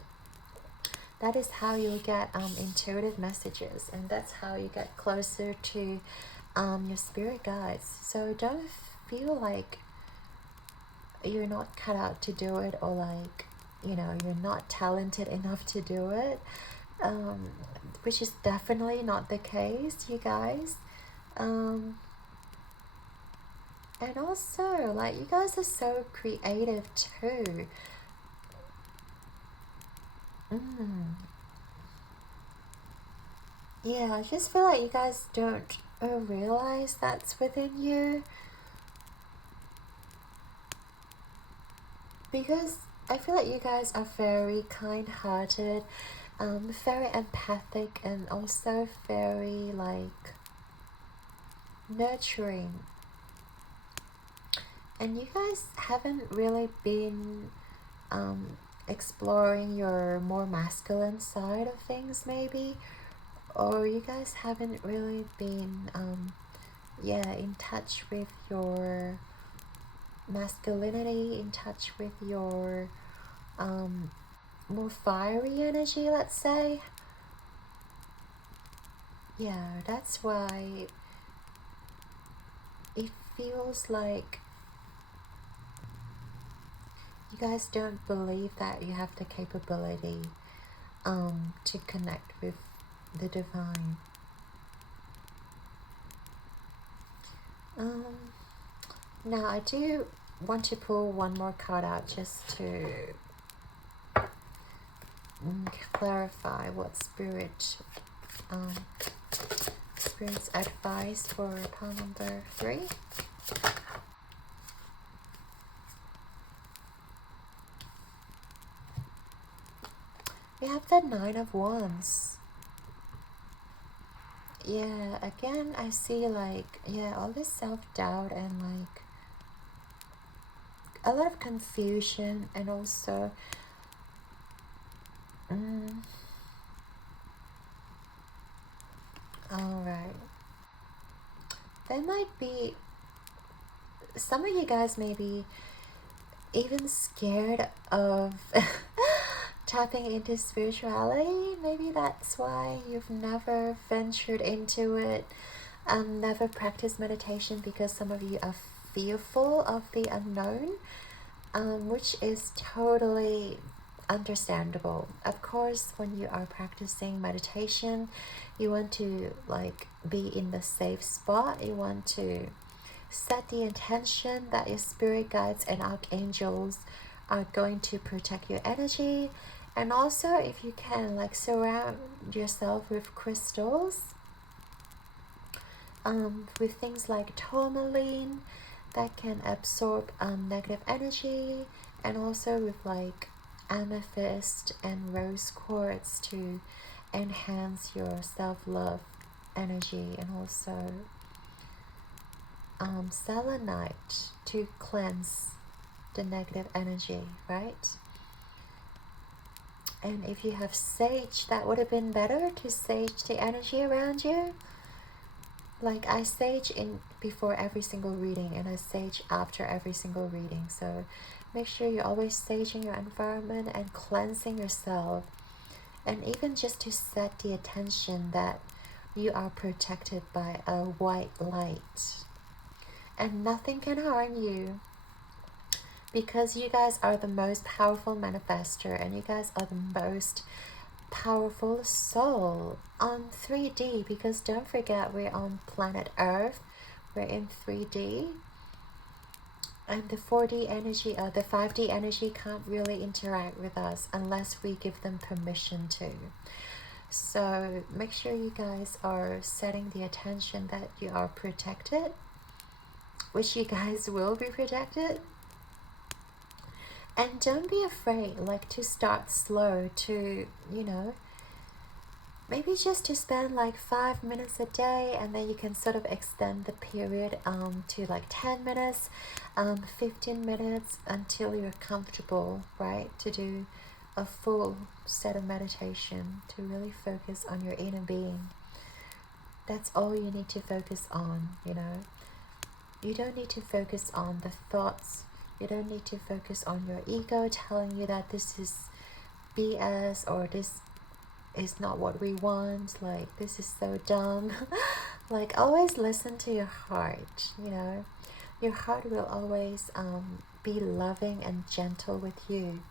That is how you'll get intuitive messages, and that's how you get closer to your spirit guides. So don't feel like you're not cut out to do it, or like, you know, you're not talented enough to do it, which is definitely not the case, you guys. And also, like, you guys are so creative too. Yeah, I just feel like you guys don't realize that's within you, because I feel like you guys are very kind-hearted, very empathic, and also very like nurturing. And you guys haven't really been exploring your more masculine side of things, maybe, or you guys haven't really been in touch with your masculinity, in touch with your more fiery energy, let's say. Yeah, that's why it feels like you guys don't believe that you have the capability to connect with the divine. Now I do want to pull one more card out just to clarify what spirit's advice for pile number 3. We have the 9 of Wands. Yeah, again, I see like, all this self-doubt and like a lot of confusion, and also alright, there might be some of you guys maybe even scared of tapping into spirituality. Maybe that's why you've never ventured into it, never practiced meditation, because some of you are fearful of the unknown, which is totally understandable. Of course, when you are practicing meditation, you want to like be in the safe spot. You want to set the intention that your spirit guides and archangels are going to protect your energy. And also, if you can, like, surround yourself with crystals, with things like tourmaline that can absorb negative energy, and also with like amethyst and rose quartz to enhance your self-love energy, and also selenite to cleanse the negative energy, right? And if you have sage, that would have been better, to sage the energy around you. Like, I sage in before every single reading, and I sage after every single reading. So make sure you're always saging your environment and cleansing yourself. And even just to set the attention that you are protected by a white light. And nothing can harm you, because you guys are the most powerful manifester, and you guys are the most powerful soul on 3D, because don't forget, we're on planet Earth, we're in 3D, and the 4D energy, the 5D energy can't really interact with us unless we give them permission to. So make sure you guys are setting the attention that you are protected, which you guys will be protected. And don't be afraid, like, to start slow, to, you know, maybe just to spend like 5 minutes a day, and then you can sort of extend the period to like 10 minutes, 15 minutes, until you're comfortable, right? To do a full set of meditation, to really focus on your inner being. That's all you need to focus on, you know. You don't need to focus on the thoughts. You don't need to focus on your ego telling you that this is BS, or this is not what we want, like, this is so dumb. Like, always listen to your heart, you know. Your heart will always be loving and gentle with you.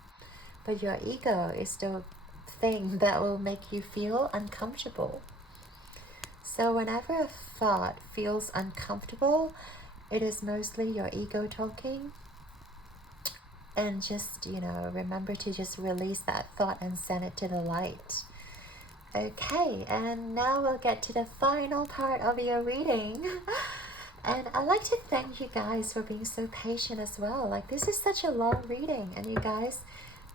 But your ego is the thing that will make you feel uncomfortable. So whenever a thought feels uncomfortable, it is mostly your ego talking. And just, you know, remember to just release that thought and send it to the light. Okay, and now we'll get to the final part of your reading. And I'd like to thank you guys for being so patient as well. Like, this is such a long reading, and you guys,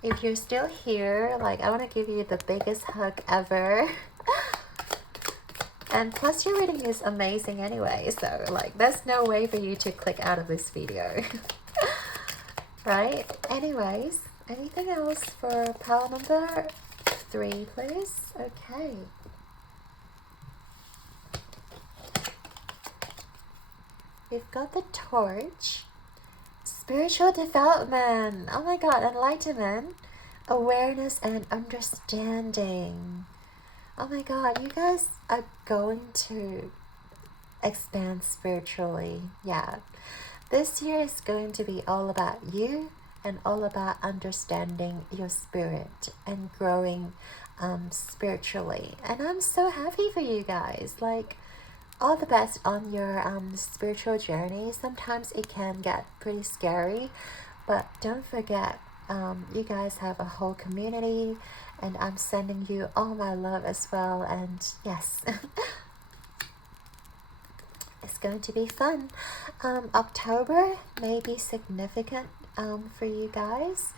if you're still here, like, I want to give you the biggest hug ever. And plus, your reading is amazing anyway, so like, there's no way for you to click out of this video. Right? Anyways, anything else for pile number 3, please? Okay. We've got the torch. Spiritual development. Oh my god, enlightenment. Awareness and understanding. Oh my god, you guys are going to expand spiritually. Yeah. This year is going to be all about you, and all about understanding your spirit and growing spiritually. And I'm so happy for you guys. Like, all the best on your spiritual journey. Sometimes it can get pretty scary, but don't forget, you guys have a whole community, and I'm sending you all my love as well. And yes, it's going to be fun. October may be significant for you guys.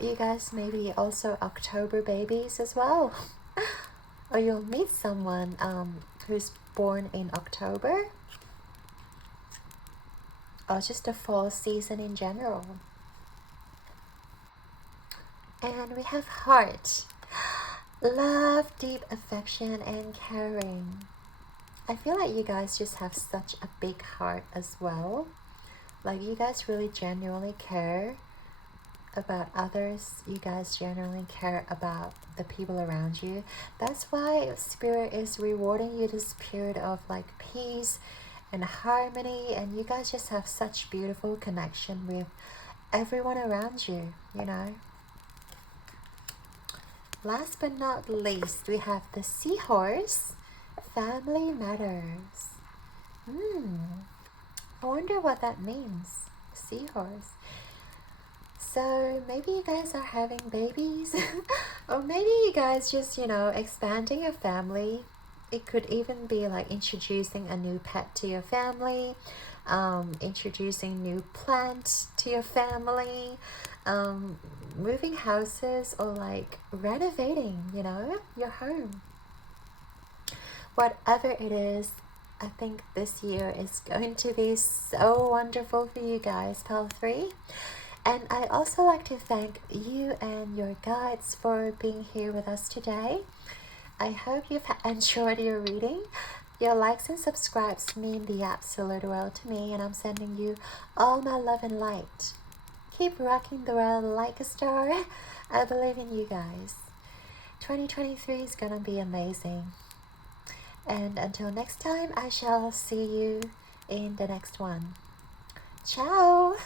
You guys may be also October babies as well. Or you'll meet someone who's born in October. Or just the fall season in general. And we have heart. Love, deep affection, and caring. I feel like you guys just have such a big heart as well. Like, you guys really genuinely care about others. You guys generally care about the people around you. That's why Spirit is rewarding you this period of like peace and harmony, and you guys just have such beautiful connection with everyone around you, you know. Last but not least, we have the Seahorse. Family matters. I wonder what that means. Seahorse. So maybe you guys are having babies or maybe you guys just, you know, expanding your family. It could even be like introducing a new pet to your family, introducing new plants to your family, moving houses, or like renovating, you know, your home. Whatever it is, I think this year is going to be so wonderful for you guys, Pal 3. And I also like to thank you and your guides for being here with us today. I hope you've enjoyed your reading. Your likes and subscribes mean the absolute world to me, and I'm sending you all my love and light. Keep rocking the world like a star. I believe in you guys. 2023 is gonna be amazing. And until next time, I shall see you in the next one. Ciao!